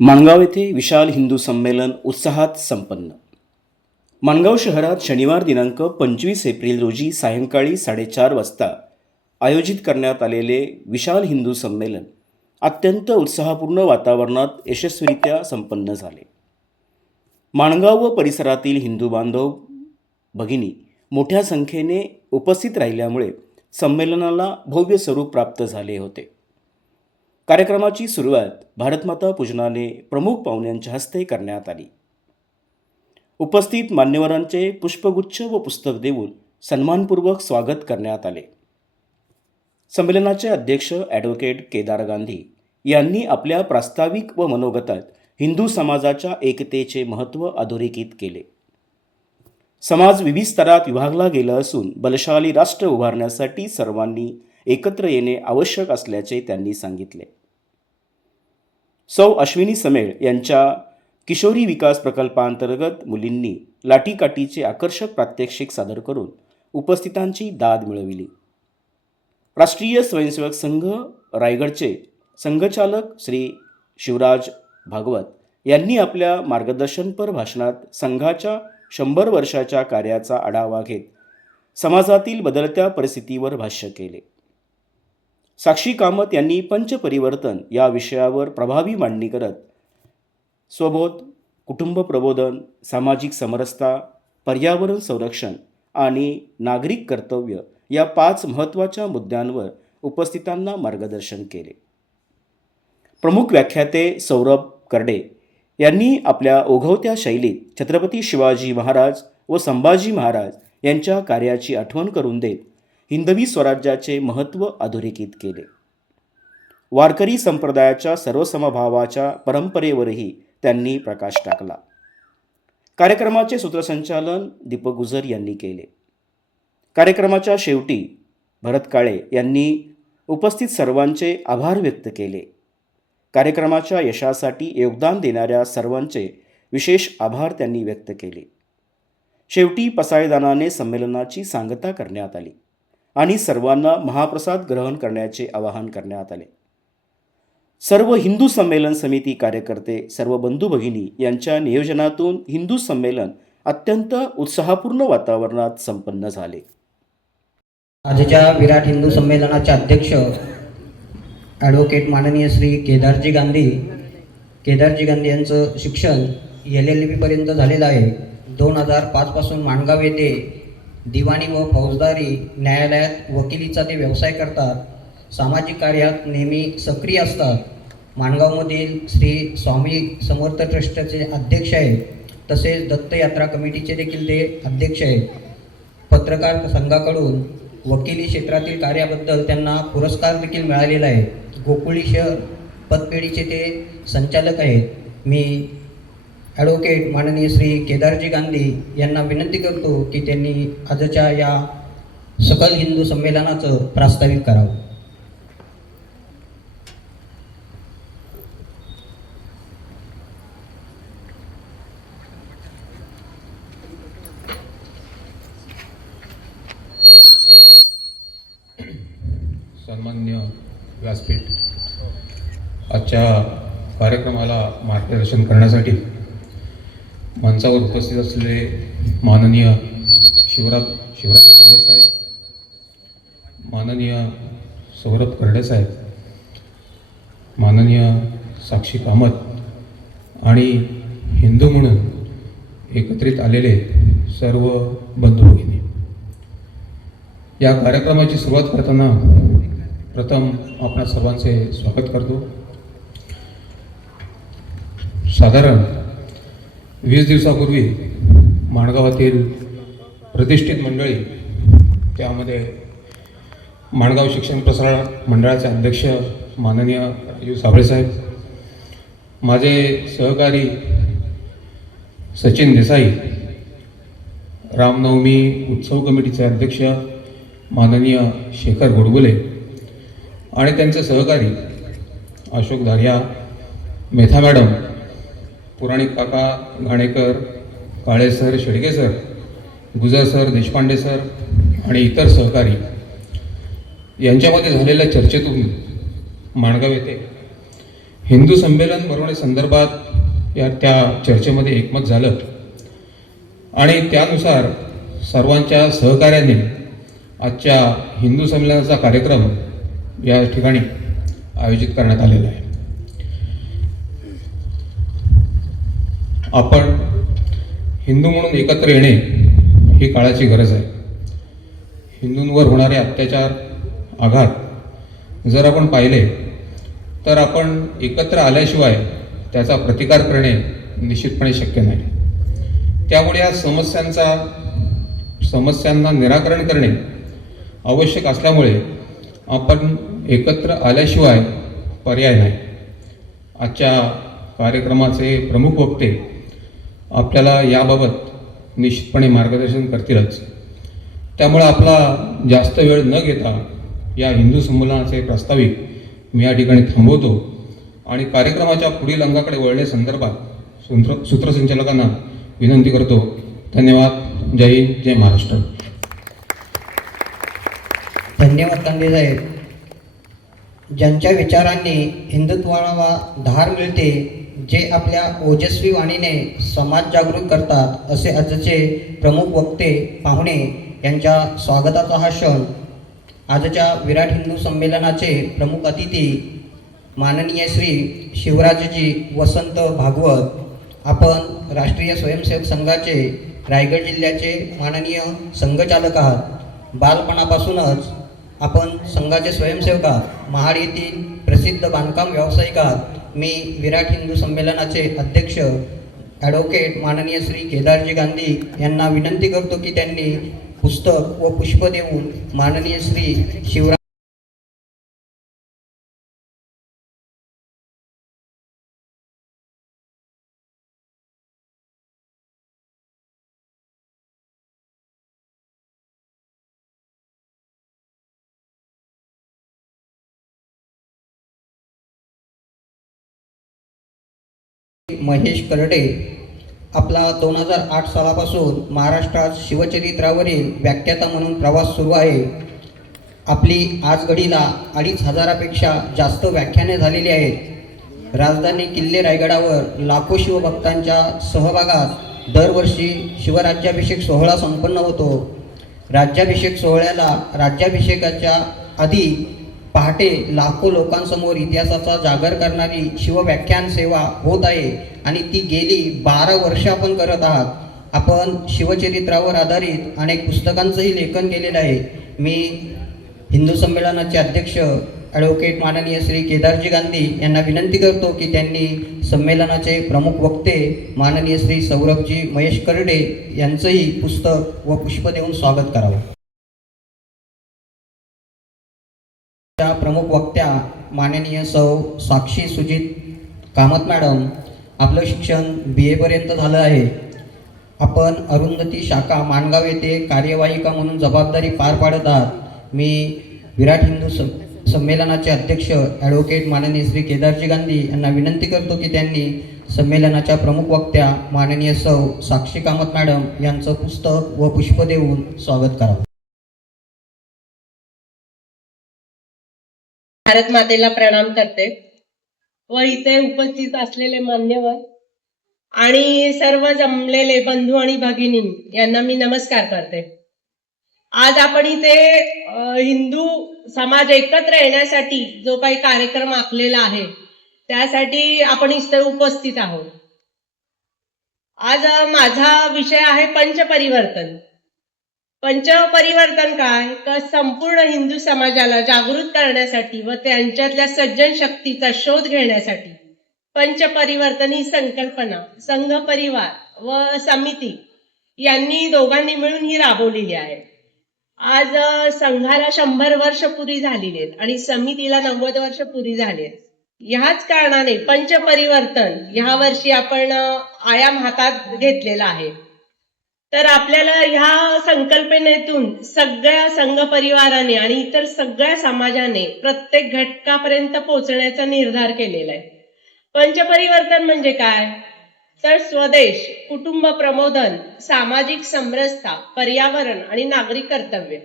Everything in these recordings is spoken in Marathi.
माणगाव येथे विशाल हिंदू संमेलन उत्साहात संपन्न. माणगाव शहरात शनिवार दिनांक 25 एप्रिल रोजी सायंकाळी 4:30 वाजता आयोजित करण्यात आलेले विशाल हिंदू संमेलन अत्यंत उत्साहपूर्ण वातावरणात यशस्वीरित्या संपन्न झाले. माणगाव व परिसरातील हिंदू बांधव भगिनी मोठ्या संख्येने उपस्थित राहिल्यामुळे संमेलनाला भव्य स्वरूप प्राप्त झाले होते. कार्यक्रमाची सुरुवात भारतमाता पूजनाने प्रमुख पाहुण्यांच्या हस्ते करण्यात आली. उपस्थित मान्यवरांचे पुष्पगुच्छ व पुस्तक देऊन सन्मानपूर्वक स्वागत करण्यात आले. संमेलनाचे अध्यक्ष ॲडव्होकेट केदार गांधी यांनी आपल्या प्रास्ताविक व मनोगतात हिंदू समाजाच्या एकतेचे महत्त्व अधोरेखित केले. समाज विविध स्तरात विभागला गेला असून बलशाली राष्ट्र उभारण्यासाठी सर्वांनी एकत्र येणे आवश्यक असल्याचे त्यांनी सांगितले. सौ अश्विनी समेळ यांच्या किशोरी विकास प्रकल्पांतर्गत मुलींनी लाठीकाठीचे आकर्षक प्रात्यक्षिक सादर करून उपस्थितांची दाद मिळविली. राष्ट्रीय स्वयंसेवक संघ रायगडचे संघचालक श्री शिवराज भागवत यांनी आपल्या मार्गदर्शनपर भाषणात संघाच्या 100 वर्षाच्या कार्याचा आढावा घेत समाजातील बदलत्या परिस्थितीवर भाष्य केले. साक्षी कामत यांनी पंचपरिवर्तन या विषयावर प्रभावी मांडणी करत स्वबोध, कुटुंब प्रबोधन, सामाजिक समरसता, पर्यावरण संरक्षण आणि नागरिक कर्तव्य या 5 महत्त्वाच्या मुद्द्यांवर उपस्थितांना मार्गदर्शन केले. प्रमुख व्याख्याते सौरभ करडे यांनी आपल्या ओघवत्या शैलीत छत्रपती शिवाजी महाराज व संभाजी महाराज यांच्या कार्याची आठवण करून देत हिंदवी स्वराज्याचे महत्त्व अधोरेखित केले. वारकरी संप्रदायाच्या सर्वसमभावाच्या परंपरेवरही त्यांनी प्रकाश टाकला. कार्यक्रमाचे सूत्रसंचालन दीपक गुजर यांनी केले. कार्यक्रमाच्या शेवटी भरत काळे यांनी उपस्थित सर्वांचे आभार व्यक्त केले. कार्यक्रमाच्या यशासाठी योगदान देणाऱ्या सर्वांचे विशेष आभार त्यांनी व्यक्त केले. शेवटी पसायदानाने संमेलनाची सांगता करण्यात आली आणि सर्वांना महाप्रसाद ग्रहण करण्याचे आवाहन करण्यात आले. सर्व हिंदू संमेलन समिती कार्यकर्ते, सर्व बंधू भगिनी यांच्या नियोजनातून हिंदू संमेलन अत्यंत उत्साहपूर्ण वातावरणात संपन्न झाले. आजच्या विराट हिंदू संमेलनाचे अध्यक्ष ॲडव्होकेट माननीय श्री केदारजी गांधी यांचं शिक्षण LLB पर्यंत झालेलं आहे. 2005 पासून माणगाव येथे दिवाणी व फौजदारी न्यायालयात वकिलीचा ते व्यवसाय करतात. सामाजिक कार्यात नेहमी सक्रिय असतात. माणगावमधील श्री स्वामी समर्थ ट्रस्टचे अध्यक्ष आहेत. तसेच दत्तयात्रा कमिटीचे देखील ते अध्यक्ष आहेत. पत्रकार संघाकडून वकिली क्षेत्रातील कार्याबद्दल त्यांना पुरस्कार देखील मिळालेला आहे. गोकुळी शहर पतपेढीचे ते संचालक आहेत. मी ॲडव्होकेट माननीय श्री केदारजी गांधी यांना विनंती करतो की त्यांनी आजच्या या सकल हिंदू संमेलनाचं प्रास्ताविक करावं. सन्माननीय व्यासपीठ, आजच्या कार्यक्रमाला मार्गदर्शन करण्यासाठी मंचावर उपस्थित असलेले माननीय शिवराज भागवत साहेब, माननीय सौरभ करडे साहेब, माननीय साक्षी कामत आणि हिंदू म्हणून एकत्रित आलेले सर्व बंधू भगिनी, या कार्यक्रमाची सुरुवात करताना प्रथम आपणा सर्वांचे स्वागत करतो. साधारण 20 दिवसापूर्वी माणगावातील प्रतिष्ठित मंडळी, त्यामध्ये माणगाव शिक्षण प्रसारण मंडळाचे अध्यक्ष माननीय राजीव साबळे साहेब, माझे सहकारी सचिन देसाई, रामनवमी उत्सव कमिटीचे अध्यक्ष माननीय शेखर गोडबोले आणि त्यांचे सहकारी अशोक धारिया, मेथा मॅडम, पुराणिक काका घाणेकर, काळे सर, शेडगे सर, गुजर सर, देशपांडे सर आणि इतर सहकारी यांच्यामध्ये झालेल्या चर्चेतून माणगाव येथे हिंदू संमेलन भरवण्यासंदर्भात त्या चर्चेमध्ये एकमत झालं आणि त्यानुसार सर्वांच्या सहकार्याने आजच्या हिंदू संमेलनाचा कार्यक्रम या ठिकाणी आयोजित करण्यात आलेला आहे. आपण हिंदू म्हणून एकत्र येणे ही काळाची गरज आहे. हिंदूंवर होणारे अत्याचार, आघात जर आपण पाहिले तर आपण एकत्र आल्याशिवाय त्याचा प्रतिकार करणे निश्चितपणे शक्य नाही. त्यामुळे या समस्यांना निराकरण करणे आवश्यक असल्यामुळे आपण एकत्र आल्याशिवाय पर्याय नाही. आजच्या कार्यक्रमाचे प्रमुख वक्ते आपल्याला याबाबत निश्चितपणे मार्गदर्शन करतीलच. त्यामुळे आपला जास्त वेळ न घेता या हिंदू संमेलनाचे प्रास्ताविक मी या ठिकाणी थांबवतो आणि कार्यक्रमाच्या पुढील अंगाकडे वळण्यासंदर्भात सूत्रसंचालकांना विनंती करतो. धन्यवाद. जय हिंद, जय महाराष्ट्र. धन्यवाद कांदे साहेब. ज्यांच्या विचारांनी हिंदुत्वाला धार मिळते, जे आपल्या ओजस्वी वाणीने समाज जागृत करतात, असे आजचे प्रमुख वक्ते पाहुणे यांच्या स्वागताचा हा क्षण. आजच्या विराट हिंदू संमेलनाचे प्रमुख अतिथी माननीय श्री शिवराजजी वसंत भागवत, आपण राष्ट्रीय स्वयंसेवक संघाचे रायगड जिल्ह्याचे माननीय संघचालक आहात. बालपणापासूनच आपण संघाचे स्वयंसेवक आहात. महाड येथील प्रसिद्ध बांधकाम व्यावसायिक आहात. मी विराट हिंदू संमेलनाचे अध्यक्ष ॲडव्होकेट माननीय श्री केदारजी गांधी यांना विनंती करतो की त्यांनी पुस्तक व पुष्प देऊन माननीय श्री शिवराज महेश करडे आपला 2008 सालापासून महाराष्ट्रात शिवचरित्रावरील व्याख्याता म्हणून प्रवास सुरू आहे. आपली आज घडीला 2500पेक्षा जास्त व्याख्याने झालेली आहेत. राजधानी किल्ले रायगडावर लाखो शिवभक्तांच्या सहभागात दरवर्षी शिवराज्याभिषेक सोहळा संपन्न होतो. राज्याभिषेक सोहळ्याला राज्याभिषेकाच्या आधी पहाटे लाखो लोकांसमोर इतिहासाचा जागर करणारी शिवव्याख्यान सेवा होत आहे आणि ती गेली 12 वर्ष आपण करत आहात. आपण शिवचरित्रावर आधारित अनेक पुस्तकांचंही लेखन केलेलं आहे. मी हिंदू संमेलनाचे अध्यक्ष ॲडव्होकेट माननीय श्री केदारजी गांधी यांना विनंती करतो की त्यांनी संमेलनाचे प्रमुख वक्ते माननीय श्री सौरभजी महेश करडे यांचंही पुस्तक व पुष्प देऊन स्वागत करावं. प्रमुख वक्त्या माननीय सौ साक्षी सुजित कामत मॅडम, आपलं शिक्षण BA पर्यंत झालं आहे. आपण अरुंधती शाखा माणगाव येथे कार्यवाहिका म्हणून जबाबदारी पार पाडत आहात. मी विराट हिंदू संमेलनाचे अध्यक्ष ॲडव्होकेट माननीय श्री केदारजी गांधी यांना विनंती करतो की त्यांनी संमेलनाच्या प्रमुख वक्त्या माननीय सौ साक्षी कामत मॅडम यांचं पुस्तक व पुष्प देऊन स्वागत करावं. भारत मातेला प्रणाम करते व इथे उपस्थित असलेले मान्यवर आणि सर्व जमलेले बंधू आणि भगिनी यांना मी नमस्कार करते. आज आपण इथे हिंदू समाज एकत्र येण्यासाठी जो काही कार्यक्रम आखलेला आहे त्यासाठी आपण इथे उपस्थित आहोत. आज माझा विषय आहे पंचपरिवर्तन. पंचपरिवर्तन काय तर संपूर्ण हिंदू समाजाला जागृत करण्यासाठी व त्यांच्यातल्या सज्जन शक्तीचा शोध घेण्यासाठी पंचपरिवर्तन ही संकल्पना संघ परिवार व समिती यांनी दोघांनी मिळून ही राबवलेली आहे. आज संघाला 100 वर्ष पुरी झालेली आहेत आणि समितीला 90 वर्ष पुरी झाली आहेत. ह्याच कारणाने पंचपरिवर्तन ह्या वर्षी आपण आयाम हातात घेतलेला आहे. तर आपल्याला ह्या संकल्पनेतून सगळ्या संघ परिवाराने आणि इतर सगळ्या समाजाने प्रत्येक घटकापर्यंत पोहोचण्याचा निर्धार केलेला आहे. पंचपरिवर्तन म्हणजे काय तर स्वदेश, कुटुंब प्रबोधन, सामाजिक समरसता, पर्यावरण आणि नागरिक कर्तव्य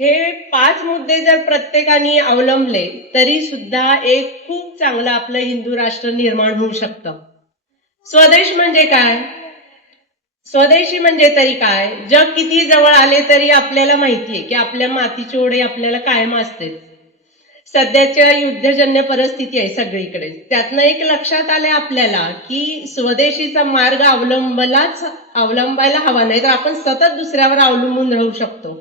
हे 5 मुद्दे जर प्रत्येकाने अवलंबले तरी सुद्धा एक खूप चांगलं आपलं हिंदू राष्ट्र निर्माण होऊ शकतं. स्वदेश म्हणजे काय? स्वदेशी म्हणजे तरी काय? जग किती जवळ आले तरी आपल्याला माहितीये की आपल्या मातीची ओढ आपल्याला कायम असते. सध्याच्या युद्धजन्य परिस्थिती आहे सगळीकडे. त्यातनं एक लक्षात आलंय आपल्याला की स्वदेशीचा मार्ग अवलंबायला हवा, नाही तर आपण सतत दुसऱ्यावर अवलंबून राहू शकतो.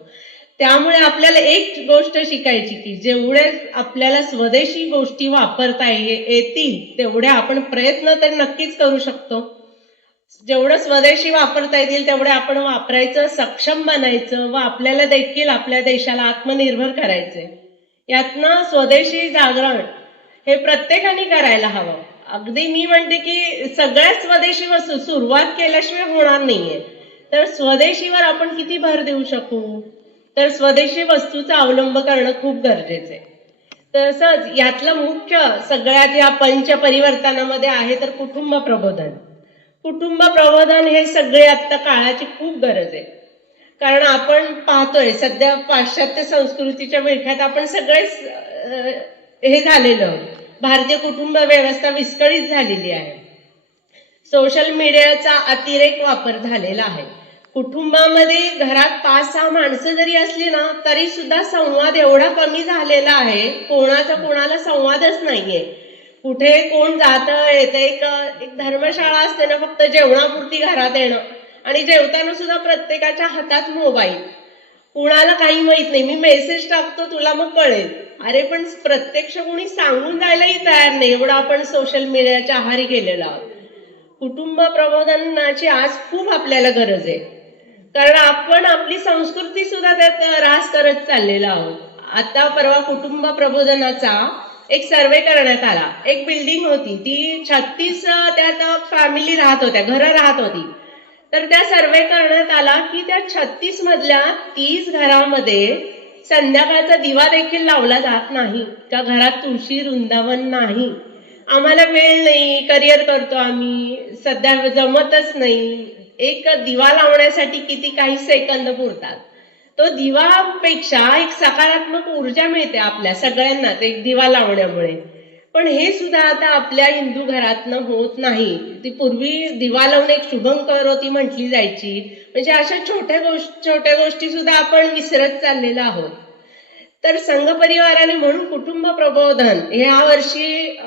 त्यामुळे आपल्याला एक गोष्ट शिकायची की जेवढे आपल्याला स्वदेशी गोष्टी वापरता येतील तेवढे आपण प्रयत्न तर नक्कीच करू शकतो. जेवढं स्वदेशी वापरता येतील तेवढे आपण वापरायचं, सक्षम बनायचं व आपल्याला देखील आपल्या देशाला आत्मनिर्भर करायचंय. यातनं स्वदेशी जागरण हे प्रत्येकाने करायला हवं. अगदी मी म्हणते की सगळ्याच स्वदेशी वस्तू सुरुवात केल्याशिवाय होणार नाहीये. तर स्वदेशीवर आपण किती भर देऊ शकू, तर स्वदेशी वस्तूचा अवलंब करणं खूप गरजेचं आहे. तसंच यातलं मुख्य सगळ्यात या पंचपरिवर्तनामध्ये आहे तर कुटुंब प्रबोधन. कुटुंब प्रबोधन हे सगळे आता काळाची खूप गरज आहे. कारण आपण पाहतोय सध्या पाश्चात्य संस्कृतीच्या विळख्यात आपण सगळेच हे झालेलं, भारतीय कुटुंब व्यवस्था विस्कळीत झालेली आहे. सोशल मीडियाचा अतिरेक वापर झालेला आहे. कुटुंबामध्ये घरात 5-6 माणसं जरी असली ना तरी सुद्धा संवाद एवढा कमी झालेला आहे, कोणाचा कोणाला संवादच नाहीये. कुठे कोण जातं येतं, एक धर्मशाळा असते ना फक्त जेवणापुरती घरात येणं, आणि जेवताना सुद्धा प्रत्येकाच्या हातात मोबाईल. कुणाला काही माहित नाही, मी मेसेज टाकतो तुला मग कळेल. अरे पण प्रत्यक्ष कोणी सांगून जायलाही तयार नाही, एवढं आपण सोशल मीडियाच्या आहारी गेलेलो आहोत. कुटुंब प्रबोधनाची आज खूप आपल्याला गरज आहे, कारण आपण आपली संस्कृती सुद्धा त्यात ऱ्हास करत चाललेलो आहोत. आता परवा कुटुंब प्रबोधनाचा एक सर्वे करण्यात आला. एक बिल्डिंग होती, ती 36 त्यात फॅमिली राहत होत्या, घरं राहत होती. तर त्या सर्वे करण्यात आला की त्या 36 मधल्या 30 घरामध्ये संध्याकाळचा दिवा देखील लावला जात नाही. त्या घरात तुळशी वृंदावन नाही. आम्हाला वेळ नाही, करिअर करतो आम्ही, सध्या जमतच नाही. एक दिवा लावण्यासाठी किती काही सेकंद पुरतात. तो दिवापेक्षा एक सकारात्मक ऊर्जा मिळते आपल्या सगळ्यांनाच एक दिवा लावण्यामुळे. पण हे सुद्धा आता आपल्या हिंदू घरातनं होत नाही. ती पूर्वी दिवा लावून एक शुभंकरोती म्हटली जायची. म्हणजे अशा छोट्या गोष्टी सुद्धा आपण विसरत चाललेलो आहोत. तर संघ परिवाराने म्हणून कुटुंब प्रबोधन ह्या वर्षी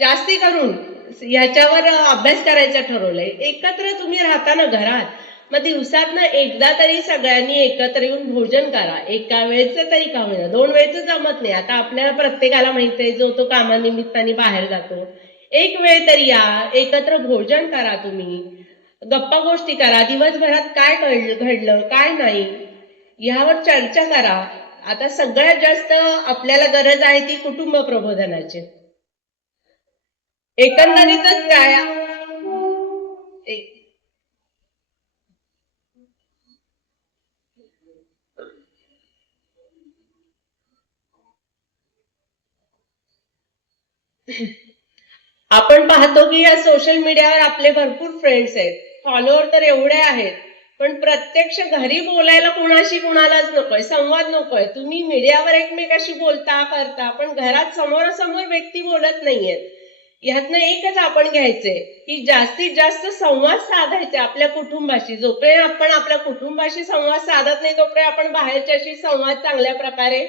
जास्ती करून ह्याच्यावर अभ्यास करायचं ठरवलंय. एकत्र तुम्ही राहता ना घरात, मग दिवसातनं एकदा तरी सगळ्यांनी एकत्र येऊन भोजन करा. एका वेळचं तरी का होईना, 2 वेळचं जमत नाही. आता आपल्याला प्रत्येकाला माहित आहे, जो तो कामानिमित्ताने बाहेर जातो. एक वेळ तरी या, एकत्र भोजन करा, तुम्ही गप्पा गोष्टी करा, दिवसभरात काय घडलं काय नाही यावर चर्चा करा. आता सगळ्यात जास्त आपल्याला गरज आहे ती कुटुंब प्रबोधनाची. एकंदरीतच काय आपण पाहतो की या सोशल मीडियावर आपले भरपूर फ्रेंड्स आहेत, फॉलोअर तर एवढे आहेत, पण प्रत्यक्ष घरी बोलायला कुणालाच नकोय, संवाद नकोय. तुम्ही मीडियावर एकमेकाशी बोलता करता, पण घरात समोरासमोर व्यक्ती बोलत नाहीयेत. ह्यातनं एकच आपण घ्यायचंय की जास्तीत जास्त संवाद साधायचे आपल्या कुटुंबाशी. जोपर्यंत आपण आपल्या कुटुंबाशी संवाद साधत नाही तोपर्यंत आपण बाहेरच्याशी संवाद चांगल्या प्रकारे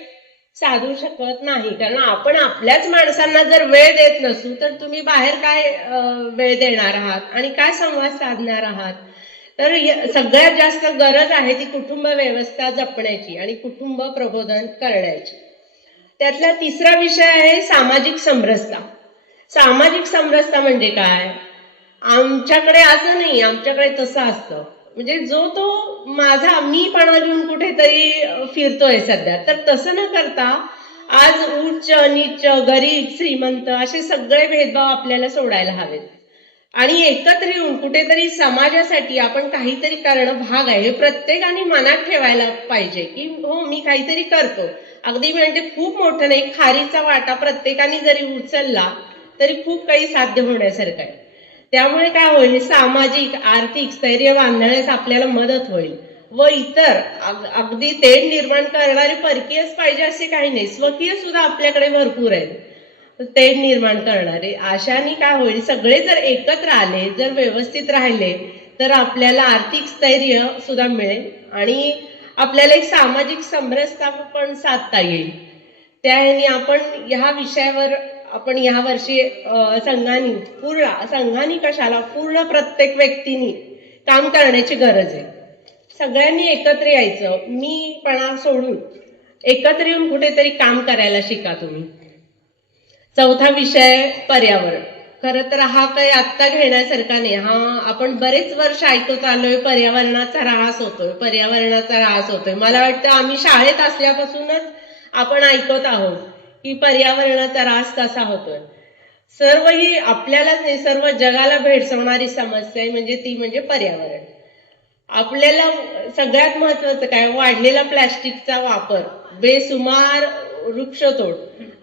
साधू शकत नाही. कारण आपण आपल्याच माणसांना जर वेळ देत नसू तर तुम्ही बाहेर काय वेळ देणार आहात आणि काय संवाद साधणार आहात. तर सगळ्यात जास्त गरज आहे ती कुटुंब व्यवस्था जपण्याची आणि कुटुंब प्रबोधन करण्याची. त्यातला तिसरा विषय आहे सामाजिक समरसता. सामाजिक समरसता म्हणजे काय? आमच्याकडे असं नाही, आमच्याकडे तसं असतं. म्हणजे जो तो माझा मीपणा घेऊन कुठेतरी फिरतोय सध्या, तर तसं न करता आज उच्च नीच, गरीब श्रीमंत असे सगळे भेदभाव आपल्याला सोडायला हवेत आणि एकत्र येऊन कुठेतरी समाजासाठी आपण काहीतरी करणं भाग आहे हे प्रत्येकाने मनात ठेवायला पाहिजे की हो मी काहीतरी करतो. अगदी म्हणजे खूप मोठं नाही, खारीचा वाटा प्रत्येकाने जरी उचलला तरी खूप काही साध्य होण्यासारखं आहे. त्यामुळे काय होईल, सामाजिक आर्थिक स्थैर्य बांधण्यास आपल्याला मदत होईल. व इतर अगदी तेढ निर्माण करणारे परकीयच पाहिजे असे काही नाही, स्वकीय सुद्धा आपल्याकडे भरपूर आहेत तेढ निर्माण करणारे. अशाने काय होईल, सगळे जर एकत्र आले, जर व्यवस्थित राहिले तर आपल्याला आर्थिक स्थैर्य सुद्धा मिळेल आणि आपल्याला एक सामाजिक समरसता पण साधता येईल. त्याने आपण ह्या विषयावर आपण ह्या वर्षी संघानी कशाला पूर्ण प्रत्येक व्यक्तीने काम करण्याची गरज आहे. सगळ्यांनी एकत्र यायचं, मीपणा सोडून एकत्र येऊन कुठेतरी काम करायला शिका तुम्ही. चौथा विषय पर्यावरण. खरं तर हा काही आत्ता घेण्यासारखा नाही. हा आपण बरेच वर्ष ऐकत आलोय, पर्यावरणाचा ऱ्हास होतोय, पर्यावरणाचा ऱ्हास होतोय. मला वाटतं आम्ही शाळेत असल्यापासूनच आपण ऐकत आहोत की पर्यावरणाचा ऱ्हास कसा होतोय. सर्व ही आपल्यालाच नाही, सर्व जगाला भेडसावणारी समस्या आहे, म्हणजे पर्यावरण. आपल्याला सगळ्यात महत्वाचं काय, वाढलेला प्लॅस्टिकचा वापर, बेसुमार वृक्षतोड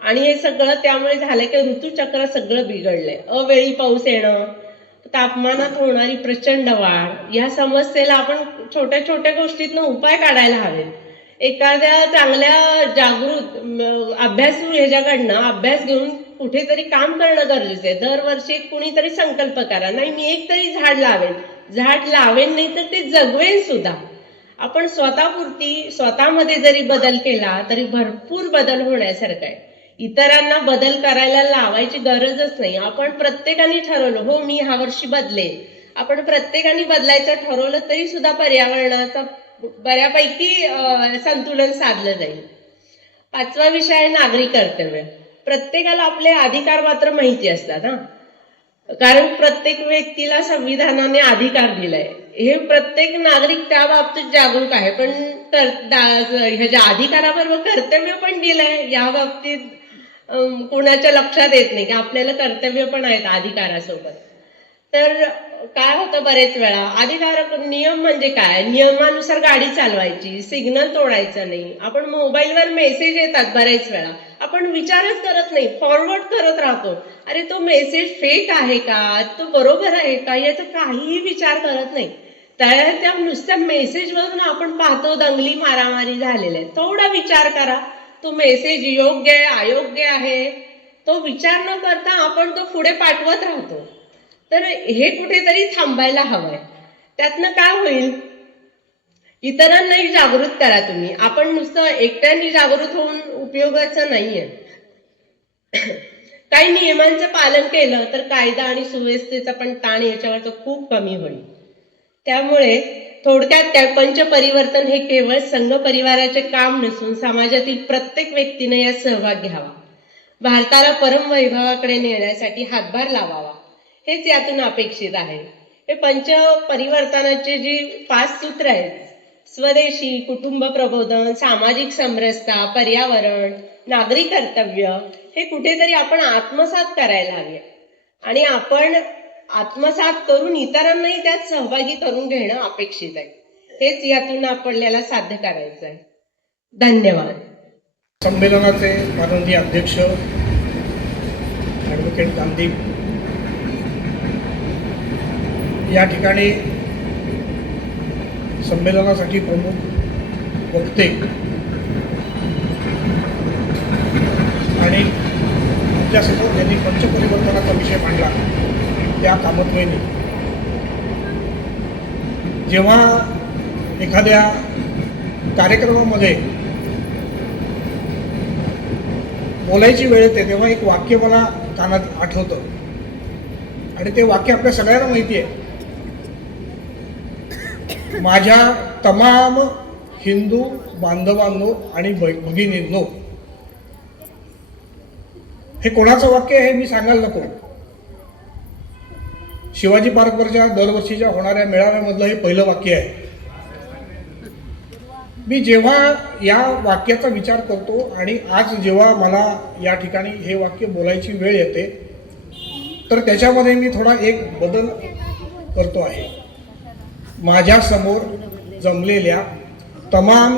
आणि हे सगळं त्यामुळे झालंय की ऋतुचक्र सगळं बिघडलंय. अवेळी पाऊस येणं, तापमानात होणारी प्रचंड वाढ, या समस्येला आपण छोट्या छोट्या गोष्टीतनं उपाय काढायला हवेत. एखाद्या चांगल्या जागृत अभ्यासू ह्याच्याकडनं अभ्यास घेऊन कुठेतरी काम करणं गरजेचं आहे. दरवर्षी कुणीतरी संकल्प करा, नाही मी एक तरी झाड लावेन नाही तर ते जगवेन सुद्धा. आपण स्वतःपुरती स्वतःमध्ये जरी बदल केला तरी भरपूर बदल होण्यासारखा आहे. इतरांना बदल करायला लावायची गरजच नाही. आपण प्रत्येकाने ठरवलं, हो मी ह्या वर्षी बदलेन, आपण प्रत्येकाने बदलायचं ठरवलं तरी सुद्धा पर्यावरणाचा बऱ्यापैकी संतुलन साधलं जाईल. पाचवा विषय आहे नागरी कर्तव्य. प्रत्येकाला आपले अधिकार मात्र माहिती असतात हा, कारण प्रत्येक व्यक्तीला संविधानाने अधिकार दिलाय. हे प्रत्येक नागरिक त्या बाबतीत जागरूक आहे, पण ह्याच्या अधिकाराबरोबर कर्तव्य पण दिलंय या बाबतीत कोणाच्या लक्षात येत नाही की आपल्याला कर्तव्य पण आहेत अधिकारासोबत. तर काय होतं, बरेच वेळा अधिकार नियम म्हणजे काय, नियमानुसार गाडी चालवायची, सिग्नल तोडायचं नाही. आपण मोबाईलवर मेसेज येतात बरेच वेळा, आपण विचारच करत नाही, फॉरवर्ड करत राहतो. अरे तो मेसेज फेक आहे का, तो बरोबर आहे का, याचा काहीही विचार करत नाही. त्या नुसत्या मेसेजवरून आपण पाहतो दंगली मारामारी झालेल्या आहेत. थोडा विचार करा, तो मेसेज योग्य आहे अयोग्य आहे, तो विचार न करता आपण तो पुढे पाठवत राहतो. तर हे कुठेतरी थांबायला हवंय. त्यातनं काय होईल, इतरांनाही जागृत करा तुम्ही. आपण नुसतं एकट्याने जागृत होऊन उपयोगाचं नाहीये. काही नियमांचं पालन केलं तर कायदा आणि सुव्यवस्थेचा पण ताण याच्यावर खूप कमी होईल. त्यामुळे थोडक्यात काय, पंचपरिवर्तन हे केवळ संघ परिवाराचे काम नसून समाजातील प्रत्येक व्यक्तीने यात सहभाग घ्यावा. भारताला परमवैभवाकडे नेण्यासाठी हातभार लावावा, हेच यातून अपेक्षित आहे. हे पंचपरिवर्तनाचे जी 5 सूत्र आहेत, स्वदेशी, कुटुंब प्रबोधन, सामाजिक समरसता, पर्यावरण, नागरी कर्तव्य, हे कुठेतरी आपण आत्मसात करायला हवे आणि आपण आत्मसात करून इतरांनाही त्यात सहभागी करून घेणं अपेक्षित आहे. हेच यातून आपल्याला साध्य करायचं आहे. धन्यवाद. संमेलनाचे माननीय अध्यक्ष ॲडव्होकेट गांधी या ठिकाणी संमेलनासाठी प्रमुख वक्ते आणि आमच्यासमोर ज्यांनी पंचपरिवर्तनाचा विषय मांडला त्या कामत्वेने, जेव्हा एखाद्या कार्यक्रमामध्ये बोलायची वेळ येते तेव्हा एक वाक्य मला कानात आठवतं आणि ते वाक्य आपल्या सगळ्यांना माहिती आहे. माझ्या तमाम हिंदू बांधवांनो आणि भगिनींनो, हे कोणाचं वाक्य आहे मी सांगायला नको. शिवाजी पार्कवरच्या दरवर्षीच्या होणाऱ्या मेळाव्यामधलं हे पहिलं वाक्य आहे. मी जेव्हा या वाक्याचा विचार करतो आणि आज जेव्हा मला या ठिकाणी हे वाक्य बोलायची वेळ येते तर त्याच्यामध्ये मी थोडा एक बदल करतो आहे. माझ्या समोर जमलेल्या तमाम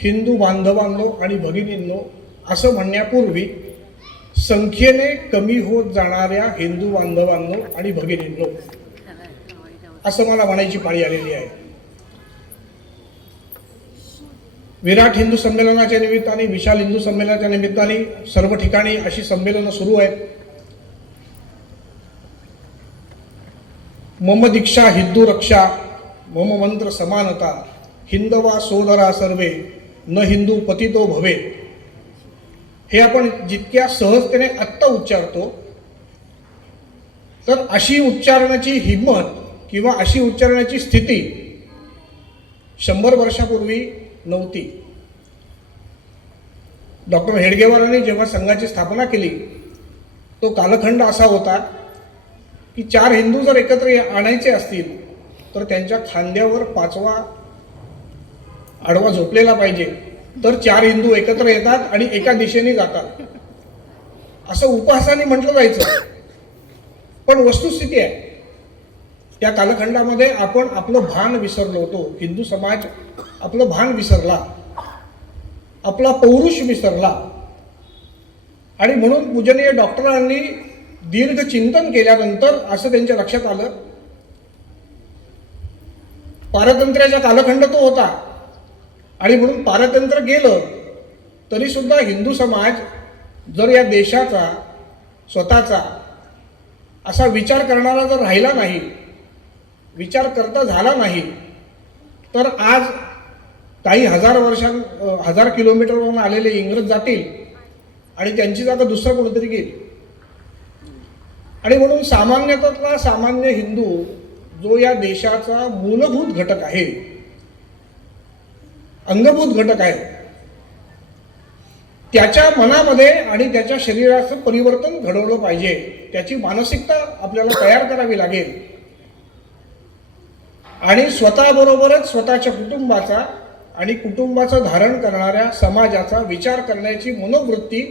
हिंदू बांधवांनो आणि भगिनींनो असं म्हणण्यापूर्वी संख्येने कमी होत जाणाऱ्या हिंदू बांधवांनो आणि भगिनींनो असं मला म्हणायची पाळी आलेली आहे. विराट हिंदू संमेलनाच्या निमित्ताने, विशाल हिंदू संमेलनाच्या निमित्ताने सर्व ठिकाणी अशी संमेलनं सुरू आहेत. मम दीक्षा हिंदू रक्षा, मम मंत्र समानता, हिंदवा सोदरा सर्वे, न हिंदू पतितो भवे. हे आपण जितक्या सहजतेने आत्ता उच्चारतो, तर अशी उच्चारण्याची हिंमत किंवा अशी उच्चारण्याची स्थिती 100 वर्षापूर्वी नव्हती. डॉक्टर हेडगेवारांनी जेव्हा संघाची स्थापना केली, तो कालखंड असा होता की 4 हिंदू जर एकत्र आणायचे असतील तर त्यांच्या खांद्यावर 5वा आडवा झोपलेला पाहिजे, तर 4 हिंदू एकत्र येतात आणि एका दिशेने जातात, असं उपहासाने म्हटलं जायचं. पण वस्तुस्थिती आहे, त्या कालखंडामध्ये आपण आपलं भान विसरलो होतो. हिंदू समाज आपलं भान विसरला, आपला पौरुष विसरला. आणि म्हणून पूजनीय डॉक्टरांनी दीर्घ चिंतन केल्यानंतर असं त्यांच्या लक्षात आलं, पारतंत्र्याचा कालखंड तो होता आणि म्हणून पारतंत्र्य गेलं तरी सुद्धा हिंदू समाज जर या देशाचा स्वतःचा असा विचार करणारा जर राहिला नाही, विचार करता झाला नाही, तर आज काही हजार किलोमीटरवरून आलेले इंग्रज जातील आणि त्यांची जागा दुसरं कोणीतरी घेईल. आणि म्हणून सामान्यतला सामान्य हिंदू जो या देशाचा मूलभूत घटक आहे, अंगभूत घटक आहे, त्याच्या मनामध्ये आणि त्याच्या शरीराचं परिवर्तन घडवलं पाहिजे. त्याची मानसिकता आपल्याला तयार करावी लागेल आणि स्वतःबरोबरच स्वतःच्या कुटुंबाचा आणि कुटुंबाचं धारण करणाऱ्या समाजाचा विचार करण्याची मनोवृत्ती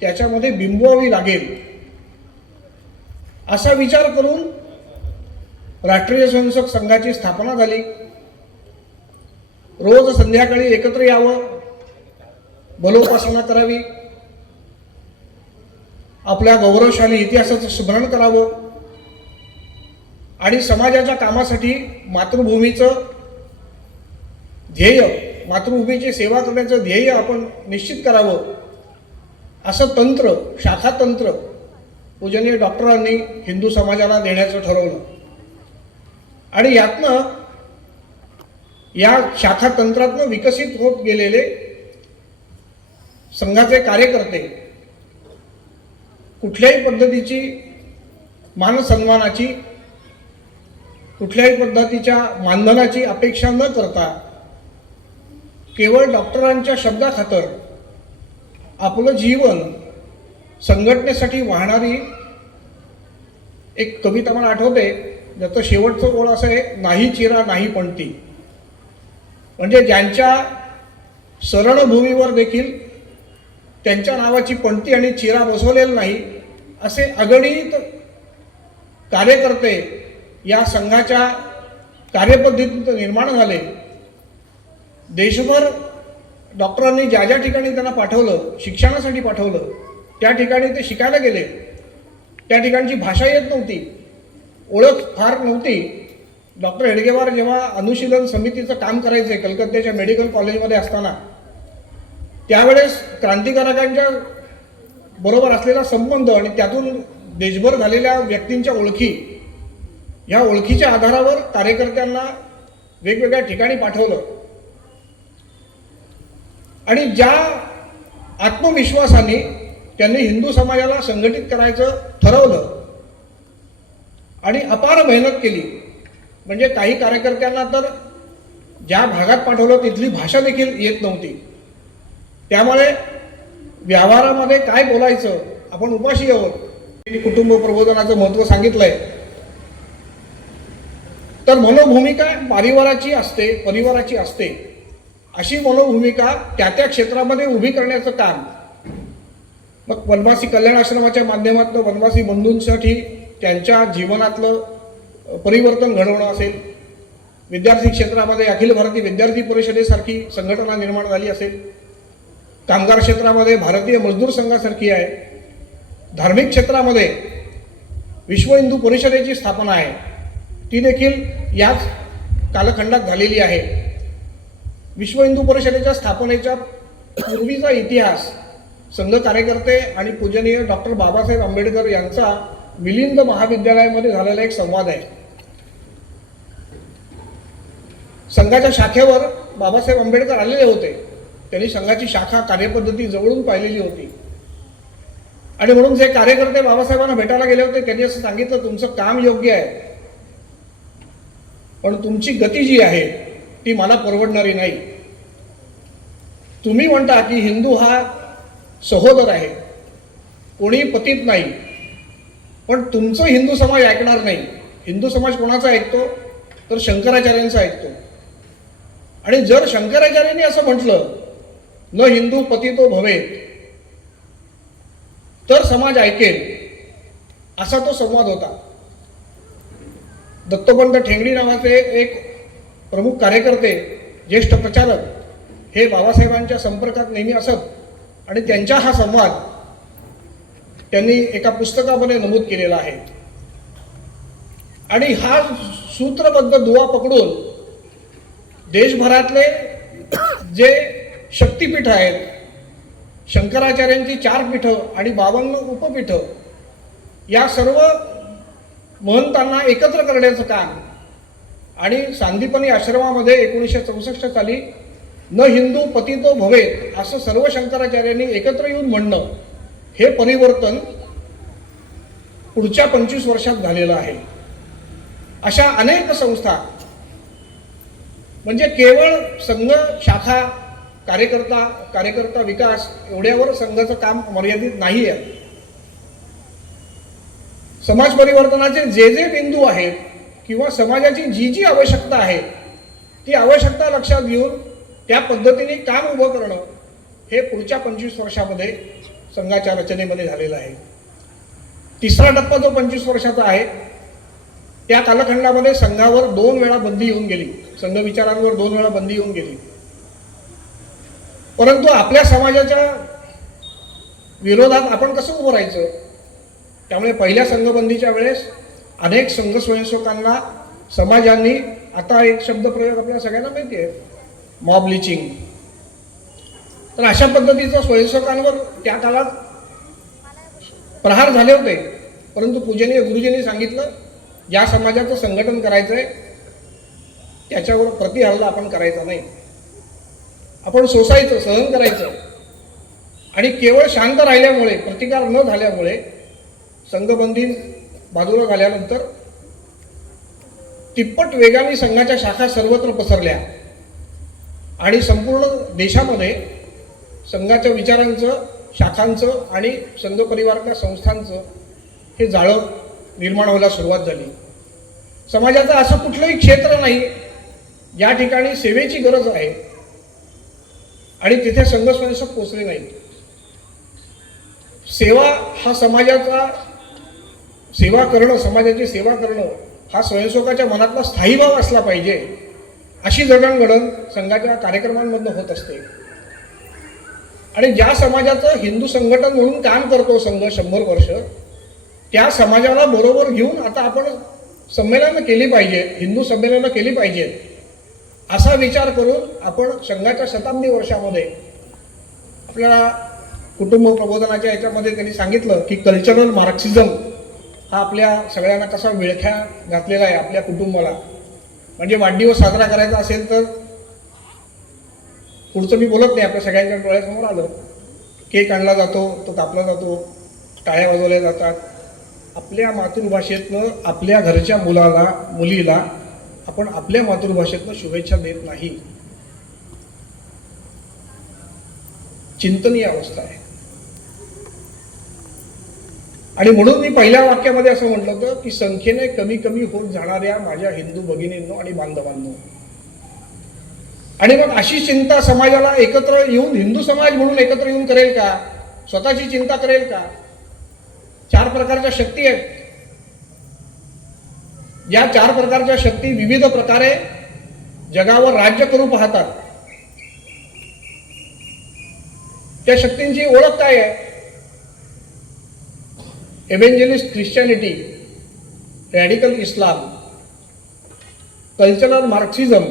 त्याच्यामध्ये बिंबवावी लागेल. असा विचार करून राष्ट्रीय स्वयंसेवक संघाची स्थापना झाली. रोज संध्याकाळी एकत्र यावं, बलोपासना करावी, आपल्या गौरवशाली इतिहासाचं स्मरण करावं आणि समाजाच्या कामासाठी मातृभूमीचं ध्येय, मातृभूमीची सेवा करण्याचं ध्येय आपण निश्चित करावं. असं तंत्र, शाखा तंत्र पूजनीय डॉक्टरांनी हिंदू समाजाला देण्याचं ठरवलं. आणि यातनं, या शाखा तंत्रातनं विकसित होत गेलेले संघाचे कार्यकर्ते कुठल्याही पद्धतीची मानसन्मानाची, कुठल्याही पद्धतीच्या मानधनाची अपेक्षा न करता केवळ डॉक्टरांच्या शब्दाखातर आपलं जीवन संघटनेसाठी वाहणारी एक कविता मला आठवते, ज्याचं शेवटचं ओळ असं आहे, नाही चिरा नाही पणती. म्हणजे ज्यांच्या शरणभूमीवर देखील त्यांच्या नावाची पणती आणि चिरा बसवलेला नाही, असे अगणित कार्यकर्ते या संघाच्या कार्यपद्धतीत निर्माण झाले. देशभर डॉक्टरांनी ज्या ज्या ठिकाणी त्यांना पाठवलं, शिक्षणासाठी पाठवलं, त्या ठिकाणी ते शिकायला गेले. त्या ठिकाणची भाषा येत नव्हती, ओळख फार नव्हती. डॉक्टर हेडगेवार जेव्हा अनुशीलन समितीचं काम करायचे कलकत्त्याच्या मेडिकल कॉलेजमध्ये असताना, त्यावेळेस क्रांतिकारकांच्या बरोबर असलेला संबंध आणि त्यातून देशभर झालेल्या व्यक्तींच्या ओळखी, या ओळखीच्या आधारावर कार्यकर्त्यांना वेगवेगळ्या ठिकाणी पाठवलं. आणि ज्या आत्मविश्वासाने त्यांनी हिंदू समाजाला संघटित करायचं ठरवलं आणि अपार मेहनत केली. म्हणजे काही कार्यकर्त्यांना तर ज्या भागात पाठवलं तिथली भाषा देखील येत नव्हती. त्यामुळे व्यवहारामध्ये काय बोलायचं, आपण उपाशी आहोत. कुटुंब प्रबोधनाचं महत्त्व सांगितलंय. तर मनोभूमिका परिवाराची असते. अशी मनोभूमिका त्या त्या क्षेत्रामध्ये उभी करण्याचं काम, मग वनवासी कल्याण आश्रमाच्या माध्यमातून वनवासी बंधूंसाठी त्यांच्या जीवनातलं परिवर्तन घडवणं असेल, विद्यार्थी क्षेत्रामध्ये अखिल भारतीय विद्यार्थी परिषदेसारखी संघटना निर्माण झाली असेल, कामगार क्षेत्रामध्ये भारतीय मजदूर संघासारखी आहे, धार्मिक क्षेत्रामध्ये विश्व हिंदू परिषदेची स्थापना आहे, ती देखील याच कालखंडात झालेली आहे. विश्व हिंदू परिषदेच्या स्थापनेच्या पूर्वीचा इतिहास, संघ कार्यकर्ते आणि पूजनीय डॉक्टर बाबासाहेब आंबेडकर यांचा मिलिंद महाविद्यालयामध्ये झालेला एक संवाद आहे. संघाच्या शाखेवर बाबासाहेब आंबेडकर आलेले होते. त्यांनी संघाची शाखा कार्यपद्धती जवळून पाहिलेली होती आणि म्हणून जे कार्यकर्ते बाबासाहेबांना भेटायला गेले होते त्यांनी असं सांगितलं, तुमचं काम योग्य आहे पण तुमची गती जी आहे ती मला परवडणारी नाही. तुम्ही म्हणता की हिंदू हा सहोदर आहे, कोणी पतित नाही, पण तुमचं हिंदू समाज ऐकणार नाही. हिंदू समाज कोणाचा ऐकतो तर शंकराचार्यांचा ऐकतो. आणि जर शंकराचार्यांनी असं म्हटलं न हिंदू पतितो भवेत तर समाज ऐकेल, असा तो संवाद होता. दत्तोपंत ठेंगडी नावाचे एक प्रमुख कार्यकर्ते, ज्येष्ठ प्रचारक हे बाबासाहेबांच्या संपर्कात नेहमी असत आणि त्यांचा हा संवाद त्यांनी एका पुस्तकामध्ये नमूद केलेला आहे. आणि हा सूत्रबद्ध दुवा पकडून देशभरातले जे शक्तिपीठ आहेत, शंकराचार्यांची 4 पीठं आणि 52 उपपीठं, या सर्व महंतांना एकत्र करण्याचं काम आणि सांदीपनी आश्रमामध्ये 1964 साली न हिंदू पतितो भवेत असं सर्व शंकराचार्यांनी एकत्र येऊन म्हणणं, हे परिवर्तन पुढच्या 25 वर्षात झालेलं आहे. अशा अनेक संस्था, म्हणजे केवळ संघ शाखा कार्यकर्ता विकास एवढ्यावर संघाचं काम मर्यादित नाही आहे. समाज परिवर्तनाचे जे जे बिंदू आहेत किंवा समाजाची जी जी आवश्यकता आहे ती आवश्यकता लक्षात घेऊन त्या पद्धतीने काम उभं करणं हे पुढच्या 25 वर्षामध्ये संघाच्या रचनेमध्ये झालेलं आहे. तिसरा टप्पा जो 25 वर्षाचा आहे त्या कालखंडामध्ये संघावर 2 वेळा बंदी येऊन गेली, संघ विचारांवर 2 वेळा बंदी येऊन गेली. परंतु आपल्या समाजाच्या विरोधात आपण कसं उभं राहायचं, त्यामुळे पहिल्या संघबंदीच्या वेळेस अनेक संघ स्वयंसेवकांना समाजांनी, आता एक शब्दप्रयोग आपल्या सगळ्यांना माहिती आहे, मॉब लिचिंग, तर अशा पद्धतीचं स्वयंसेवकांवर त्या काळात प्रहार झाले होते. परंतु पूजनीय गुरुजींनी सांगितलं, ज्या समाजाचं संघटन करायचं आहे त्याच्यावर प्रतिहल्ला आपण करायचा नाही, आपण सोसायचं, सहन करायचं. आणि केवळ शांत राहिल्यामुळे, प्रतिकार न झाल्यामुळे संघबंदी बाजूला झाल्यानंतर तिप्पट वेगाने संघाच्या शाखा सर्वत्र पसरल्या आणि संपूर्ण देशामध्ये संघाच्या विचारांचं, शाखांचं आणि संघ परिवारातल्या संस्थांचं हे जाळं निर्माण व्हायला सुरुवात झाली. समाजाचं असं कुठलंही क्षेत्र नाही ज्या ठिकाणी सेवेची गरज आहे आणि तिथे संघ स्वयंसेवक पोचले नाही. सेवा हा समाजाचा सेवा करणं, समाजाची सेवा करणं हा स्वयंसेवकाच्या मनातला स्थायी भाव असला पाहिजे, अशी जडणघडण संघाच्या कार्यक्रमांमधून होत असते. आणि ज्या समाजाचं हिंदू संघटन म्हणून काम करतो संघ 100 वर्ष, त्या समाजाला बरोबर घेऊन आता आपण संमेलनं केली पाहिजे, हिंदू संमेलनं केली पाहिजेत, असा विचार करून आपण संघाच्या शताब्दी वर्षामध्ये आपल्याला कुटुंब प्रबोधनाच्या याच्यामध्ये त्यांनी सांगितलं की कल्चरल मार्क्सिझम हा आपल्या सगळ्यांना कसा विळख्या घातलेला आहे आपल्या कुटुंबाला. म्हणजे वाढदिवस साजरा करायचा असेल तर पुढचं मी बोलत नाही, आपल्या सगळ्यांच्या डोळ्यासमोर आलं, केक आणला जातो, तो कापला जातो, टाळ्या वाजवल्या जातात. आपल्या मातृभाषेतनं आपल्या घरच्या मुलीला आपण आपल्या मातृभाषेतनं शुभेच्छा देत नाही. चिंतनीय अवस्था आहे. आणि म्हणून मी पहिल्या वाक्यामध्ये असं म्हटलं होतं की संख्येने कमी कमी होत जाणाऱ्या माझ्या हिंदू भगिनींनो आणि बांधवांनो. आणि मग अशी चिंता समाजाला एकत्र येऊन, हिंदू समाज म्हणून एकत्र येऊन करेल का? स्वतःची चिंता करेल का? 4 प्रकारच्या शक्ती आहेत. या 4 प्रकारच्या शक्ती विविध प्रकारे जगावर राज्य करू पाहतात. त्या शक्तींची ओळख काय आहे? एव्हेंजलिस्ट ख्रिश्चॅनिटी, रॅडिकल इस्लाम, कल्चरल मार्क्सिझम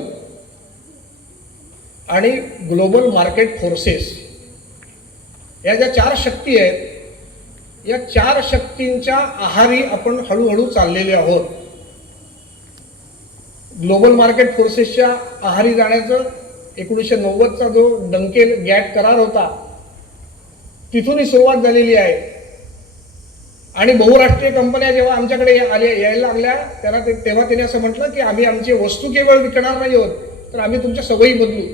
आणि ग्लोबल मार्केट फोर्सेस या ज्या 4 शक्ती आहेत, या 4 शक्तींच्या आहारी आपण हळूहळू चाललेले आहोत. ग्लोबल मार्केट फोर्सेसच्या आहारी जाण्याचं 1990चा जो डंकेल गॅट करार होता तिथूनही सुरुवात झालेली आहे. आणि बहुराष्ट्रीय कंपन्या जेव्हा आमच्याकडे यायला लागल्या तेव्हा त्यांनी असं म्हटलं की आम्ही आमची वस्तू केवळ विकणार नाही आहोत, तर आम्ही तुमच्या सवयी बदलू.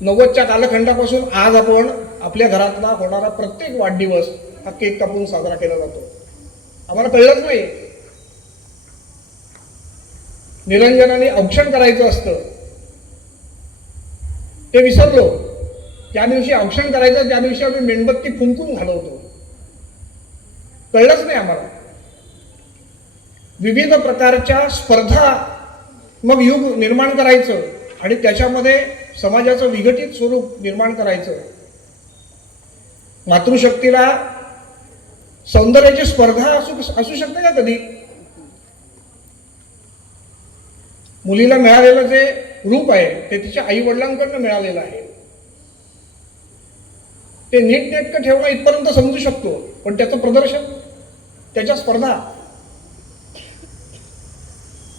90च्या कालखंडापासून आज आपण आपल्या घरातला होणारा प्रत्येक वाढदिवस हा केक कापून साजरा केला जातो. आम्हाला कळलंच नाही, निरंजनाने औक्षण करायचं असतं ते विसरलो. ज्या दिवशी औक्षण करायचं त्या दिवशी आम्ही मेणबत्ती फुंकून घालवतो, कळलंच नाही आम्हाला. विविध प्रकारच्या स्पर्धा मग युग निर्माण करायचं आणि त्याच्यामध्ये समाजाचं विघटित स्वरूप निर्माण करायचं. मातृशक्तीला सौंदर्याची स्पर्धा असू शकते का कधी? मुलीला मिळालेलं जे रूप आहे ते तिच्या आई वडिलांकडनं मिळालेलं आहे. ते नीटनेटकं ठेवणं इथपर्यंत समजू शकतो, पण त्याचं प्रदर्शन, त्याच्या स्पर्धा,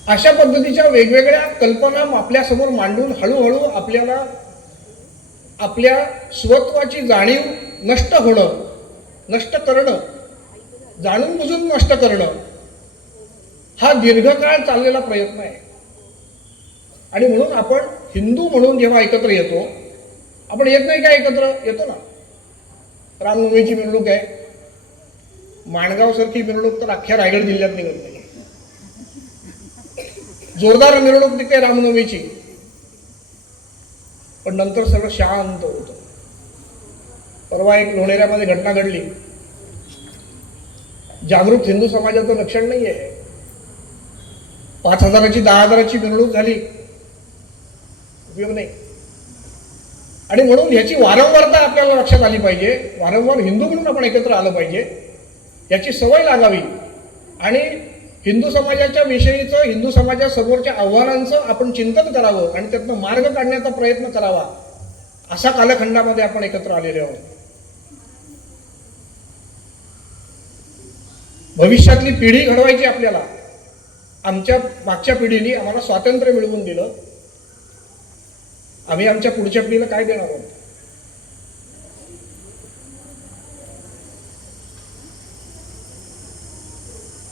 अशा पद्धतीच्या वेगवेगळ्या कल्पना आपल्यासमोर मांडून हळूहळू आपल्याला आपल्या स्वत्वाची जाणीव नष्ट होणं, नष्ट करणं, जाणून बुजून नष्ट करणं हा दीर्घकाळ चाललेला प्रयत्न आहे. आणि म्हणून आपण हिंदू म्हणून जेव्हा एकत्र येतो, आपण येत नाही का? एकत्र येतो ना. रामनवमीची मिरवणूक आहे, माणगाव सारखी मिरवणूक तर अख्ख्या रायगड जिल्ह्यात निघत नाही. जोरदार मिरवणूक निघते रामनवमीची, पण नंतर सगळं शांत होतं. परवा एक लोणेऱ्यामध्ये घटना घडली. जागृत हिंदू समाजाचं लक्षण नाही आहे. 5,000ची 10,000ची मिरवणूक झाली, उपयोग नाही. आणि म्हणून याची वारंवारता आपल्याला लक्षात आली पाहिजे. वारंवार हिंदू म्हणून आपण एकत्र आलं पाहिजे, याची सवय लागावी. आणि हिंदू समाजाच्या विषयीचं, हिंदू समाजासमोरच्या आव्हानांचं आपण चिंतन करावं आणि त्यातनं मार्ग काढण्याचा प्रयत्न करावा. अशा कालखंडामध्ये आपण एकत्र आलेले आहोत. भविष्यातली पिढी घडवायची आपल्याला. आमच्या मागच्या पिढीने आम्हाला स्वातंत्र्य मिळवून दिलं, आम्ही आमच्या पुढच्या पिढीला काय देणार आहोत?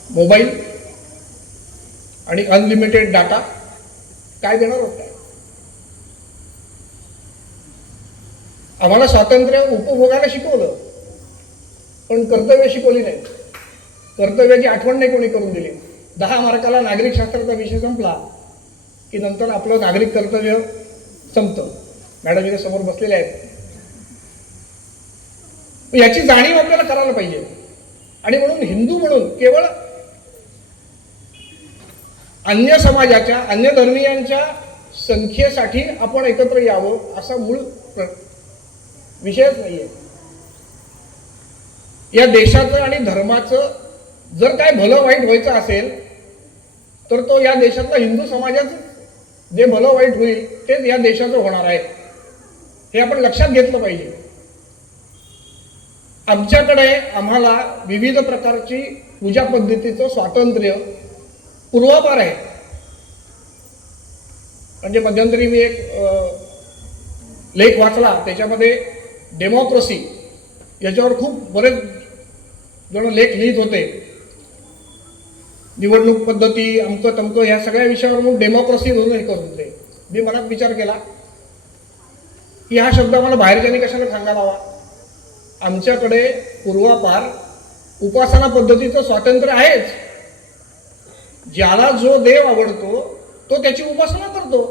मोबाईल आणि अनलिमिटेड डाटा काय देणार आहोत? काय आम्हाला स्वातंत्र्य उपभोगायला शिकवलं, पण कर्तव्य शिकवली नाही. कर्तव्याची आठवण नाही कोणी करून दिली. 10 मार्काला नागरिक शास्त्राचा विषय संपला की नंतर आपलं नागरिक कर्तव्य संपतं. मॅडम इथे समोर बसलेले आहेत. याची जाणीव आपल्याला करायला पाहिजे. आणि म्हणून हिंदू म्हणून केवळ अन्य समाजाच्या, अन्य धर्मीयांच्या संख्येसाठी आपण एकत्र यावं असा मूळ विषयच नाहीये. या देशाचं आणि धर्माचं जर काय भलं वाईट व्हायचं असेल तर तो या देशातला हिंदू समाजाचं जे भलं वाईट होईल तेच या देशाचं होणार आहे, हे आपण लक्षात घेतलं पाहिजे. आमच्याकडे आम्हाला विविध प्रकारची पूजा पद्धतीचं स्वातंत्र्य पूर्वापार आहे. म्हणजे मध्यंतरी मी एक लेख वाचला, त्याच्यामध्ये डेमोक्रेसी याच्यावर खूप बरेच जण लेख लिहित होते. निवडणूक पद्धती, अमकं तमकं ह्या सगळ्या विषयावर मग डेमोक्रेसी म्हणून हे करत होते. मी मनात विचार केला की हा शब्द मला बाहेरच्यानी कशाला सांगायला हवा. आमच्याकडे पूर्वापार उपासना पद्धतीचं स्वातंत्र्य आहेच. ज्याला जो देव आवडतो तो त्याची उपासना करतो.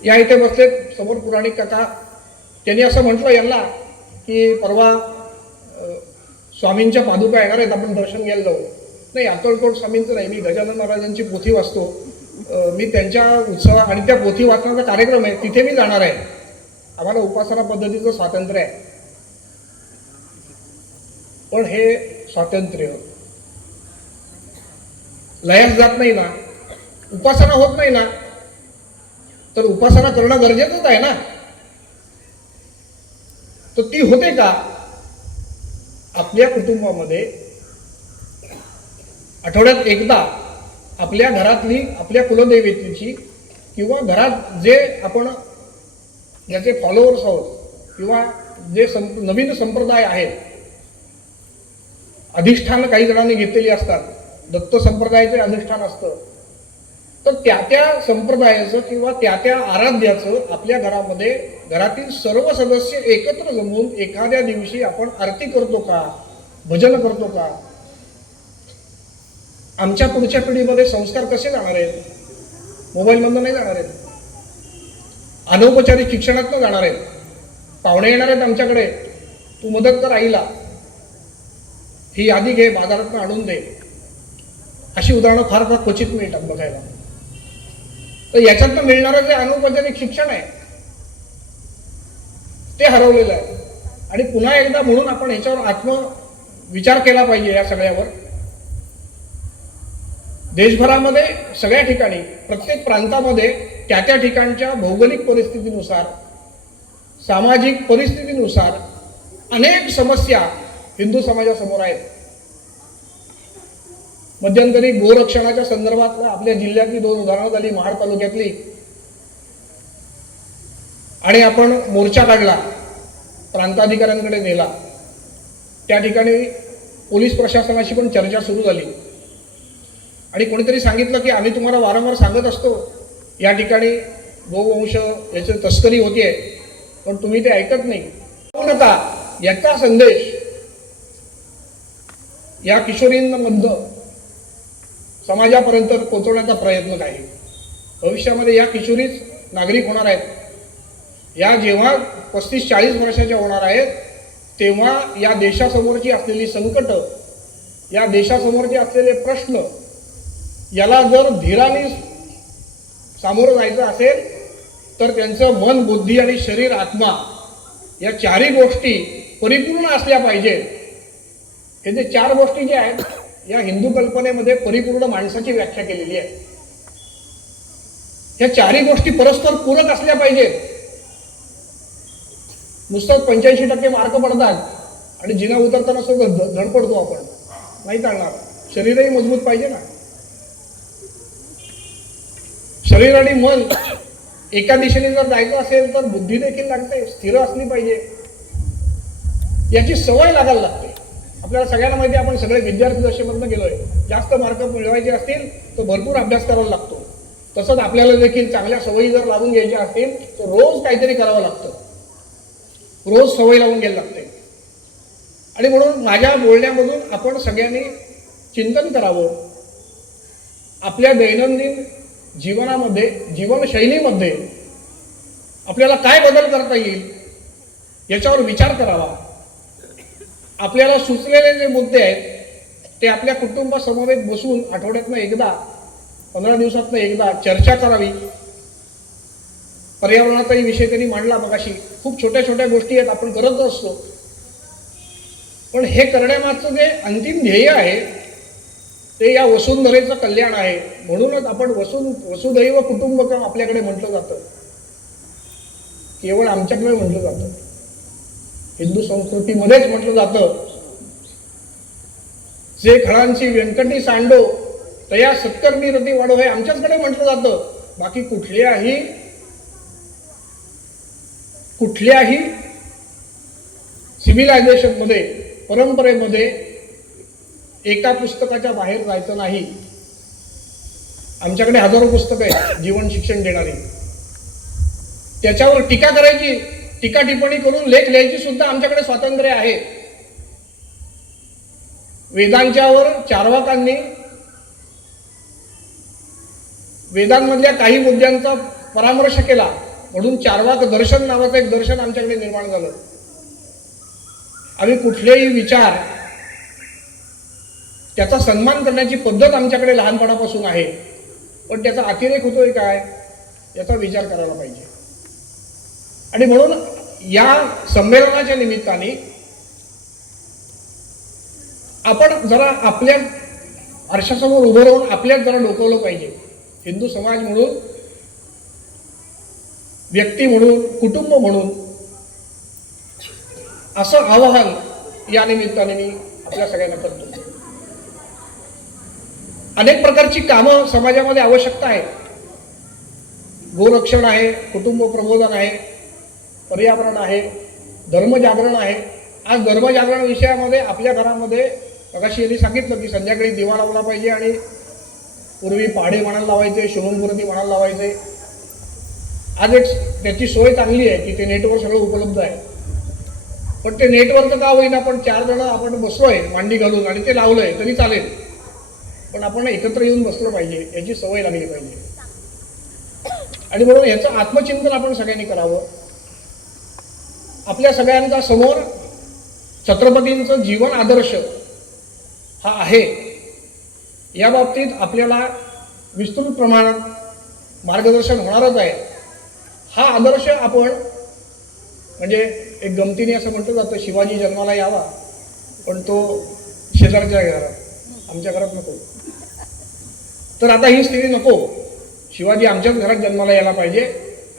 या इथे बसले समोर पुराणिक काका, त्यांनी असं म्हटलं यांना की परवा स्वामींच्या पादुका येणार आहेत, आपण दर्शन घ्यायला जाऊ. नाही, अक्कलकोट स्वामींचं नाही, मी गजानन महाराजांची पोथी वाचतो. मी त्यांच्या उत्सवा आणि त्या पोथी वाचण्याचा कार्यक्रम आहे, तिथे मी जाणार आहे. आम्हाला उपासना पद्धतीचं स्वातंत्र्य आहे. पण हे स्वातंत्र्य लयास जात नाही ना. उपासना होत नाही ना, तर उपासना करणं गरजेचंच आहे ना. तर ती होते का? आपल्या कुटुंबामध्ये आठवड्यात एकदा आपल्या घरातली, आपल्या कुलदेवतेची किंवा घरात जे आपण ज्याचे फॉलोअर्स आहोत किंवा जे नवीन संप्रदाय आहेत, अधिष्ठान काही जणांनी घेतलेली असतात, दत्त संप्रदायाचे अधिष्ठान असतं, तर त्या संप्रदायाचं किंवा त्या आराध्याचं आपल्या घरामध्ये घरातील सर्व सदस्य एकत्र जमून एखाद्या दिवशी आपण आरती करतो का, भजन करतो का? आमच्या पुढच्या पिढीमध्ये संस्कार कसे जाणार आहेत? मोबाईलमधून नाही जाणार आहेत, अनौपचारिक शिक्षणातनं जाणार आहेत. पाहुणे येणार आहेत आमच्याकडे, तू मदत कर आईला, ही यादी घे, बाजारातून आणून दे, अशी उदाहरणं फार फार क्वचित मिळतात बघायला. तर याच्यातनं मिळणारं जे अनौपचारिक शिक्षण आहे ते हरवलेलं आहे. आणि पुन्हा एकदा म्हणून आपण ह्याच्यावर आत्मविचार केला पाहिजे. या सगळ्यावर देशभरामध्ये सगळ्या ठिकाणी, प्रत्येक प्रांतामध्ये त्या ठिकाणच्या भौगोलिक परिस्थितीनुसार, सामाजिक परिस्थितीनुसार अनेक समस्या हिंदू समाजासमोर आहेत. मध्यंतरी गोरक्षणाच्या संदर्भात आपल्या जिल्ह्यातली 2 उदाहरणं झाली, महाड तालुक्यातली, आणि आपण मोर्चा काढला, प्रांताधिकाऱ्यांकडे नेला. त्या ठिकाणी पोलीस प्रशासनाशी पण चर्चा सुरू झाली आणि कोणीतरी सांगितलं की आम्ही तुम्हाला वारंवार सांगत असतो या ठिकाणी गोवंश याची तस्करी होतीये, पण तुम्ही ते ऐकत नाही. नका, याचा संदेश या किशोरींमधनं समाजापर्यंत पोहोचवण्याचा प्रयत्न आहे. भविष्यामध्ये या किशोरीच नागरिक होणार आहेत. या जेव्हा 35-40 वर्षाच्या होणार आहेत, तेव्हा या देशासमोरची असलेली संकट, या देशासमोरचे असलेले प्रश्न, याला जर धीराने सामोरं जायचं असेल तर त्यांचं मन, बुद्धी आणि शरीर, आत्मा या 4ही गोष्टी परिपूर्ण असल्या पाहिजेत. हे जे 4 गोष्टी ज्या आहेत, या हिंदू कल्पनेमध्ये परिपूर्ण माणसाची व्याख्या केलेली आहे. ह्या 4ही गोष्टी परस्पर पूरक असल्या पाहिजेत. नुसतं 85% मार्क पडतात आणि जिना उतरताना सगळं धडपडतो आपण, नाही चालणार. शरीरही मजबूत पाहिजे ना. शरीर आणि मन एका दिशेने जर जायचं असेल तर बुद्धी देखील लागते, स्थिर असली पाहिजे. याची सवय लागायला लागते. आपल्याला सगळ्यांना माहिती आहे, आपण सगळे विद्यार्थी दशेमधनं गेलोय. जास्त मार्क मिळवायचे असतील तर भरपूर अभ्यास करावा लागतो. तसंच आपल्याला देखील चांगल्या सवयी जर लावून घ्यायच्या असतील तर रोज काहीतरी करावं लागतं, रोज सवय लावून घ्यायला लागते. आणि म्हणून माझ्या बोलण्यामधून आपण सगळ्यांनी चिंतन करावं. आपल्या दैनंदिन जीवनामध्ये, जीवनशैलीमध्ये आपल्याला काय बदल करता येईल याच्यावर विचार करावा. आपल्याला सुचलेले जे मुद्दे आहेत ते आपल्या कुटुंबासमवेत बसून आठवड्यातनं एकदा, 15 दिवसातनं एकदा चर्चा करावी. पर्यावरणाचाही विषय त्यांनी मांडला मगाशी. खूप छोट्या छोट्या गोष्टी आहेत, आपण करत असतो, पण हे करण्यामागचं जे अंतिम ध्येय आहे ते या वसुंधरेचं कल्याण आहे. म्हणूनच आपण वसुदैव कुटुंबकम आपल्याकडे म्हटलं जातं. केवळ आमच्याकडे म्हटलं जातं, हिंदू संस्कृतीमध्येच म्हटलं जातं. जे खळांची व्यंकटी सांडो तया सत्कर्मी रती वाढो, हे आमच्याचकडे म्हटलं जातं. बाकी कुठल्याही सिव्हिलायझेशन मध्ये, परंपरेमध्ये एका पुस्तकाच्या बाहेर जायचं नाही. आमच्याकडे हजारो पुस्तकं आहेत जीवन शिक्षण देणारी. त्याच्यावर टीका करायची, टीका टिप्पणी करून लेख लिहायची सुद्धा आमच्याकडे स्वातंत्र्य आहे. वेदांच्यावर चार्वाकांनी वेदांमधल्या काही मुद्द्यांचा परामर्श केला, म्हणून चार्वाक दर्शन नावाचं एक दर्शन आमच्याकडे निर्माण झालं. आम्ही कुठलेही विचार, त्याचा सन्मान करण्याची पद्धत आमच्याकडे लहानपणापासून आहे, पण त्याचा अतिरेक होतोय काय याचा विचार करायला पाहिजे. आणि म्हणून या संमेलनाच्या निमित्ताने आपण जरा आपल्या आरशासमोर उभं राहून आपल्यात जरा डोकवलं पाहिजे. हिंदू समाज म्हणून, व्यक्ती म्हणून, कुटुंब म्हणून असं आवाहन या निमित्ताने मी आपल्या सगळ्यांना करतो. अनेक प्रकारची कामं समाजामध्ये आवश्यकता आहे. गोरक्षण आहे, कुटुंब प्रबोधन आहे, पर्यावरण आहे, धर्मजागरण आहे. आज धर्मजागरण विषयामध्ये आपल्या घरामध्ये मगाशी यांनी सांगितलं की संध्याकाळी दिवा लावला पाहिजे आणि पूर्वी पहाडे म्हणायला लावायचे, शुभमूर्ती म्हणायला लावायचे. आज एक त्याची सोय चांगली आहे की ते नेटवर सगळं उपलब्ध आहे. पण ते नेटवर तर का होईना, पण 4 जण आपण बसलोय मांडी घालून आणि ते लावलंय तरी चालेल, पण आपण एकत्र येऊन बसलं पाहिजे, याची सवय लागली पाहिजे. आणि म्हणून याचं आत्मचिंतन आपण सगळ्यांनी करावं. आपल्या सगळ्यांचा समोर छत्रपतींचं जीवन आदर्श हा आहे. या बाबतीत आपल्याला विस्तृत प्रमाणात मार्गदर्शन होणारच आहे. हा आदर्श आपण म्हणजे एक गमतीने असं म्हटलं जातं, शिवाजी जन्माला यावा पण तो शेजारच्या घरात, आमच्या घरात नको. तर आता ही स्थिती नको. शिवाजी आमच्याच घरात जन्माला यायला पाहिजे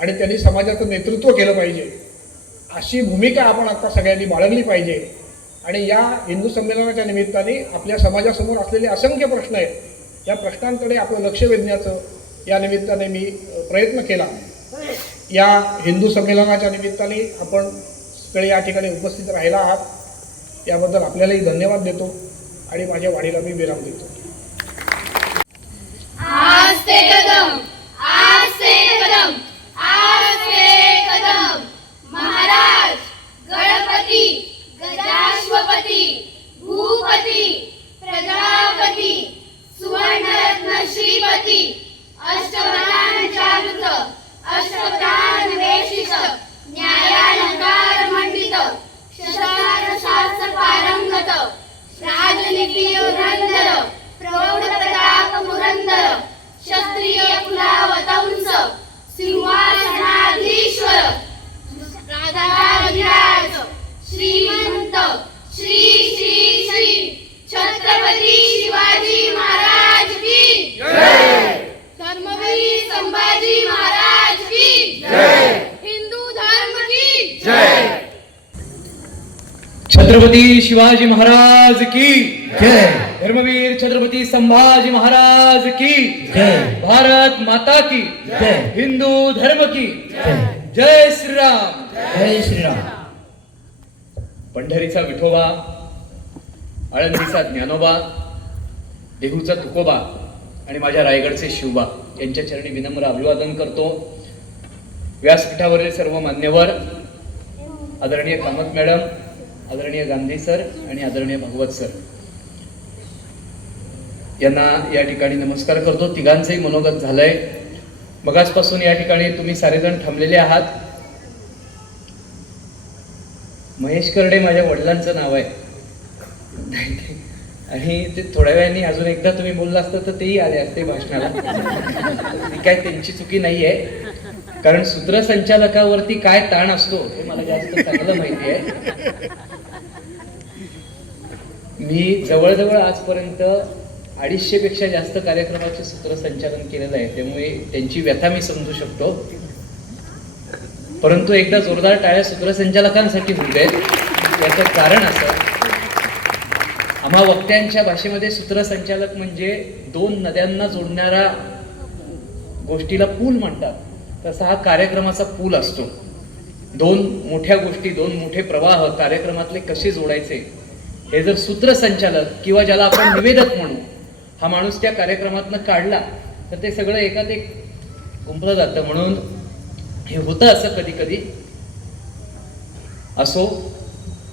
आणि त्यांनी समाजाचं नेतृत्व केलं पाहिजे, अशी भूमिका आपण आता सगळ्यांनी बाळगली पाहिजे. आणि या हिंदू संमेलनाच्या निमित्ताने आपल्या समाजासमोर असलेले असंख्य प्रश्न आहेत, या प्रश्नांकडे आपलं लक्ष वेधण्याचं या निमित्ताने मी प्रयत्न केला. या हिंदू संमेलनाच्या निमित्ताने आपण सगळे या ठिकाणी उपस्थित राहिला आहात, याबद्दल आपल्यालाही धन्यवाद देतो आणि माझ्या वाणीला मी विराम देतो. आस्ते कदम, आस्ते कदम, आस्ते कदम. महाराज, गणपती, गजाश्वपती, भूपती, प्रजापती, सुवर्णरत्न श्रीपती, अष्टप्रधान जागृत, अष्टप्रधान वेशिष, न्यायालंकार मंडित, शस्त्रास्त्र शास्त्र पारंगत, राजनीती धुरंधर, प्रौढ प्रताप पुरंदर, क्षत्रिय कुलावतंस, सिंहासनाधीश्वर, राधाविराज, श्रीमंत, श्री श्री श्री छत्रपती शिवाजी महाराज की जय. धर्मवीर संभाजी महाराज की जय. हिंदू धर्म की जय. छत्रपती शिवाजी महाराज की जय. धर्मवीर छत्रपती संभाजी महाराज की जय. भारत माता की जय. हिंदू धर्म की जय. जय श्रीराम. जय श्रीराम. पंढरीचा विठोबा, आळंदीचा ज्ञानोबा, देहूचा तुकोबा आणि माझ्या रायगडचे शिवबा यांच्या चरणी विनम्र अभिवादन करतो. व्यासपीठावरील सर्व मान्यवर, आदरणीय कामत मॅडम, आदरणीय गांधी सर आणि आदरणीय भागवत सर यांना या ठिकाणी नमस्कार करतो. तिघांचंही मनोगत झालंय. मगाचपासून या ठिकाणी तुम्ही सारेजण थांबलेले आहात. महेश करडे माझ्या वडिलांचं नाव आहे आणि ते थोड्या वेळाने अजून एकदा तुम्ही बोलला असतं तर तेही आले असते भाषणाला. ती काय त्यांची चुकी नाहीये, कारण सूत्रसंचालकावरती काय ताण असतो हे मला जास्त चांगलं माहिती आहे. मी जवळजवळ आजपर्यंत 250 पेक्षा जास्त कार्यक्रमाचे सूत्रसंचालन केलेलं आहे, त्यामुळे त्यांची व्यथा मी समजू शकतो. परंतु एकदा जोरदार टाळ्या सूत्रसंचालकांसाठी होऊ देत. याचं कारण असं, आम्हा वक्त्यांच्या भाषेमध्ये सूत्रसंचालक म्हणजे 2 नद्यांना जोडणारा गोष्टीला पूल म्हणतात, तसा हा कार्यक्रमाचा पूल असतो. 2 मोठ्या गोष्टी, 2 मोठे प्रवाह कार्यक्रमातले कसे जोडायचे हे जर सूत्रसंचालक किंवा ज्याला आपण निवेदक म्हणू हा माणूस त्या कार्यक्रमातनं काढला तर ते सगळं एकात एक गुंफलं जातं. म्हणून हे होतं असं कधी कधी. असो,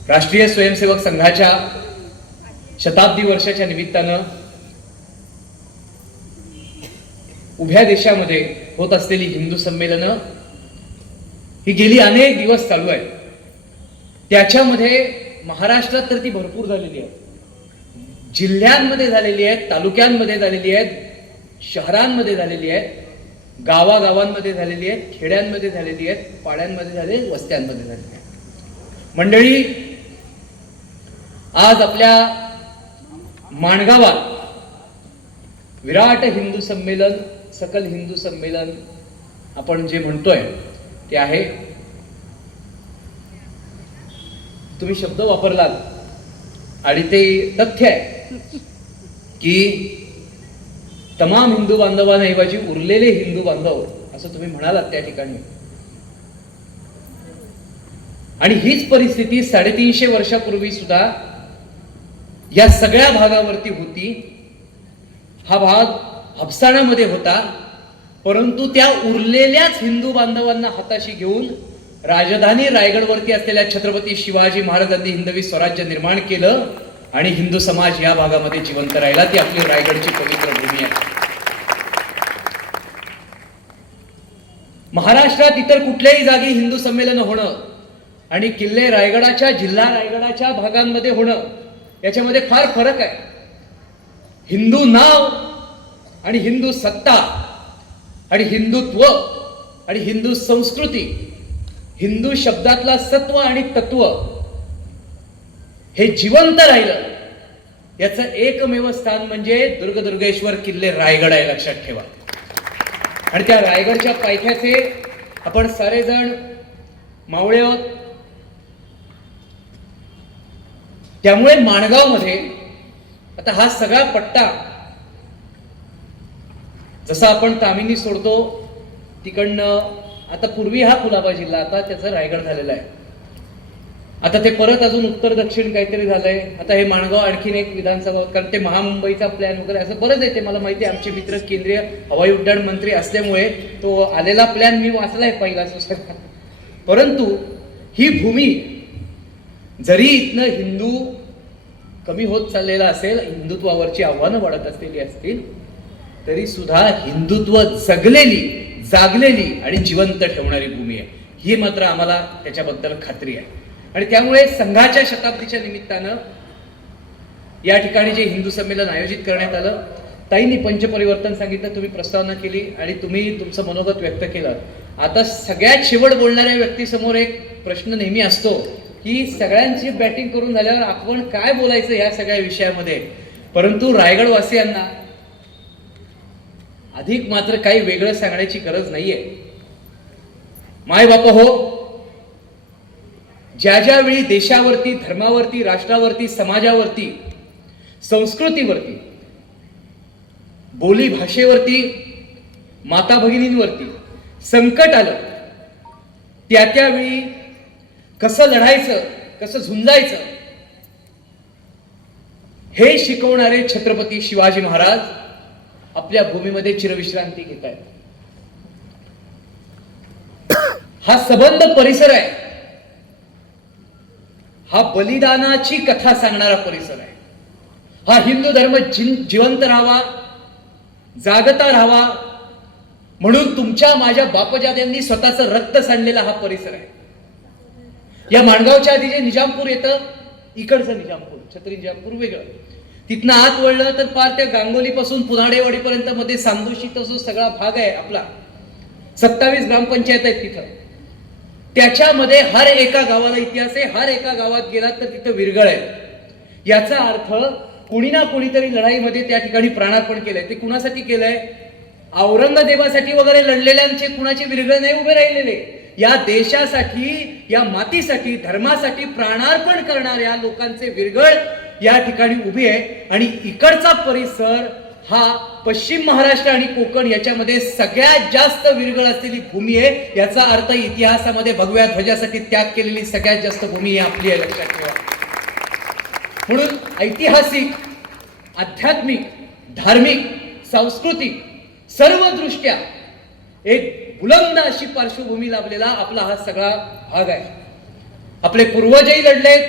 राष्ट्रीय स्वयंसेवक संघाच्या शताब्दी वर्षाच्या निमित्तानं उभ्या देशामध्ये होत असलेली हिंदू संमेलनं ही गेली अनेक दिवस चालू आहे. त्याच्यामध्ये महाराष्ट्रात तर ती भरपूर झालेली आहे, जिल्ह्यांमध्ये झालेली आहेत, तालुक्यांमध्ये झालेली आहेत, शहरांमध्ये झालेली आहेत, गावागावांमध्ये झालेली आहेत, खेड्यांमध्ये झालेली आहेत, पाड्यांमध्ये झालेली, वस्त्यांमध्ये झालेली आहेत. मंडळी, आज आपल्या माणगावात विराट हिंदू संमेलन सकल हिंदू संमेलन आपण जे म्हणतोय ते आहे, तुम्ही शब्द वापरलात आणि ते तथ्य आहे की तमाम हिंदू बांधवांऐवजी उरलेले हिंदू बांधव असं तुम्ही म्हणालात त्या ठिकाणी. आणि हीच परिस्थिती 350 वर्षापूर्वी सुद्धा या सगळ्या भागावरती होती. हा भाग हापसाण्यामध्ये होता, परंतु त्या उरलेल्याच हिंदू बांधवांना हाताशी घेऊन राजधानी रायगडवरती असलेल्या छत्रपती शिवाजी महाराजांनी हिंदवी स्वराज्य निर्माण केलं आणि हिंदू समाज या भागामध्ये जिवंत राहिला. ती आपली रायगडची पवित्र भूमी आहे. महाराष्ट्रात इतर कुठल्याही जागी हिंदू संमेलन होणं आणि किल्ले रायगडाच्या, जिल्हा रायगडाच्या भागांमध्ये होणं याच्यामध्ये फार फरक आहे. हिंदू नाव आणि हिंदू सत्ता आणि हिंदुत्व आणि हिंदू संस्कृती, हिंदू शब्दातला सत्व आणि तत्व हे जिवंत राहिलं याचं एकमेव स्थान म्हणजे दुर्गेश्वर किल्ले रायगड आहे, लक्षात ठेवा. आणि त्या रायगडच्या पायथ्याचे आपण सारेजण मावळे आहोत. त्यामुळे माणगावमध्ये आता हा सगळा पट्टा, जसा आपण तामिनी सोडतो तिकडनं, आता पूर्वी हा कुलाबा जिल्हा, आता त्याचं रायगड झालेला आहे. आता ते परत अजून उत्तर दक्षिण काहीतरी झालंय. आता हे माणगाव आणखीन एक विधानसभा, कारण ते महामुंबईचा प्लॅन वगैरे असं बरंच आहे. ते मला माहिती आहे, आमचे मित्र केंद्रीय हवाई उड्डाण मंत्री असल्यामुळे तो आलेला प्लॅन मी वाचलाय पहिला. परंतु ही भूमी जरी इथनं हिंदू कमी होत चाललेला असेल, हिंदुत्वावरची आव्हानं वाढत असलेली असतील, तरी सुद्धा हिंदुत्व जगलेली, जागलेली आणि जिवंत ठेवणारी भूमी आहे. ही मात्र आम्हाला त्याच्याबद्दल खात्री आहे. आणि त्यामुळे संघाच्या शताब्दीच्या निमित्तानं या ठिकाणी जे हिंदू संमेलन आयोजित करण्यात आलं, ताईंनी पंचपरिवर्तन सांगितलं, तुम्ही प्रस्तावना केली आणि तुम्ही तुमचं मनोगत व्यक्त केलं. आता सगळ्यात शेवट बोलणाऱ्या व्यक्तीसमोर एक प्रश्न नेहमी असतो की सगळ्यांची बॅटिंग करून झाल्यावर आपण काय बोलायचं या सगळ्या विषयामध्ये. परंतु रायगडवासियांना अधिक मात्र काही वेगळं सांगण्याची गरज नाहीये. माय बाप हो, ज्या ज्या वेळी देशावरती, धर्मावरती, राष्ट्रावरती, समाजावरती, संस्कृतीवरती, बोली भाषेवरती, माता भगिनींवरती संकट आलं, त्या त्यावेळी कसं लढायचं, कसं झुंजायचं हे शिकवणारे छत्रपती शिवाजी महाराज आपल्या भूमीमध्ये चिरविश्रांती घेत आहेत. हा सबंध परिसर आहे. हा बलिदानाची कथा सांगणारा परिसर आहे. हा हिंदू धर्म जिवंत राहावा, जागता राहावा म्हणून तुमच्या माझ्या बापजाद्यांनी स्वतःचं रक्त सांडलेला हा परिसर आहे. या माणगावच्या आधी जे निजामपूर येतं, इकडचं निजामपूर, छत्री निजामपूर वेगळं, तिथनं आत वळलं तर पार त्या गांगोलीपासून पुनाडेवाडीपर्यंत मध्ये सांदोशी तो जो सगळा भाग आहे आपला, 27 ग्रामपंचायत आहेत तिथं. त्याच्यामध्ये हर एका गावाला इतिहास आहे. हर एका गावात गेलात तर तिथं विरगळ आहे. याचा अर्थ कुणी ना कुणीतरी लढाईमध्ये त्या ठिकाणी प्राणार्पण केलंय. ते कुणासाठी केलंय? औरंगजेबासाठी वगैरे लढलेल्यांचे कुणाचे विरगळ नाही उभे राहिलेले. या देशासाठी, या मातीसाठी, धर्मासाठी प्राणार्पण करणाऱ्या लोकांचे विरगळ या ठिकाणी उभी आहे. आणि इकडचा परिसर हा पश्चिम महाराष्ट्र आणि कोकण याच्यामध्ये सगळ्यात जास्त विरगळ असलेली भूमी आहे. याचा अर्थ इतिहासामध्ये भगव्या ध्वजासाठी त्याग केलेली सगळ्यात जास्त भूमी ही आपली आहे, लक्षात ठेवा. म्हणून ऐतिहासिक, आध्यात्मिक, धार्मिक, सांस्कृतिक सर्व दृष्ट्या एक बुलंद अशी पार्श्वभूमी लाभलेला आपला हा सगळा भाग आहे. आपले पूर्वजही लढलेत,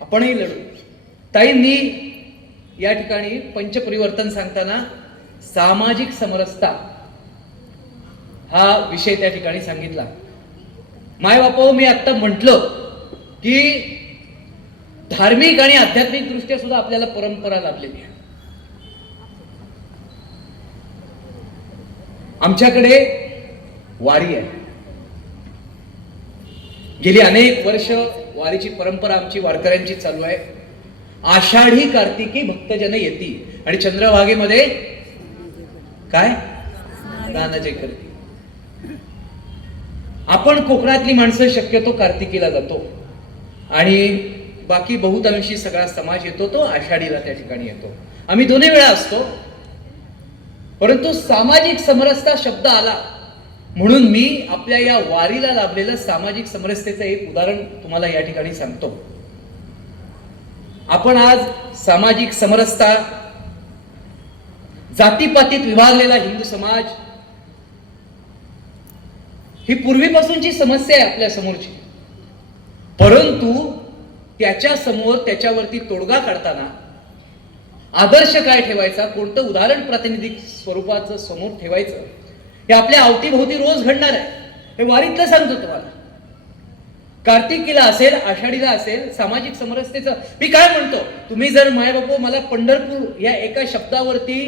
आपणही लढू. ताईंनी या ठिकाणी पंचपरिवर्तन सांगताना सामाजिक समरसता हा विषय त्या ठिकाणी सांगितला. माय बापा, मी आता म्हटलं की धार्मिक आणि आध्यात्मिक दृष्ट्या सुद्धा आपल्याला परंपरा लाभलेली आहे. आमच्याकडे वारी आहे. गेली अनेक वर्ष वारीची परंपरा आमची वारकऱ्यांची चालू आहे. आषाढी कार्तिकी भक्तजन येती आणि चंद्रभागेमध्ये काय दान जे करते. आपण कोकणातली माणसं शक्यतो कार्तिकीला जातो आणि बाकी बहुतांशी सगळा समाज येतो तो आषाढीला त्या ठिकाणी येतो. आम्ही दोन्ही वेळा असतो, परंतु सामाजिक समरसता शब्द आला म्हणून मी आपल्या या वारीला लाभलेलं सामाजिक समरसतेचं एक उदाहरण तुम्हाला या ठिकाणी सांगतो. आपण आज सामाजिक समरसता, जातीपातीत विभागलेला हिंदू समाज ही पूर्वीपासूनची समस्या आहे आपल्या समोरची, परंतु त्याच्या समोर त्याच्यावरती तोडगा काढताना आदर्श काय ठेवायचा, कोणतं उदाहरण प्रातिनिधिक स्वरूपाचं समोर ठेवायचं, हे आपल्या अवतीभोवती रोज घडणार आहे. हे वारीतलं सांगतो तुम्हाला. कार्तिकीला असेल, आषाढीला असेल, सामाजिक समरसतेचं मी काय म्हणतो, तुम्ही जर मायबापू मला पंढरपूर या एका शब्दावरती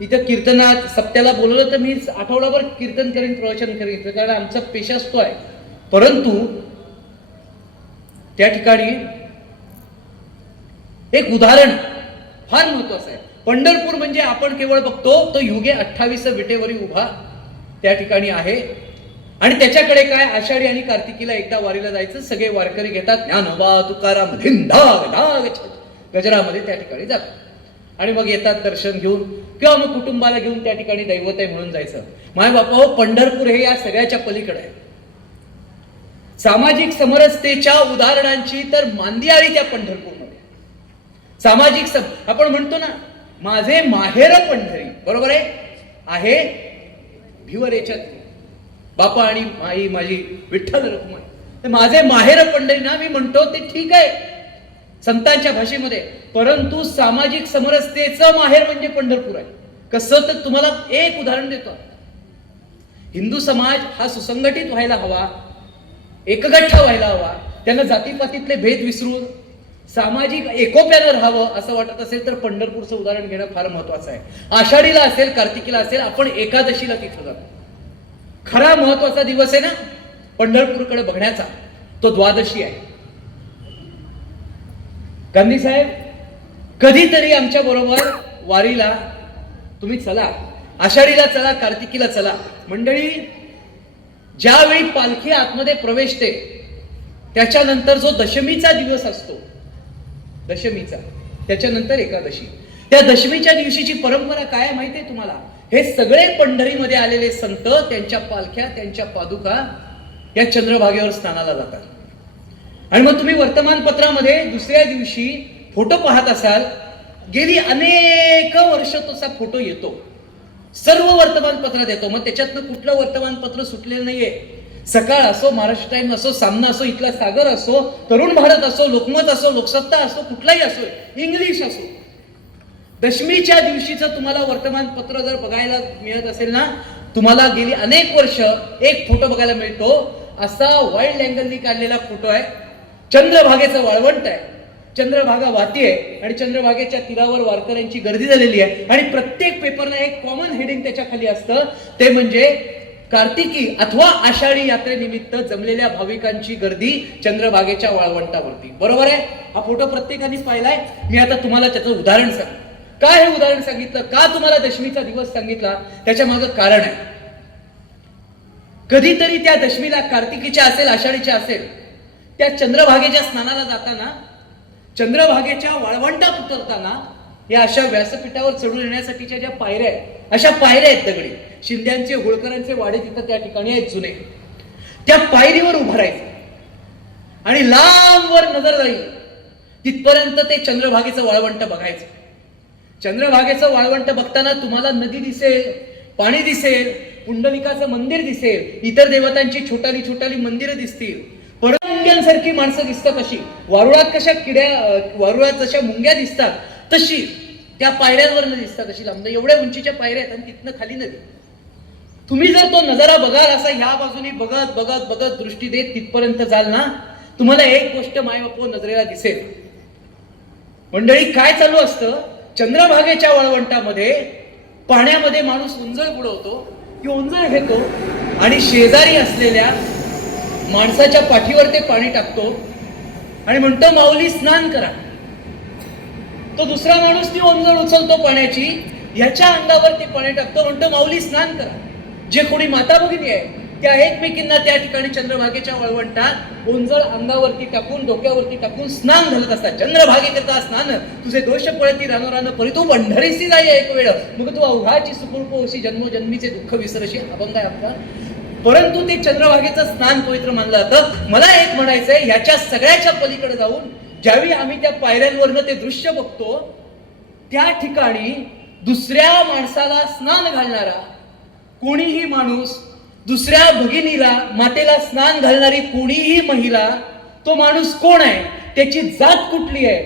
इथं कीर्तनात सप्त्याला बोलवलं तर मी आठवडाभर कीर्तन करीन, प्रवचन करीन, कारण आमचा पेशाच तो आहे. परंतु त्या ठिकाणी एक उदाहरण फार महत्वाचं आहे. पंढरपूर म्हणजे आपण केवळ बघतो तो युगे 28 विटेवरी उभा त्या ठिकाणी आहे आणि त्याच्याकडे काय, आषाढी आणि कार्तिकीला एकदा वारीला जायचं, सगळे वारकरी घेतात ज्ञानोबा तुकाराम धिंडाग डाग गजरामध्ये त्या ठिकाणी जातात आणि मग येतात दर्शन घेऊन किंवा मग कुटुंबाला घेऊन त्या ठिकाणी दैवत आहे म्हणून जायचं. माय बापा हो, पंढरपूर हे या सगळ्याच्या पलीकडे आहे. सामाजिक समरसतेच्या उदाहरणांची तर मांदियाळी त्या पंढरपूरमध्ये. सामाजिक आपण म्हणतो ना, माझे माहेर पंढरी, बरोबर आहे भिवरेच्या बापा आणि माई माझी विठ्ठल रखुमाई, तर माझे माहेर पंढरी ना मी म्हणतो ते ठीक आहे संतांच्या भाषेमध्ये, परंतु सामाजिक समरसतेचं माहेर म्हणजे पंढरपूर आहे. कसं, तर तुम्हाला एक उदाहरण देतो. हिंदू समाज हा सुसंघटित व्हायला हवा, एकगठ्ठ व्हायला हवा, त्यांना जातीपातीतले भेद विसरून सामाजिक एकोप्यानं राहावं असं वाटत असेल तर पंढरपूरचं उदाहरण घेणं फार महत्वाचं आहे. आषाढीला असेल, कार्तिकीला असेल, आपण एकादशीला तिथं जातो. खरा महत्वाचा दिवस आहे ना पंढरपूरकडे बघण्याचा, तो द्वादशी आहे. गांधी साहेब, कधीतरी आमच्या बरोबर वारीला तुम्ही चला, आषाढीला चला, कार्तिकीला चला. मंडळी, ज्यावेळी पालखी आतमध्ये प्रवेशते त्याच्यानंतर जो दशमीचा दिवस असतो, दशमीचा, त्याच्यानंतर एकादशी, त्या दशमीच्या दिवशीची परंपरा काय आहे माहितीये तुम्हाला? हे सगळे पंढरीमध्ये आलेले संत, त्यांच्या पालख्या, त्यांच्या पादुका या चंद्रभागेवर स्नानाला जातात. आणि मग तुम्ही वर्तमानपत्रामध्ये दुसऱ्या दिवशी फोटो पाहत असाल, गेली अनेक वर्ष तसा फोटो येतो, सर्व वर्तमानपत्रात येतो. मग त्याच्यातनं कुठलं वर्तमानपत्र सुटलेलं नाहीये. सकाळ असो, महाराष्ट्र टाइम्स असो, सामना असो, इथला सागर असो, तरुण भारत असो, लोकमत असो, लोकसत्ता असो, कुठलाही असो, इंग्लिश असो, दशमीच्या दिवशीचं तुम्हाला वर्तमानपत्र जर बघायला मिळत असेल ना, तुम्हाला गेली अनेक वर्ष एक फोटो बघायला मिळतो. असा वाईल्ड अँगलनी काढलेला फोटो आहे, चंद्रभागेचं वाळवंट आहे, चंद्रभागा वाहतीये आणि चंद्रभागेच्या तीरावर वारकऱ्यांची गर्दी झालेली आहे. आणि प्रत्येक पेपरला एक कॉमन हेडिंग त्याच्या खाली असतं, ते म्हणजे कार्तिकी अथवा आषाढी यात्रेनिमित्त जमलेल्या भाविकांची गर्दी चंद्रभागेच्या वाळवंटावरती. बरोबर आहे? हा फोटो प्रत्येकाने पाहिलाय. मी आता तुम्हाला त्याचं उदाहरण सांग. का हे उदाहरण सांगितलं, का तुम्हाला दशमीचा दिवस सांगितला, त्याच्या मागं कारण आहे. कधीतरी त्या दशमीला, कार्तिकीच्या असेल, आषाढीच्या असेल, त्या चंद्रभागेच्या स्नानाला जाताना, चंद्रभागेच्या वाळवंटात उतरताना या अशा व्यासपीठावर चढून येण्यासाठीच्या ज्या पायऱ्या आहेत, अशा पायऱ्या आहेत दगडी, शिंद्यांचे, होळकरांचे वाडे तिथं त्या ठिकाणी आहेत जुने. त्या पायरीवर उभं राहायचं आणि लांबवर नजर जाईल तिथपर्यंत ते चंद्रभागेचं वाळवंट बघायचं. चंद्रभागेचं वाळवंट बघताना तुम्हाला नदी दिसेल, पाणी दिसेल, पुंडलिकाचं मंदिर दिसेल, इतर देवतांची छोटाली छोटाली मंदिरं दिसतील. परत मुंग्यांसारखी माणसं दिसतात अशी, वारुळात कशा वारुळात जशा मुंग्या दिसतात तशी त्या पायऱ्यांवर न दिसतात अशी लांब, एवढ्या उंचीच्या पायऱ्या आहेत आणि तिथनं खाली नदी. तुम्ही जर तो नजारा बघाल, असा ह्या बाजूने बघत बघत बघत दृष्टी देत तिथपर्यंत जाल ना, तुम्हाला एक गोष्ट मायबापू नजरेला दिसेल. मंडळी, काय चालू असतं, चंद्रभागेच्या वाळवंटामध्ये पाण्यामध्ये माणूस उंजळ बुडवतो, ती उंजळ घेतो आणि शेजारी असलेल्या माणसाच्या पाठीवर ते पाणी टाकतो आणि म्हणतो, माऊली स्नान करा. तो दुसरा माणूस ती ओंजळ उचलतो पाण्याची ह्याच्या अंगावर ते पाणी टाकतो, म्हणतो माऊली स्नान करा. जे कोणी माता भगिनी आहे त्या एकमेकींना त्या ठिकाणी चंद्रभागेच्या वळवंटात ओंजळ अंगावरती टाकून डोक्यावरती टाकून स्नान घालत असतात. चंद्रभागे करता स्नान तुझे दोष पळती रानो रान परी तू पंढरीसी जाई एक वेळ मग तू अवघाची सुकृप होशी जन्मोजन्मीचे दुःख विसरशी. अभंग आहे आपला. परंतु ते चंद्रभागेचं स्नान पवित्र मानलं जातं. मला एक म्हणायचंय, याच्या सगळ्याच्या पलीकडे जाऊन ज्यावेळी आम्ही त्या पायऱ्यांवरनं ते दृश्य बघतो त्या ठिकाणी दुसऱ्या माणसाला स्नान घालणारा कोणीही माणूस, दुसऱ्या भगिनीला मातेला स्नान घालणारी कोणीही महिला, तो माणूस कोण आहे, त्याची जात कुठली आहे,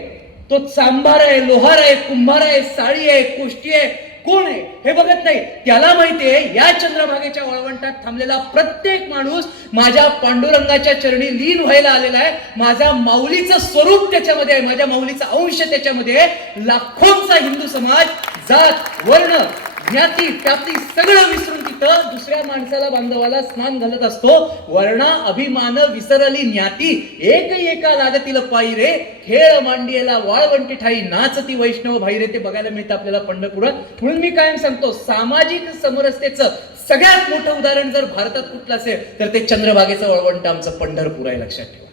तो चांभार आहे, लोहार आहे, कुंभार आहे, साळी आहे, कोष्टी आहे, कोण आहे हे बघत नाही. त्याला माहितीये या चंद्रभागेच्या वळवंटात थांबलेला प्रत्येक माणूस माझ्या पांडुरंगाच्या चरणी लीन व्हायला आलेला आहे. माझ्या माऊलीचं स्वरूप त्याच्यामध्ये आहे, माझ्या माऊलीचा अंश त्याच्यामध्ये आहे. लाखोंचा हिंदू समाज जात वर्ण ज्ञाती त्याती सगळं विसरून तिथं दुसऱ्या माणसाला बांधवाला स्नान घालत असतो. वर्णा अभिमान विसरली ज्ञाती एक एका लागतील पायी रे खेळ मांडियेला वाळवंटी ठाई नाचती वैष्णव भाई रे. ते बघायला मिळतं आपल्याला पंढरपुरात. म्हणून मी कायम सांगतो, सामाजिक समरसतेचं सगळ्यात मोठं उदाहरण जर भारतात कुठलं असेल तर ते चंद्रभागेचं वळवंट आमचं पंढरपूर आहे, लक्षात ठेवा.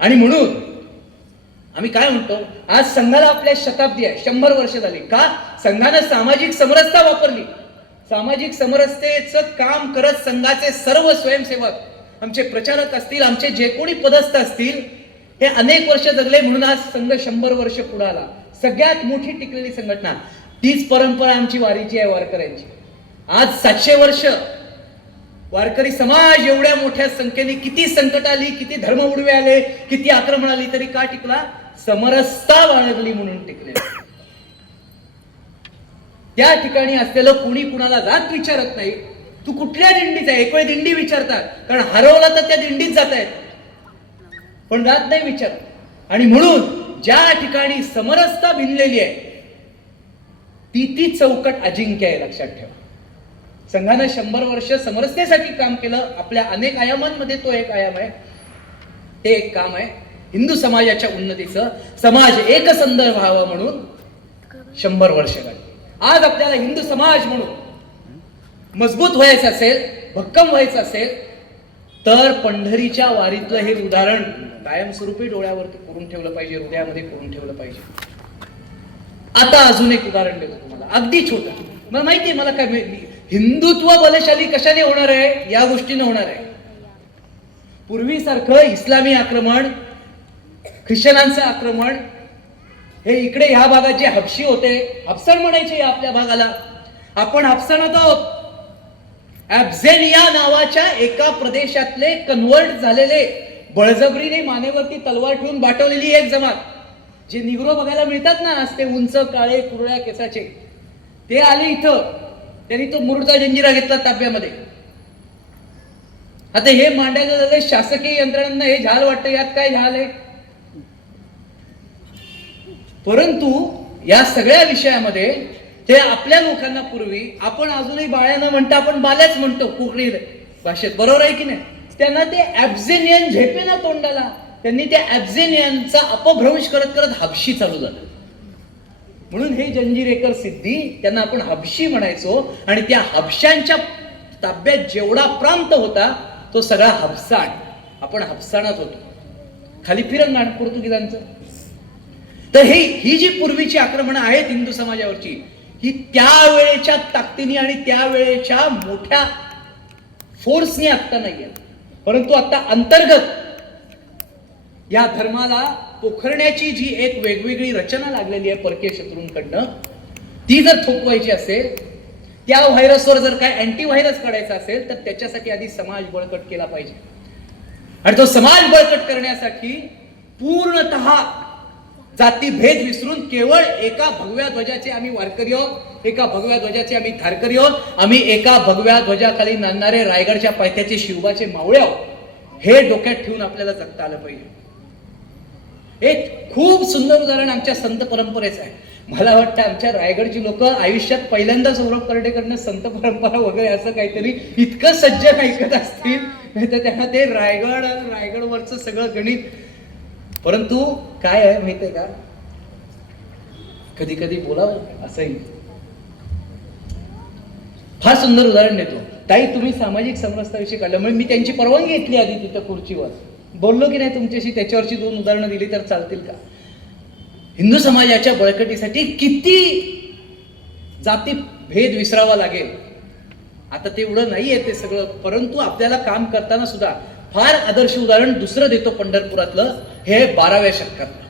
आणि म्हणून आम्ही काय म्हणतो, आज संघाला आपल्या शताब्दी आहे, 100 वर्ष झाली. का? संघानं सामाजिक समरसता वापरली. सामाजिक समरसतेचं काम करत संघाचे सर्व स्वयंसेवक, आमचे प्रचारक असतील, आमचे जे कोणी पदस्थ असतील, हे अनेक वर्ष जगले. म्हणून आज संघ 100 वर्ष पुढे आला. सगळ्यात मोठी टिकलेली संघटना. तीच परंपरा आमची वारीची आहे, वारकऱ्यांची. आज 700 वर्ष वारकरी समाज एवढ्या मोठ्या संख्येने, किती संकट आली, किती धर्म उडवे आले, किती आक्रमण आली, तरी का टिकला? समरसता बाळगली म्हणून टिकले. त्या ठिकाणी असलेलं कुणी कुणाला जात विचारत नाही, तू कुठल्या दिंडीत आहे. एक वेळ दिंडी विचारतात, कारण हरवला तर त्या दिंडीत जात आहेत, पण जात नाही विचारत. आणि म्हणून ज्या ठिकाणी समरसता भिनलेली आहे ती चौकट अजिंक्य आहे, लक्षात ठेवा. संघानं 100 वर्ष समरसतेसाठी काम केलं. आपल्या अनेक आयामांमध्ये तो एक आयाम आहे. ते एक काम आहे हिंदू समाजाच्या उन्नतीचं. समाज एकसंध व्हावा म्हणून 100 वर्ष लागली. आज आपल्याला हिंदू समाज म्हणून मजबूत व्हायचं असेल, भक्कम व्हायचं असेल, तर पंढरीच्या वारीतलं हे उदाहरण कायमस्वरूपी डोळ्यावरती करून ठेवलं पाहिजे, हृदयामध्ये करून ठेवलं पाहिजे. आता अजून एक उदाहरण देतो तुम्हाला, अगदी छोटं. मला माहितीये, मला काय, हिंदुत्व बलशाली कशाने होणार आहे? या गोष्टीने होणार आहे. पूर्वीसारखं इस्लामी आक्रमण, ख्रिश्चनांचं आक्रमण, हे इकडे ह्या भागात जे हबशी होते, हबसण म्हणायचे आपल्या भागाला, आपण हबसणत आहोत. ॲब्झेनिया नावाच्या एका प्रदेशातले कन्वर्ट झालेले, बळजबरीने मानेवरती तलवार ठेवून बाटवलेली एक जमात, जे निग्रो बघायला मिळतात ना, आज ते उंच काळे कुरळ्या केसाचे, ते आले इथं. त्यांनी तो मुरुडचा जंजिरा घेतला ताब्यामध्ये. आता हे मांडायचं झालं शासकीय यंत्रणांना, हे झाल वाटतं, यात काय झाल आहे. परंतु या सगळ्या विषयामध्ये ते आपल्या लोकांना, पूर्वी आपण अजूनही बाळ्यानं म्हणतो, आपण बाल्याच म्हणतो कोकणी भाषेत, बरोबर आहे की नाही? त्यांना ते ॲब्झेनियन झेपे ना तोंडाला. त्यांनी त्या ॲब्झेनियनचा अपभ्रंश करत करत हबशी चालू झालं. म्हणून हे जंजिरेकर सिद्धी, त्यांना आपण हबशी म्हणायचो. आणि त्या हबशांच्या ताब्यात जेवढा प्रांत होता तो सगळा हबसाण, आपण हबसाणाच होतो. खाली फिरंगाण पोर्तुगीजांचं. तर ही जी पूर्वीची आक्रमणं आहेत हिंदू समाजावरची, ही त्यावेळेच्या ताकदीने आणि त्यावेळेच्या मोठ्या फोर्सने आत्ता नाहीये, परंतु आता अंतर्गत या धर्माला पोखरण्याची जी एक वेगवेगळी रचना लागलेली आहे परकीय शत्रूंकडनं, ती जर थोपवायची असेल, त्या व्हायरसवर जर काय अँटी व्हायरस काढायचा असेल, तर त्याच्यासाठी आधी समाज बळकट केला पाहिजे. आणि तो समाज बळकट करण्यासाठी पूर्णतः जातीभेद विसरून केवळ एका भगव्या ध्वजाचे आम्ही वारकरी आहोत, एका भगव्या ध्वजाचे आम्ही धारकरी आहोत, आम्ही एका भगव्या ध्वजाखाली नांदणारे रायगडच्या पायथ्याचे शिवबाचे मावळे आहोत, हे डोक्यात ठेवून आपल्याला जगता आलं पाहिजे. एक खूप सुंदर उदाहरण आमच्या संत परंपरेचं आहे. मला वाटतं आमच्या रायगडची लोक आयुष्यात पहिल्यांदा सौरभ कर्डेकडनं संत परंपरा वगैरे असं काहीतरी इतकं सज्जन ऐकत असतील, नाही तर त्यांना ते रायगडवरचं सगळं गणित. परंतु काय आहे माहितीये का, कधी कधी बोलावं असंही, फार सुंदर उदाहरण देतो. ताई, तुम्ही सामाजिक समरसताविषयी काढल्यामुळे मी त्यांची परवानगी घेतली आधी तिथं खुर्चीवर बोललो की नाही तुमच्याशी, त्याच्यावरची 2 उदाहरणं दिली तर चालतील का? हिंदू समाजाच्या बळकटीसाठी किती जाती भेद विसरावा लागेल. आता ते एवढं नाहीये ते सगळं, परंतु आपल्याला काम करताना सुद्धा फार आदर्श उदाहरण दुसरं देतो पंढरपुरातलं, हे 12व्या शतकातलं.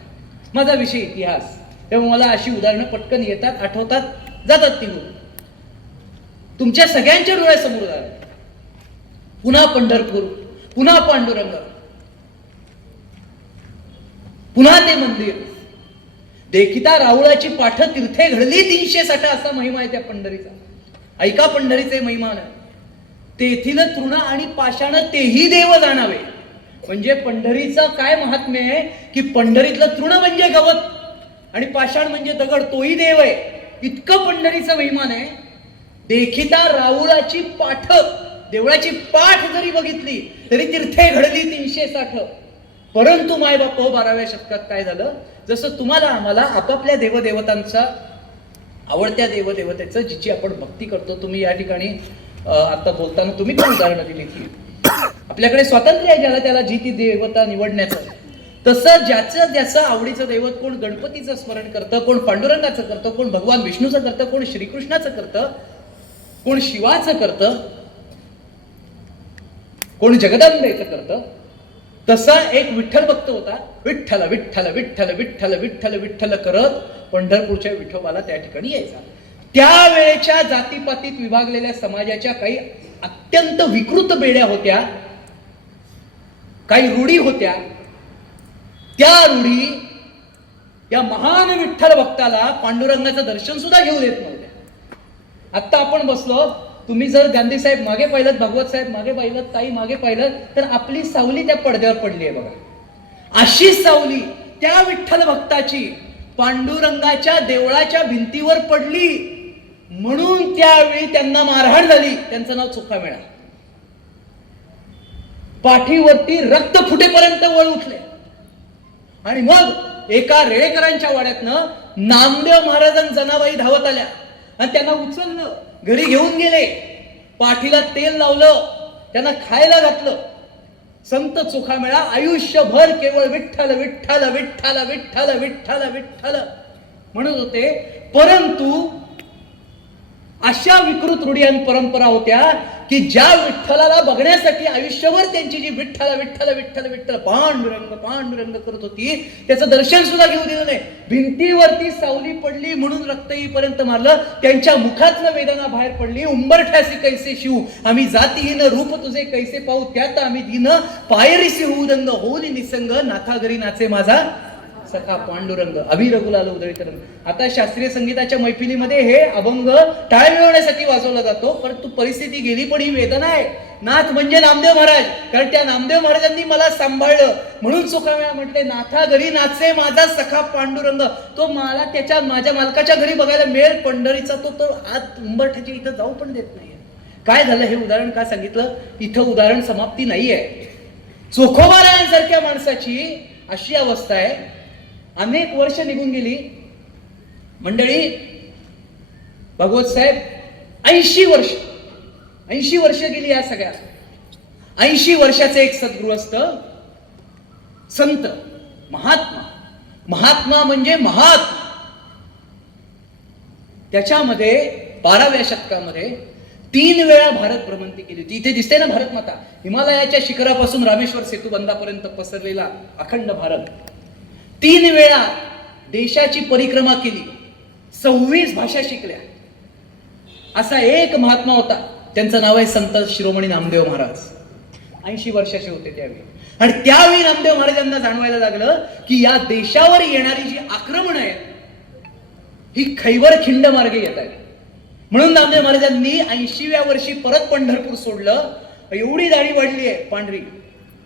माझा विषय इतिहास, तेव्हा मला अशी उदाहरणं पटकन येतात, आठवतात, जातात निघून. तुमच्या सगळ्यांच्या डोळ्यासमोर उदाहरण. पुन्हा पंढरपूर, पुन्हा पांडुरंग, पुन्हा ते मंदिर. देखिता राऊळाची पाठ तीर्थे घडली 360 असा महिमा आहे त्या पंढरीचा. ऐका पंढरीचे महिमान. तेथील तृण आणि पाषाण तेही देव जाणावे. म्हणजे पंढरीचं काय महात्म्य आहे की पंढरीतलं तृण म्हणजे गवत आणि पाषाण म्हणजे दगड, तोही देव आहे. इतकं पंढरीचं महिमान आहे. देखिता राऊळाची पाठ, देवळाची पाठ जरी बघितली तरी तीर्थे घडली 360. परंतु मायबाप 12व्या शतकात काय झालं, जसं तुम्हाला आम्हाला आपापल्या देवदेवतांचा, आवडत्या देवदेवतेचं जिची आपण भक्ती करतो, तुम्ही या ठिकाणी आता बोलताना तुम्ही पण उदाहरणं दिली की आपल्याकडे स्वातंत्र्य आहे ज्याला त्याला जी ती देवता निवडण्याचं, तसं ज्याचं ज्याचं आवडीचं दैवत, कोण गणपतीचं स्मरण करतं, कोण पांडुरंगाचं करतं, कोण भगवान विष्णूचं करतं, कोण श्रीकृष्णाचं करतं, कोण शिवाचं करतं, कोण जगदंबेचं करतं. तसा एक विठ्ठल भक्त होता. विठ्ठल विठ्ठल विठ्ठल विठ्ठल विठ्ठल विठ्ठल करत पंढरपूरच्या विठोबाला त्या ठिकाणी यायचा. त्यावेळेच्या जातीपातीत विभागलेल्या समाजाच्या काही अत्यंत विकृत बेड्या होत्या, काही रूढी होत्या. त्या रूढी या महान विठ्ठल भक्ताला पांडुरंगाचं दर्शन सुद्धा घेऊ देत नव्हत्या. आता आपण बसलो, तुम्ही जर गांधी साहेब मागे पाहिलं, भागवत साहेब मागे पाहिलं, ताई मागे पाहिलं, तर आपली सावली त्या पडद्यावर पडली आहे बघा. अशी सावली त्या विठ्ठल भक्ताची पांडुरंगाच्या देवळाच्या भिंतीवर पडली, म्हणून त्यावेळी त्यांना मारहाण झाली. त्यांचं नाव चोखामेळा. पाठीवरती रक्त फुटेपर्यंत वळ उठले. आणि मग एका रेळेकरांच्या वाड्यातनं नामदेव महाराजां जनाबाई धावत आल्या आणि त्यांना उचललं, घरी घेऊन गेले, पाठीला तेल लावलं, त्यांना खायला घातलं. संत चोखामेळा आयुष्यभर केवळ विठ्ठल विठ्ठल विठ्ठल विठ्ठल विठ्ठल विठ्ठल म्हणत होते. परंतु अशा विकृत रूढी आणि परंपरा होत्या की ज्या विठ्ठलाला बघण्यासाठी आयुष्यभर त्यांची जी विठ्ठल विठ्ठल विठ्ठल विठ्ठल पांडुरंग पांडुरंग करत होती, त्याचं दर्शन सुद्धा घेऊ दिलं नाही. भिंतीवरती सावली पडली म्हणून रक्त येईपर्यंत मारलं. त्यांच्या मुखातनं वेदना बाहेर पडली. उंबरठ्यासी कैसे शिव आम्ही जातीहीन, रूप तुझे कैसे पाहू त्यात आम्ही दिन, पायरीसी होऊ दंग होऊन निसंग, नाथा घरी नाचे माझा सखा पांडुरंग. अभिर गुलाल उधळीकरण. आता शास्त्रीय संगीताच्या मैफिलीमध्ये हे अभंग टाळ मिळवण्यासाठी वाजवला जातो, परंतु परिस्थिती गेली. पण ही वेदना आहे. नाथ म्हणजे नामदेव महाराज, कारण त्या नामदेव महाराजांनी मला सांभाळलं म्हणून चोखामेळा म्हटले. नाथा घरी नाचे माझा सखा पांडुरंग. तो मला त्याच्या माझ्या मालकाच्या घरी बघायला मिळेल पंढरीचा, तो आत उंबरठ्याच्या इथं जाऊ पण देत नाहीये. काय झालं? हे उदाहरण का सांगितलं? इथं उदाहरण समाप्ती नाहीये. चोखोबारायांसारख्या माणसाची अशी अवस्था आहे. अनेक वर्ष निघून गेली मंडळी. भागवत साहेब 80 वर्ष गेली या सगळ्या. 80 वर्षाचे एक सद्गृहस्थ संत, महात्मा म्हणजे महात्मा. त्याच्यामध्ये 12व्या शतकामध्ये 3 वेळा भारत भ्रमंती केली होती. इथे दिसते ना भारत माता, हिमालयाच्या शिखरापासून रामेश्वर सेतू बंधापर्यंत पसरलेला अखंड भारत. 3 वेळा देशाची परिक्रमा केली, 26 भाषा शिकल्या. असा एक महात्मा होता, त्यांचं नाव आहे संत शिरोमणी नामदेव महाराज. 80 वर्षाचे होते त्यावेळी. आणि त्यावेळी नामदेव महाराजांना जाणवायला लागलं की या देशावर येणारी जी आक्रमण आहे ही खैबर खिंड मार्गे येत आहे. म्हणून नामदेव महाराजांनी 80व्या वर्षी परत पंढरपूर सोडलं. एवढी दाढी वाढली आहे पांढरी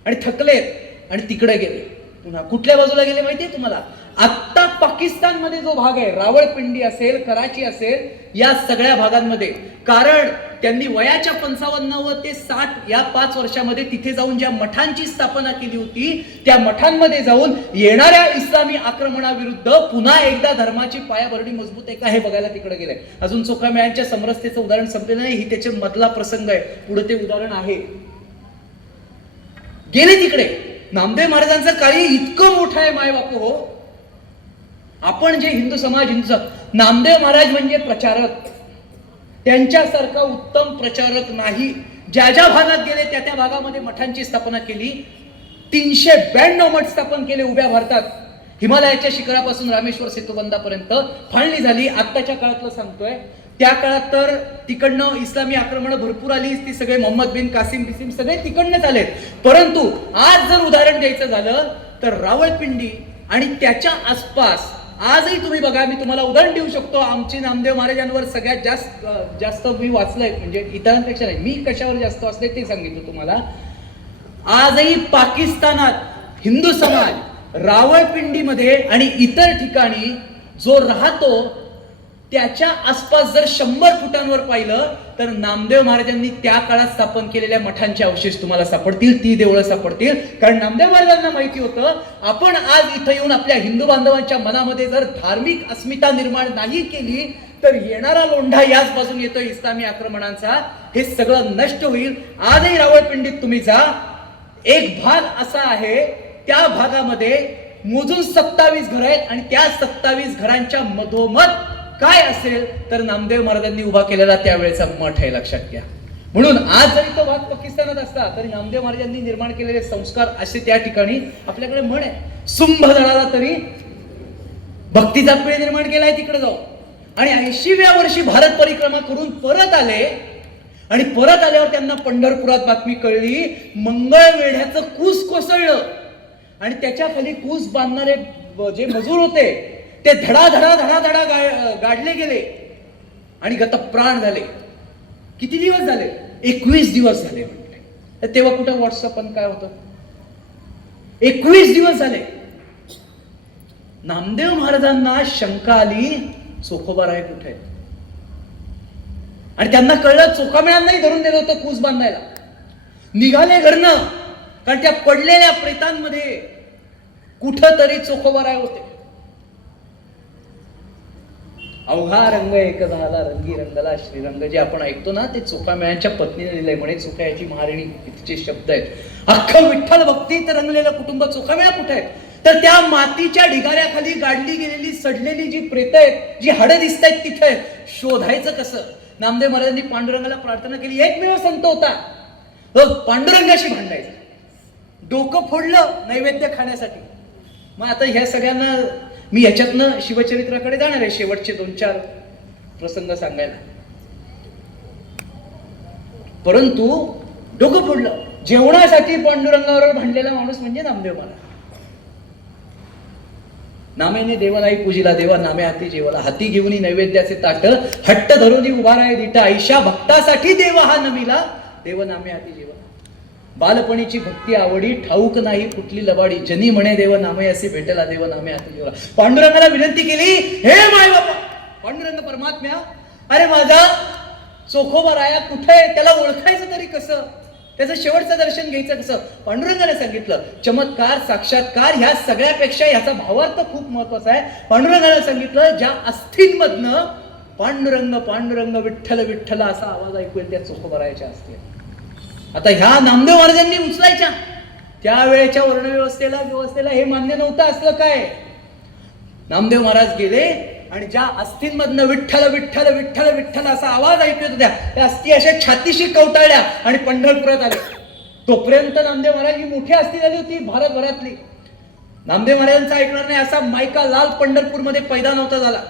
आणि थकलेत आणि तिकडे गेले. पुन्हा कुठल्या बाजूला गेले माहितीये तुम्हाला? आत्ता पाकिस्तानमध्ये जो भाग आहे, रावळपिंडी असेल, कराची असेल, या सगळ्या भागांमध्ये, कारण त्यांनी वयाच्या 55 ते 60 या 5 वर्षामध्ये तिथे जाऊन ज्या मठांची स्थापना केली होती, त्या मठांमध्ये जाऊन येणाऱ्या इस्लामी आक्रमणाविरुद्ध पुन्हा एकदा धर्माची पायाभरणी मजबूत आहे का हे बघायला तिकडे गेलंय. अजून चोखामेळ्यांच्या समरसतेचं उदाहरण संपलेलं नाही, ही त्याचे मधला प्रसंग आहे, पुढे ते उदाहरण आहे. गेले तिकडे. नामदेव महाराजांचं कार्य इतकं मोठं आहे माय बापू हो. आपण जे हिंदू समाज नामदेव महाराज म्हणजे प्रचारक, त्यांच्यासारखा उत्तम प्रचारक नाही. ज्या ज्या भागात गेले त्या त्या भागामध्ये मठांची स्थापना केली. 392 मठ स्थापन केले उभ्या भारतात. हिमालयाच्या शिखरापासून रामेश्वर सेतुबंधापर्यंत फाळणी झाली. आत्ताच्या काळातलं सांगतोय, त्या काळात तर तिकडनं इस्लामी आक्रमण भरपूर आली, ती सगळे मोहम्मद बिन कासिम बिसिम सगळे तिकडनंच आलेत. परंतु आज जर उदाहरण द्यायचं झालं तर रावळपिंडी आणि त्याच्या आसपास आजही तुम्ही बघा, मी तुम्हाला उदाहरण देऊ शकतो. आमची नामदेव महाराजांवर सगळ्यात जास्त मी वाचलंय, म्हणजे इतरांपेक्षा नाही, मी कशावर जास्त वाचलंय ते सांगितलं तुम्हाला. आजही पाकिस्तानात हिंदू समाज रावळपिंडीमध्ये आणि इतर ठिकाणी जो राहतो त्याच्या आसपास जर 100 फुटांवर पाहिलं तर नामदेव महाराजांनी त्या काळात स्थापन केलेल्या मठांचे अवशेष तुम्हाला सापडतील, ती देवळं सापडतील. कारण नामदेव महाराजांना माहिती होतं, आपण आज इथं येऊन आपल्या हिंदू बांधवांच्या मनामध्ये जर धार्मिक अस्मिता निर्माण नाही केली तर येणारा लोंढा याच बाजून येतोय इस्लामी आक्रमणांचा, हे सगळं नष्ट होईल. आजही रावळपिंडीत तुम्ही जा, एक भाग असा आहे, त्या भागामध्ये मोजून 27 घरं आहेत आणि त्या 27 घरांच्या मधोमध काय असेल तर नामदेव महाराजांनी उभा केलेला त्यावेळेचा मठ आहे, लक्षात घ्या. म्हणून आज जरी तो भाग पाकिस्तानात असला तरी नामदेव महाराजांनी निर्माण केलेले संस्कार असे त्या ठिकाणी आपल्याकडे म्हण आहे. सुंभ जळाला तरी भक्तीचा पेळ निर्माण केलाय तिकडे जाऊ. आणि 80व्या वर्षी भारत परिक्रमा करून परत आले आणि परत आल्यावर त्यांना पंढरपुरात बातमी कळली, मंगळवेढ्याचं कूस कोसळलं आणि त्याच्या खाली कूस बांधणारे जे मजूर होते ते धडा धडा धडा धडा गाडले गेले आणि गतप्राण झाले. किती दिवस झाले? 21 दिवस झाले म्हटले. तेव्हा कुठं व्हॉट्सअप पण काय होतं? 21 दिवस झाले. नामदेव महाराजांना शंका आली, चोखोबाराय कुठे आहे? आणि त्यांना कळलं, चोखामेळांनाही धरून दिलं होतं कूस बांधायला. निघाले घरनं, कारण त्या पडलेल्या प्रेतांमध्ये कुठंतरी चोखोबाराय होते. अवघा रंग एक झाला रंगी रंगला श्रीरंग, जे आपण ऐकतो ना, ते चोखामेळ्यांच्या पत्नीने लिहिलंय. म्हणे चोखायाची महाराणी तिचे शब्द आहेत. अख्खं विठ्ठल भक्तीत रंगलेलं कुटुंब, चोखामेळा कुठे आहेत? तर त्या मातीच्या ढिगाऱ्याखाली गाडली गेलेली सडलेली जी प्रेत आहेत, जी हाडं दिसत आहेत, तिथे शोधायचं कसं? नामदेव महाराजांनी पांडुरंगाला प्रार्थना केली. एकमेव संत होता पांडुरंगाशी भांडायचा. डोकं फोडलं नैवेद्य खाण्यासाठी. मग आता ह्या सगळ्यांना मी याच्यातनं शिवचरित्राकडे जाणार आहे, शेवटचे 2-4 प्रसंग सांगायला. परंतु डोकं फोडलं. जेवणासाठी पांडुरंगावर भांडलेला माणूस म्हणजे नामदेव महाराज. नामेने देवालाही पूजिला देवा, नामे हाती जेवाला, हाती घेऊन नैवेद्याचे ताट, हट्ट धरून उभा राय दिटा, आयशा भक्तासाठी देव हा नमिला, देव नामे हाती जेवा. बालपणीची भक्ती आवडी, ठाऊक नाही कुठली लबाडी, जनी म्हणे देव नामे असे भेटला, देव नामे हाती जेवला. पांडुरंगाला विनंती केली, हे माय बाबा पांडुरंग परमात्म्या, अरे माझा चोखोबा राया कुठे? त्याला ओळखायचं तरी कसं? त्याचं शेवटचं दर्शन घ्यायचं कसं? पांडुरंगाने सांगितलं. चमत्कार, साक्षात्कार ह्या सगळ्यापेक्षा ह्याचा भावार्थ खूप महत्वाचा आहे. पांडुरंगाने सांगितलं, ज्या अस्थींमधनं पांडुरंग पांडुरंग विठ्ठल विठ्ठल असा आवाज ऐकू येईल, त्या चोखोबारायाच्या असते. आता ह्या नामदेव महाराजांनी उचलायच्या. त्यावेळेच्या व्यवस्थेला हे मान्य नव्हतं. असलं काय? नामदेव महाराज गेले आणि ज्या अस्थींमधनं विठ्ठल विठ्ठल विठ्ठल विठ्ठल असा आवाज ऐकत होत्या, त्या अस्थी अशा छातीशी कवटाळल्या आणि पंढरपुरात आले. तोपर्यंत नामदेव महाराज ही मोठी अस्थी झाली होती भारतभरातली. नामदेव महाराजांचा ऐकणार नाही असा मायका लाल पंढरपूरमध्ये पैदा नव्हता झाला.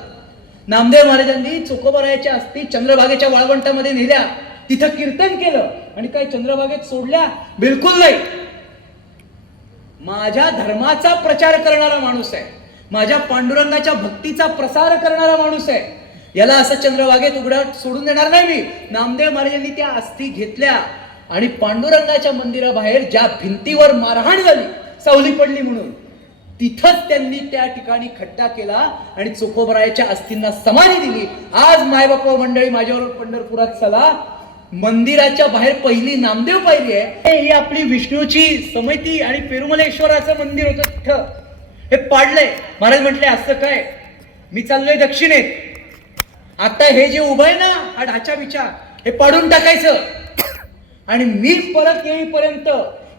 नामदेव महाराजांनी चोखोबारायाच्या अस्थी चंद्रभागेच्या वाळवंटामध्ये नेल्या, तिथं कीर्तन केलं आणि काय चंद्रभागेत सोडल्या? बिलकुल नाही. माझ्या धर्माचा प्रचार करणारा माणूस आहे, माझ्या पांडुरंगाच्या भक्तीचा प्रसार करणारा माणूस आहे, याला असं चंद्रभागेत उघडा सोडून देणार नाही मी. नामदेव महाराजांनी त्या अस्थी घेतल्या आणि पांडुरंगाच्या मंदिराबाहेर ज्या भिंतीवर मारहाण झाली, सावली पडली म्हणून, तिथंच त्यांनी त्या ठिकाणी खड्डा केला आणि चोखोबरायाच्या अस्थींना समाधी दिली. आज मायबापा मंडळी माझ्यावर पंढरपुरात चला, मंदिराच्या बाहेर पहिली नामदेव पायरी आहे. ही आपली विष्णूची समिती आणि पेरुमलेश्वराचं मंदिर होतं, तिथं हे पाडलंय. महाराज म्हटले असं काय, मी चाललोय दक्षिणेत, आता हे जे उभं आहे ना हा ढाचा बिचा हे पाडून टाकायचं आणि मी परत येईपर्यंत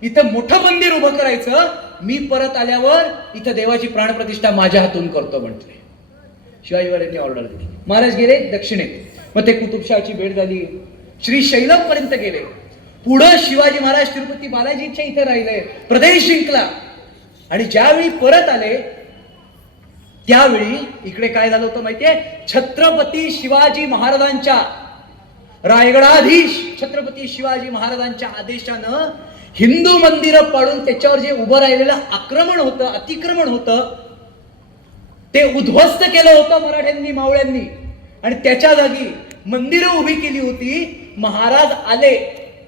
इथं मोठं मंदिर उभं करायचं. मी परत आल्यावर इथं देवाची प्राणप्रतिष्ठा माझ्या हातून करतो म्हटले. शिवाजी महाराजांनी ऑर्डर दिली. महाराज गेले दक्षिणेत, मग ते कुतुबशाहची भेट झाली, श्रीशैलम पर्यंत गेले. पुढं शिवाजी महाराज तिरुपती बालाजीच्या इथे राहिले, प्रदेश जिंकला आणि ज्यावेळी परत आले त्यावेळी इकडे काय झालं होतं माहितीये, छत्रपती शिवाजी महाराजांच्या रायगडाधीश छत्रपती शिवाजी महाराजांच्या आदेशानं हिंदू मंदिरं पाडून त्याच्यावर जे उभं राहिलेलं आक्रमण होतं, अतिक्रमण होतं, ते उद्ध्वस्त केलं होतं मराठ्यांनी, मावळ्यांनी, आणि त्याच्या जागी मंदिरं उभी केली होती. महाराज आले,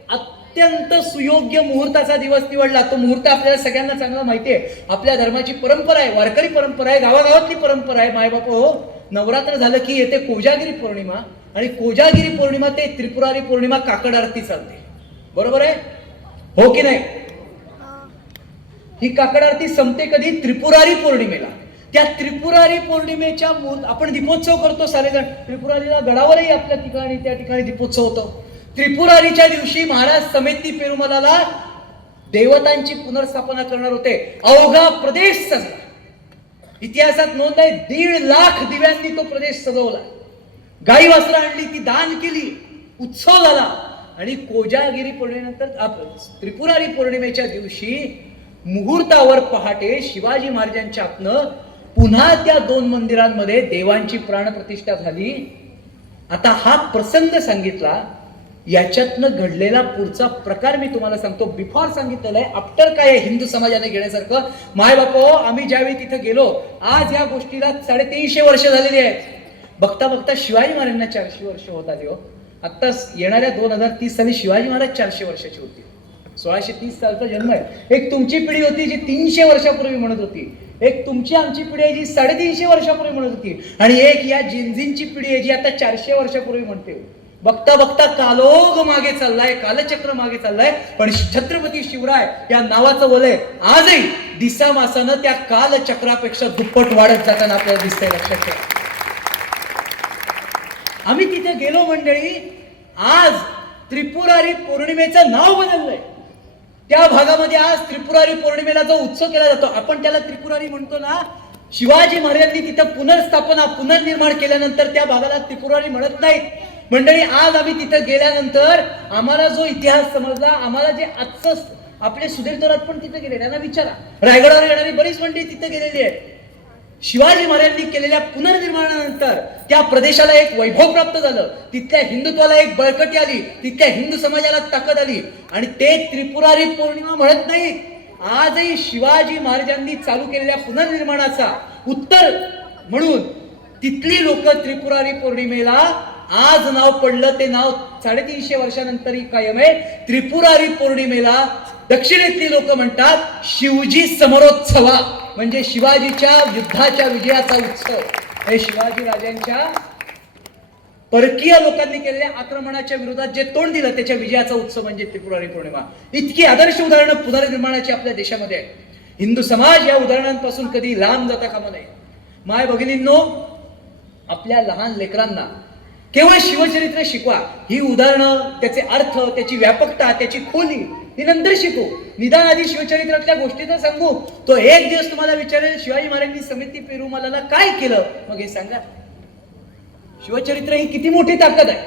अत्यंत सुयोग्य मुहूर्ताचा दिवस निवडला. तो मुहूर्त आपल्याला सगळ्यांना चांगला माहिती आहे, आपल्या धर्माची परंपरा आहे, वारकरी परंपरा आहे, गावागावातली परंपरा आहे. मायबाप हो, नवरात्र झालं की येते कोजागिरी पौर्णिमा आणि कोजागिरी पौर्णिमा ते त्रिपुरारी पौर्णिमा काकड आरती चालते, बरोबर आहे हो की नाही? ही काकड आरती संपते कधी? त्रिपुरारी पौर्णिमेला. त्या त्रिपुरारी पौर्णिमेच्या आपण दीपोत्सव करतो सारेजण, त्रिपुरारीला गडावरही आपल्या ठिकाणी त्या ठिकाणी दीपोत्सव होतो. त्रिपुरारीच्या दिवशी महाराज समेती पेरुमलाला देवतांची पुनर्स्थापना करणार होते. अवघा प्रदेश सजला, इतिहासात नोंद आहे, 1.5 लाख दिव्यांनी तो प्रदेश सजवला. गाई वासरं आणली, ती दान केली, उत्सव झाला. आणि कोजागिरी पौर्णिमेनंतर त्रिपुरारी पौर्णिमेच्या दिवशी मुहूर्तावर पहाटे शिवाजी महाराजांच्या आतनं पुन्हा त्या 2 मंदिरांमध्ये देवांची प्राणप्रतिष्ठा झाली. आता हा प्रसंग सांगितला, याच्यातनं घडलेला पुढचा प्रकार मी तुम्हाला सांगतो. बिफोर सांगितलेलं आहे, आफ्टर काय आहे हिंदू समाजाने घेण्यासारखं. माय बापो, आम्ही ज्यावेळी तिथे गेलो, आज या गोष्टीला 350 वर्ष झालेली आहेत. बघता बघता शिवाजी महाराजांना 400 वर्ष होत आली हो. आता येणाऱ्या 2030 साली शिवाजी महाराज 400 वर्षाची होती. 1630 सालचा जन्म आहे. एक तुमची पिढी होती जी 300 वर्षापूर्वी म्हणत होती, एक तुमची आमची पिढी आहे जी 350 वर्षापूर्वी म्हणत होती, आणि एक या जिंजींची पिढी आहे जी आता 400 वर्षापूर्वी म्हणते. बघता बघता कालोग मागे चाललाय, कालचक्र मागे चाललाय. पण छत्रपती शिवराय या नावाचं वलय आजही दिसा मासानं त्या कालचक्रापेक्षा दुप्पट वाढत जाताना आपल्याला दिसतंय. लक्षात ठेवा, आम्ही तिथे गेलो मंडळी. आज त्रिपुरारी पौर्णिमेचं नाव बदललंय. त्या भागामध्ये आज त्रिपुरारी पौर्णिमेला जो उत्सव केला जातो, आपण त्याला त्रिपुरारी म्हणतो ना, शिवाजी महाराजांनी तिथं पुनर्स्थापना पुनर्निर्माण केल्यानंतर त्या भागाला त्रिपुरारी म्हणत नाहीत. मंडळी, आज आम्ही तिथं गेल्यानंतर आम्हाला जो इतिहास समजला, आम्हाला जे आजचं आपले सुधीर थोरात पण तिथे गेले, त्यांना विचारा, रायगडावर येणारी बरीच मंडळी तिथे गेलेली आहे. शिवाजी महाराजांनी केलेल्या पुनर्निर्माणानंतर त्या प्रदेशाला एक वैभव प्राप्त झालं, तिथल्या हिंदुत्वाला एक बळकटी आली, तिथल्या हिंदू समाजाला ताकद आली, आणि ते त्रिपुरारी पौर्णिमा म्हणत नाहीत. आजही शिवाजी महाराजांनी चालू केलेल्या पुनर्निर्माणाचा उत्तर म्हणून तिथली लोक त्रिपुरारी पौर्णिमेला आज नाव पडलं, ते नाव 350 वर्षानंतरही कायम आहे. त्रिपुरारी पौर्णिमेला दक्षिणेतली लोक म्हणतात शिवजी समरोत्सवा, म्हणजे शिवाजीच्या युद्धाच्या विजयाचा उत्सव. हे शिवाजी राजांच्या परकीय लोकांनी केलेल्या आक्रमणाच्या विरोधात जे तोंड दिलं त्याच्या विजयाचा उत्सव म्हणजे त्रिपुरारी पौर्णिमा. इतकी आदर्श उदाहरणं पुनर्निर्माणाची आपल्या देशामध्ये आहे. हिंदू समाज या उदाहरणांपासून कधी लांब जाता कामा नये. माय भगिनींनो, आपल्या लहान लेकरांना केवळ शिवचरित्र शिकवा. ही उदाहरणं, त्याचे अर्थ, त्याची व्यापकता, त्याची खोली ही नंतर शिकू. निदान आधी शिवचरित्रातल्या गोष्टी तर सांगू. तो एक दिवस तुम्हाला विचारेल शिवाजी महाराजांनी समिती पेरुमलाला काय केलं, मग हे सांगा. शिवचरित्र ही किती मोठी ताकद आहे.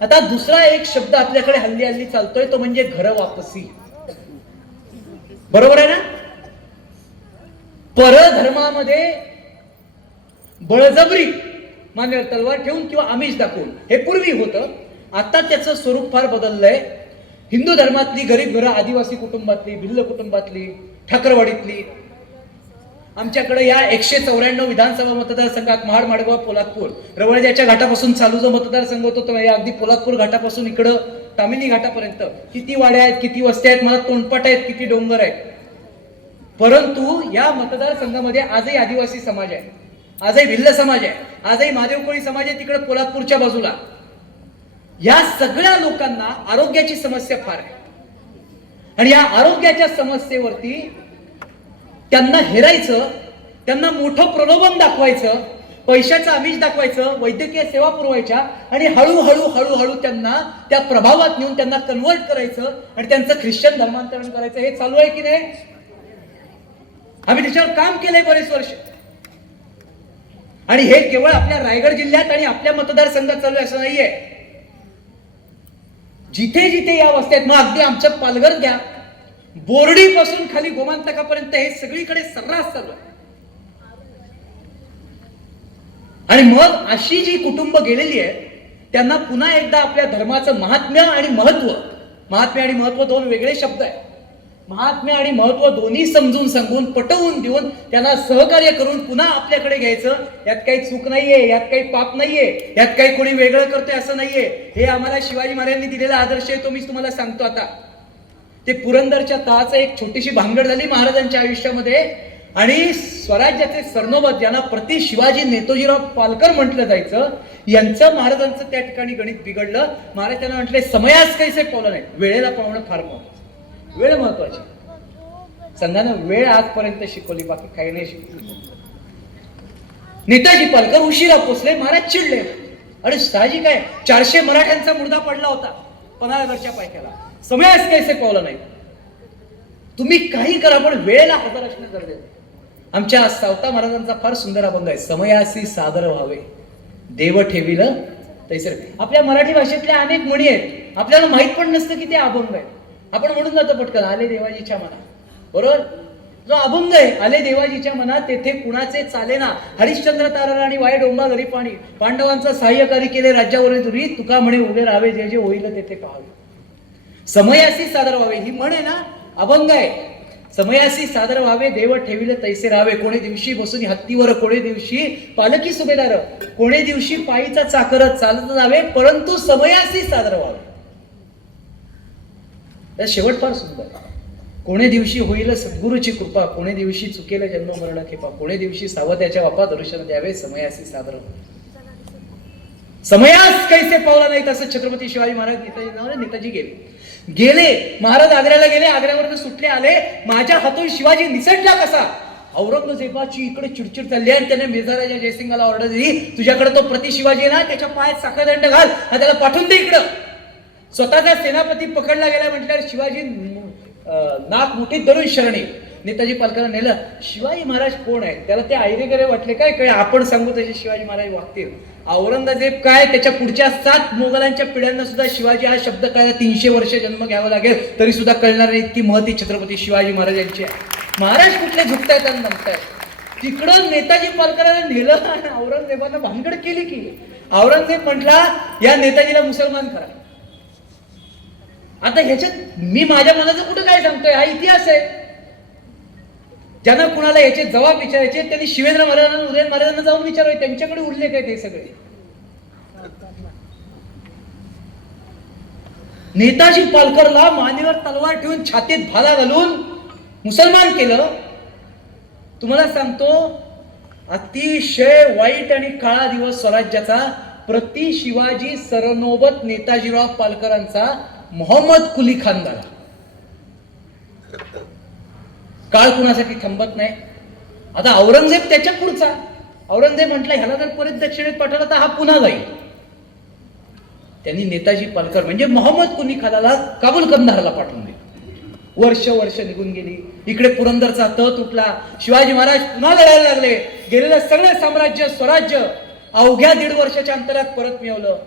आता दुसरा एक शब्द आपल्याकडे हल्ली हल्ली चालतोय, तो म्हणजे घर वापसी. बरोबर आहे ना? परधर्मामध्ये बळजबरी मान्यवर तलवार ठेवून किंवा आमिष दाखवून हे पूर्वी होतं. आता त्याचं स्वरूप फार बदललंय. हिंदू धर्मातली गरीब घरं, आदिवासी कुटुंबातली, भिल्ल कुटुंबातली, ठाकरवाडीतली, आमच्याकडे या 194 विधानसभा मतदारसंघात महाड, माडगाव, पोलादपूर, रवळजाच्या घाटापासून चालू जो मतदारसंघ होतो तो या अगदी पोलादपूर घाटापासून इकडं तामिनी घाटापर्यंत किती वाड्या आहेत, किती वस्त्या आहेत, मला तोंडपाट आहेत, किती डोंगर आहेत. परंतु या मतदारसंघामध्ये आजही आदिवासी समाज आहे, आजही भिल्ल समाज आहे, आजही महादेवकोळी समाज आहे तिकडे पोलादपूरच्या बाजूला. या सगळ्या लोकांना आरोग्याची समस्या फार आहे आणि या आरोग्याच्या समस्येवरती त्यांना हेरायचं, त्यांना मोठं प्रलोभन दाखवायचं, पैशाचं आमिष दाखवायचं, वैद्यकीय सेवा पुरवायच्या आणि हळूहळू हळूहळू त्यांना त्या प्रभावात नेऊन त्यांना कन्वर्ट करायचं आणि त्यांचं ख्रिश्चन धर्मांतरण करायचं. हे चालू आहे की नाही? आम्ही त्याच्यावर काम केलंय बरेच वर्ष आणि हे केवळ आपल्या रायगड जिल्ह्यात आणि आपल्या मतदारसंघात चालू आहे असं नाहीये. जिथे जिथे या वस्त्यात, मग अगदी आमचं पालघर घ्या, बोर्डी पासून खाली गोमांतकापर्यंत हे सगळीकडे सर्रास चालू आहे. आणि मग अशी जी कुटुंब गेलेली आहे त्यांना पुन्हा एकदा आपल्या धर्माचं महात्म्य आणि महत्व, महात्म्य आणि महत्व दोन वेगळे शब्द आहेत, महात्म्य आणि महत्व दोन्ही समजून सांगून पटवून देऊन त्यांना सहकार्य करून पुन्हा आपल्याकडे घ्यायचं. यात काही चूक नाहीये, यात काही पाप नाहीये, यात काही कोणी वेगळं करतोय असं नाहीये. हे आम्हाला शिवाजी महाराजांनी दिलेला आदर्श आहे, तो मी तुम्हाला सांगतो. आता ते पुरंदरच्या तहाचं एक छोटीशी भानगड झाली महाराजांच्या आयुष्यामध्ये आणि स्वराज्याचे सरनोबत ज्यांना प्रति शिवाजी नेतोजीराव पालकर म्हटलं जायचं, यांचं महाराजांचं त्या ठिकाणी गणित बिघडलं. महाराज त्यांना म्हटले समयास कैसे पावलं नाही, वेळेला पावणं फार महत्वाचं, वेळ महत्वाची. संघानं वेळ आजपर्यंत शिकवली, बाकी काही नाही शिकवली. नेताजी पालकर उशिरा पोचले, महाराज चिडले आणि साहजिक आहे 400 मराठ्यांचा मुर्दा पडला होता पन्हाळगडच्या पायथ्याला. समयास कैसे पावलं नाही, तुम्ही काही करा पण वेळेला हजर असणं गरजेचं. आमच्या सावता महाराजांचा फार सुंदर अभंग आहे, समयासी सादर व्हावे देव ठेविलं तैसर. आपल्या मराठी भाषेतल्या अनेक म्हणी आहेत, आपल्याला माहित पण नसतं की ते अभंग आहे. आपण म्हणून जातो पटकन आले देवाजीच्या मना, बरोबर. जो अभंग आहे आले देवाजीच्या मना तेथे कुणाचे चालेना, हरिश्चंद्र तारा आणि वाय डोंबा घरी पाणी, पांडवांचा सहाय्यकारी केले राज्यावरील दुरी, तुका म्हणे उभे राहावे जे जे होईल तेथे पाहावे. समयासी सादर व्हावे ही म्हण आहे ना, अभंग आहे. समयासी सादर व्हावे देव ठेविले तैसे राहावे, कोणे दिवशी बसून हत्तीवर, कोणे दिवशी पालकी सुभेदार, कोणे दिवशी पायीचा चाकर चालत जावे, परंतु समयासी सादर व्हावे. शेवट फार सुंदर. कोणे दिवशी होईल सद्गुरूची कृपा, कोणे दिवशी चुकेल जन्म मरण खेपा, कोणे दिवशी सावत्याच्या बापा दर्शन द्यावे, समयासी सादर व्हावे. समयास कैसे पावला नाही तसं छत्रपती शिवाजी महाराज नेताजी गेले. महाराज आग्र्याला गेले, आग्र्यावरून सुटले आले, माझ्या हातून शिवाजी निसटला कसा. औरंगजेबाची इकडे चिडचिड चालली आणि त्याने मिर्झाराजा जयसिंगला ऑर्डर दिली, तुझ्याकडे तो प्रति शिवाजी ना त्याच्या पायात साखरदंड घाल आणि त्याला पाठवून दे इकडं. स्वतःचा सेनापती पकडला गेला म्हटल्यावर शिवाजी नाक मुठीत धरून शरणी. नेताजी पालकरांना नेलं. शिवाजी महाराज कोण आहे त्याला ते आयरेगरे वाटले, काय आपण सांगू तसे शिवाजी महाराज वागतील. औरंगजेब काय, त्याच्या पुढच्या 7 मोगलांच्या पिढ्यांना सुद्धा शिवाजी हा शब्द कळायला 300 वर्ष जन्म घ्यावा लागेल तरी सुद्धा कळणार नाही, इतकी महती छत्रपती शिवाजी महाराज यांची आहे. महाराज कुठले झुकतायत आणि नमतायत. तिकडं नेताजी पालकरांना नेलं आणि औरंगजेबानं भानगड केली की औरंगजेब म्हटला या नेताजीला मुसलमान करा. आता ह्याच्यात मी माझ्या मनाचं कुठं काय सांगतोय, हा इतिहास आहे. ज्यांना कुणाला याचे जबाब विचारायचे त्यांनी शिवेंद्र महाराजांना, उदयन महाराजांना जाऊन विचारावे, त्यांच्याकडे उरले काय ते सगळे. नेताजी पालकरला मानेवर तलवार ठेवून छातीत भाला घालून मुसलमान केलं. तुम्हाला सांगतो अतिशय वाईट आणि काळा दिवस स्वराज्याचा. प्रति शिवाजी सरनोबत नेताजीराव पालकरांचा मोहम्मद कुली खान झाला. काळ कुणासाठी थांबत नाही. आता औरंगजेब त्याच्या पुढचा. औरंगजेब म्हटलं ह्याला जर परत दक्षिणेत पाठवलं तर हा पुन्हा जाईल. त्यांनी नेताजी पालकर म्हणजे मोहम्मद कुली खानाला काबुल कंदारला पाठवून दिलं. वर्ष निघून गेली. इकडे पुरंदरचा तह तुटला. शिवाजी महाराज पुन्हा लढायला लागले. गेलेलं सगळं साम्राज्य स्वराज्य अवघ्या 1.5 वर्षाच्या अंतरात परत मिळवलं.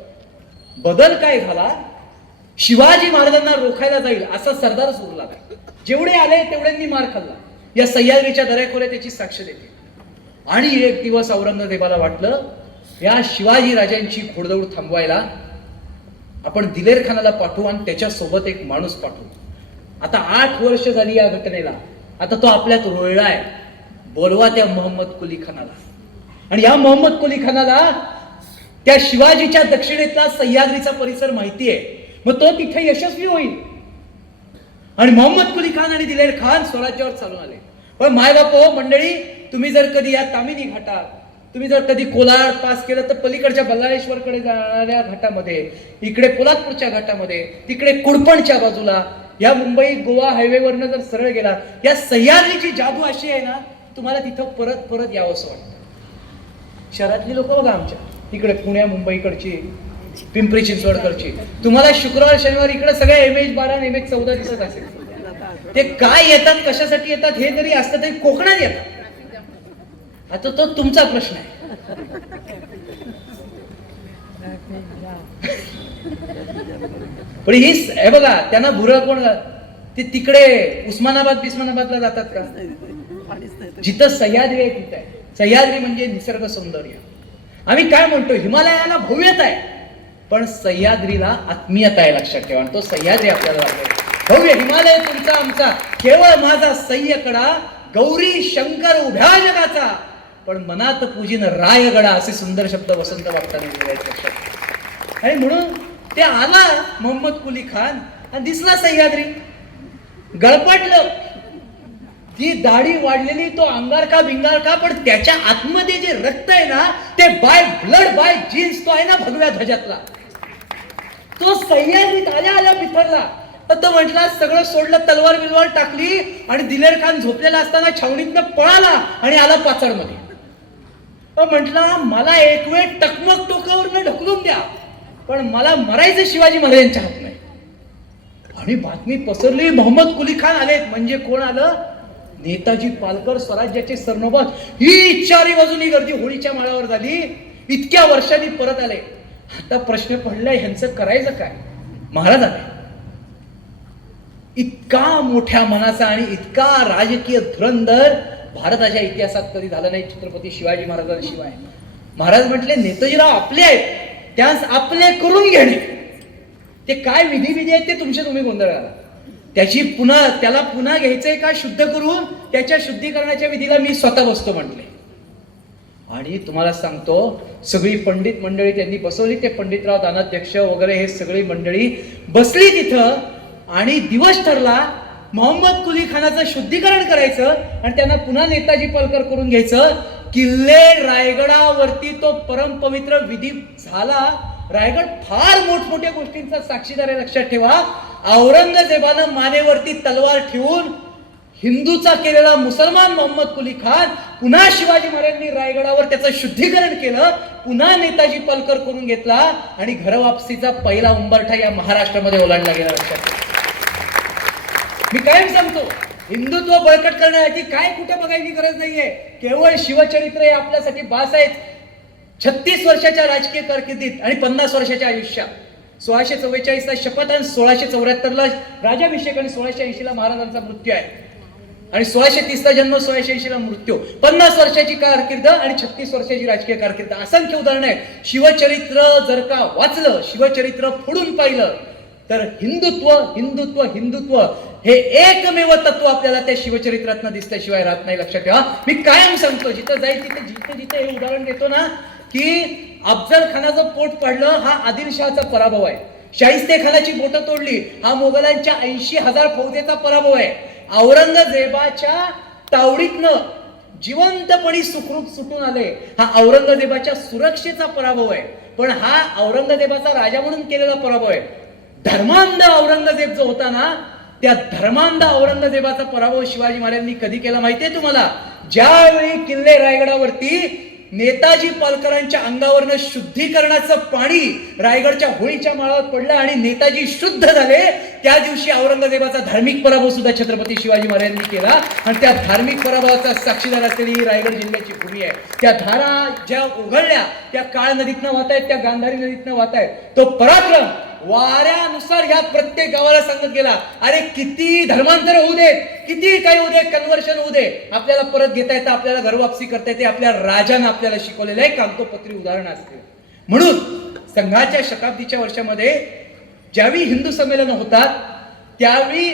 बदल काय झाला, शिवाजी महाराजांना रोखायला जाईल असा सरदार उरला नाही. जेवढे आले तेवढ्यांनी मार खाल्ला. या सह्याद्रीच्या दऱ्याखोऱ्या त्याची साक्ष देते. आणि एक दिवस औरंगजेबाला वाटलं या शिवाजी राजांची घोडदौड थांबवायला आपण दिलेर खानाला पाठवू आणि त्याच्यासोबत एक माणूस पाठवू. आता 8 वर्ष झाली या घटनेला. आता तो आपल्यात रोळलाय. बोलवा त्या मोहम्मद कुली खानाला. आणि या मोहम्मद कुली खानाला त्या शिवाजीच्या दक्षिणेतला सह्याद्रीचा परिसर माहिती आहे. मग तो तिथे यशस्वी होईल. आणि मोहम्मद कुली खान आणि दिलेर खान स्वराज्यावर चालून आले. पण मायबाप हो मंडळी, तुम्ही जर कधी या तामिनी घाटात, तुम्ही जर कधी कोलाड पास केलं तर पलीकडच्या बल्लाळेश्वरकडे जाणाऱ्या घाटामध्ये, इकडे पोलादपूरच्या घाटामध्ये, तिकडे कुडपणच्या बाजूला, या मुंबई गोवा हायवेवरनं जर सरळ गेला, या सह्याद्रीची जादू अशी आहे ना, तुम्हाला तिथं परत परत यावंसं वाटतं. शहरातली लोक बघा आमच्या इकडे पुण्या मुंबईकडची, पिंपरी चिंचवडकडची, तुम्हाला शुक्रवार शनिवार इकडे सगळे MH12 MH14 दिसत असेल. ते काय येतात, कशासाठी येतात हे जरी असतं तरी कोकणात येतात. आता तो तुमचा प्रश्न आहे. पण हे बघा, त्यांना भुरळ कोण, ते तिकडे उस्मानाबादला जातात का? जिथं सह्याद्री आहे तिथं आहे. सह्याद्री म्हणजे निसर्ग सौंदर्य. आम्ही काय म्हणतो, हिमालयाला भव्यता आहे, पण सह्याद्रीला आत्मीयता आहे, लक्षात ठेवा. तो सह्याद्री आपल्याला लागेल. भव्य हिमालय तुमचा आमचा, केवळ माझा सह्यकडा, गौरी शंकर उभ्या जगाचा, पण मनात पूजिन रायगडा, असे सुंदर शब्द वसंत वागताना लक्षात. आणि म्हणून ते आला मोहम्मद कुली खान आणि दिसला सह्याद्री, गळपटलं. ती दाढी वाढलेली, तो अंगारका बिंगारका, पण त्याच्या आतमध्ये जे रक्त आहे ना, ते बाय ब्लड बाय जीन्स तो आहे ना भगव्या ध्वजातला, तो सह्याद्रीत आल्या आल्या बिथरला. तो म्हटला सगळं सोडलं, तलवार बिलवार टाकली आणि दिलेर खान झोपलेला असताना छावणीतनं पळाला आणि आला पाचाडमध्ये. म्हटला मला एक वेळ टकमक टोकावरनं ढकलून द्या, पण मला मरायचं शिवाजी महाराजांच्या हात नाही. आणि बातमी पसरली, मोहम्मद कुली खान आलेत. म्हणजे कोण आलं? नेताजी पालकर, स्वराज्याचे सरनोबत. ही चारी बाजूनी गर्दी होळीच्या माळावर झाली. इतक्या वर्षांनी परत आले. आता प्रश्न पडलाय, ह्यांचं करायचं काय? महाराज आले. इतका मोठ्या मनाचा आणि इतका राजकीय धुरंधर भारताच्या इतिहासात कधी झाला नाही छत्रपती शिवाजी महाराजांशिवाय. महाराज म्हटले, नेताजीराव आपले आहेत, त्यास आपले करून घेणे. ते काय विधी आहेत ते तुम्ही गोंधळ घाला. त्याला पुन्हा घ्यायचंय का शुद्ध करून, त्याच्या शुद्धीकरणाच्या विधीला मी स्वतः बसतो म्हटले. आणि तुम्हाला सांगतो, सगळी पंडित मंडळी त्यांनी बसवली. ते पंडितराव दानाध्यक्ष वगैरे हे सगळी मंडळी बसली तिथं. आणि दिवस ठरला, मोहम्मद कुली खानाचं शुद्धीकरण करायचं आणि त्यांना पुन्हा नेताजी पालकर करून घ्यायचं. किल्ले रायगडावरती तो परमपवित्र विधी झाला. रायगड फार मोठमोठ्या गोष्टींचा साक्षीदार आहे, लक्षात ठेवा. औरंगजेबानं मानेवरती तलवार ठेवून हिंदूचा केलेला मुसलमान मोहम्मद कुली खान पुन्हा शिवाजी महाराजांनी रायगडावर त्याचं शुद्धीकरण केलं, पुन्हा नेताजी पालकर करून घेतला आणि घरवापसीचा पहिला उंबरठा या महाराष्ट्रामध्ये ओलांडला गेला, लक्षात ठेवा. मी कायम सांगतो, हिंदुत्व बळकट करण्यासाठी काय कुठे बघायची गरज नाहीये. केवळ शिवचरित्र हे आपल्यासाठी बास आहेत. 36 वर्षाच्या राजकीय कारकिर्दीत आणि 50 वर्षाच्या आयुष्यात 1644ला शपथ आणि 1674ला राज्याभिषेक आणि 1680ला महाराजांचा मृत्यू आहे. आणि 1630चा जन्म, 1680ला मृत्यू. 50 वर्षाची कारकीर्द आणि 36 वर्षाची राजकीय कारकीर्द. असंख्य उदाहरण आहे. शिवचरित्र जर का वाचलं, शिवचरित्र फोडून पाहिलं, तर हिंदुत्व हिंदुत्व हिंदुत्व हे एकमेव तत्व आपल्याला त्या शिवचरित्रातनं दिसल्याशिवाय राहत नाही, लक्षात ठेवा. मी कायम सांगतो, जिथं जाईल तिथे जिथे जिथे हे उदाहरण देतो ना, की अफजल खानाचं पोट पाडलं हा आदिलशहाचा पराभव आहे. शाहिस्ते खानाची बोटं तोडली हा मोगलांच्या 80,000 फौजेचा पराभव आहे. औरंगजेबाच्या तावडीतनं जिवंतपणी सुखरूप सुटून आले हा औरंगजेबाच्या सुरक्षेचा पराभव आहे. पण हा औरंगजेबाचा राजा म्हणून केलेला पराभव आहे. धर्मांध औरंगजेब जो होता ना, त्या धर्मांध औरंगजेबाचा पराभव शिवाजी महाराजांनी कधी केला माहितीये तुम्हाला? ज्यावेळी किल्ले रायगडावरती नेताजी पालकरांच्या अंगावरनं शुद्धीकरणाचं पाणी रायगडच्या होळीच्या माळावर पडलं आणि नेताजी शुद्ध झाले, त्या दिवशी औरंगजेबाचा धार्मिक पराभव सुद्धा छत्रपती शिवाजी महाराजांनी केला. आणि त्या धार्मिक पराभवाचा साक्षीदार असलेली ही रायगड जिल्ह्याची भूमी आहे. त्या धारा ज्या उघडल्या त्या काळ नदीतनं वाहत आहेत, त्या गांधारी नदीतनं वाहत आहेत. तो पराक्रम वाऱ्यानुसार ह्या प्रत्येक गावाला सांगत गेला, अरे किती धर्मांतर होऊ दे, किती काही होऊ दे, कन्व्हर्शन होऊ दे, आपल्याला परत घेता येतं, आपल्याला घरवापसी करता येते. आपल्या राजानं आपल्याला शिकवलेलं आहे. कागदोपत्री उदाहरण असते. म्हणून संघाच्या शताब्दीच्या वर्षामध्ये ज्यावेळी हिंदू संमेलन होतात त्यावेळी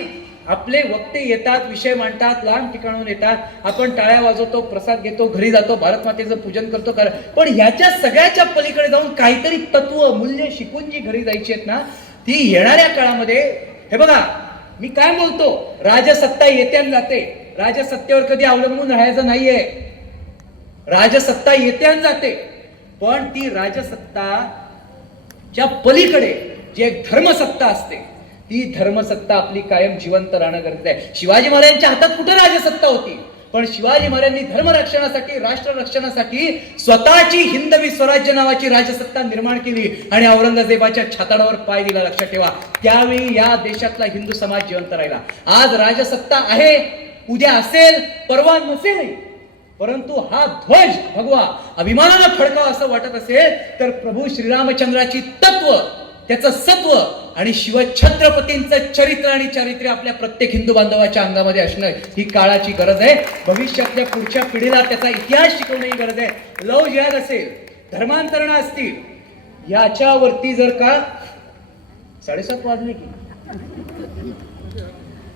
आपले वक्ते येतात, विषय मांडतात, लांब ठिकाणून येतात, आपण टाळ्या वाजवतो, प्रसाद घेतो, घरी जातो, भारत मातेचं पूजन करतो. पण ह्याच्या सगळ्याच्या पलीकडे जाऊन काहीतरी तत्व मूल्य शिकून जी घरी जायची आहेत ना, ती येणाऱ्या काळामध्ये, हे बघा मी काय बोलतो, राजसत्ता येते आणि जाते, राजसत्तेवर कधी अवलंबून राहायचं नाहीये. राजसत्ता येते आणि जाते, पण ती राजसत्ताच्या पलीकडे जी एक धर्मसत्ता असते, ती धर्मसत्ता आपली कायम जिवंत राहणं गरजेचं आहे. शिवाजी महाराजांच्या हातात कुठे राजसत्ता होती, पण शिवाजी महाराजांनी धर्मरक्षणासाठी, राष्ट्र रक्षणासाठी स्वतःची हिंदवी स्वराज्य नावाची राजसत्ता निर्माण केली आणि औरंगजेबाच्या छाताडावर पाय दिला. लक्षात ठेवा, त्यावेळी या देशातला हिंदू समाज जिवंत राहिला. आज राजसत्ता आहे, उद्या असेल, परवा नसेलही, परंतु हा ध्वज भगवा अभिमानानं फडकावा असं वाटत असेल तर प्रभू श्रीरामचंद्राची तत्व, त्याचं सत्व आणि शिवछत्रपतींचं चरित्र आणि चारित्र्य आपल्या प्रत्येक हिंदू बांधवाच्या अंगामध्ये असणं ही काळाची गरज आहे. भविष्यातल्या पुढच्या पिढीला त्याचा इतिहास शिकवणं ही गरज आहे. लव जिहाद असेल, धर्मांतरणं असतील, याच्यावरती जर का 7:30 वाजले की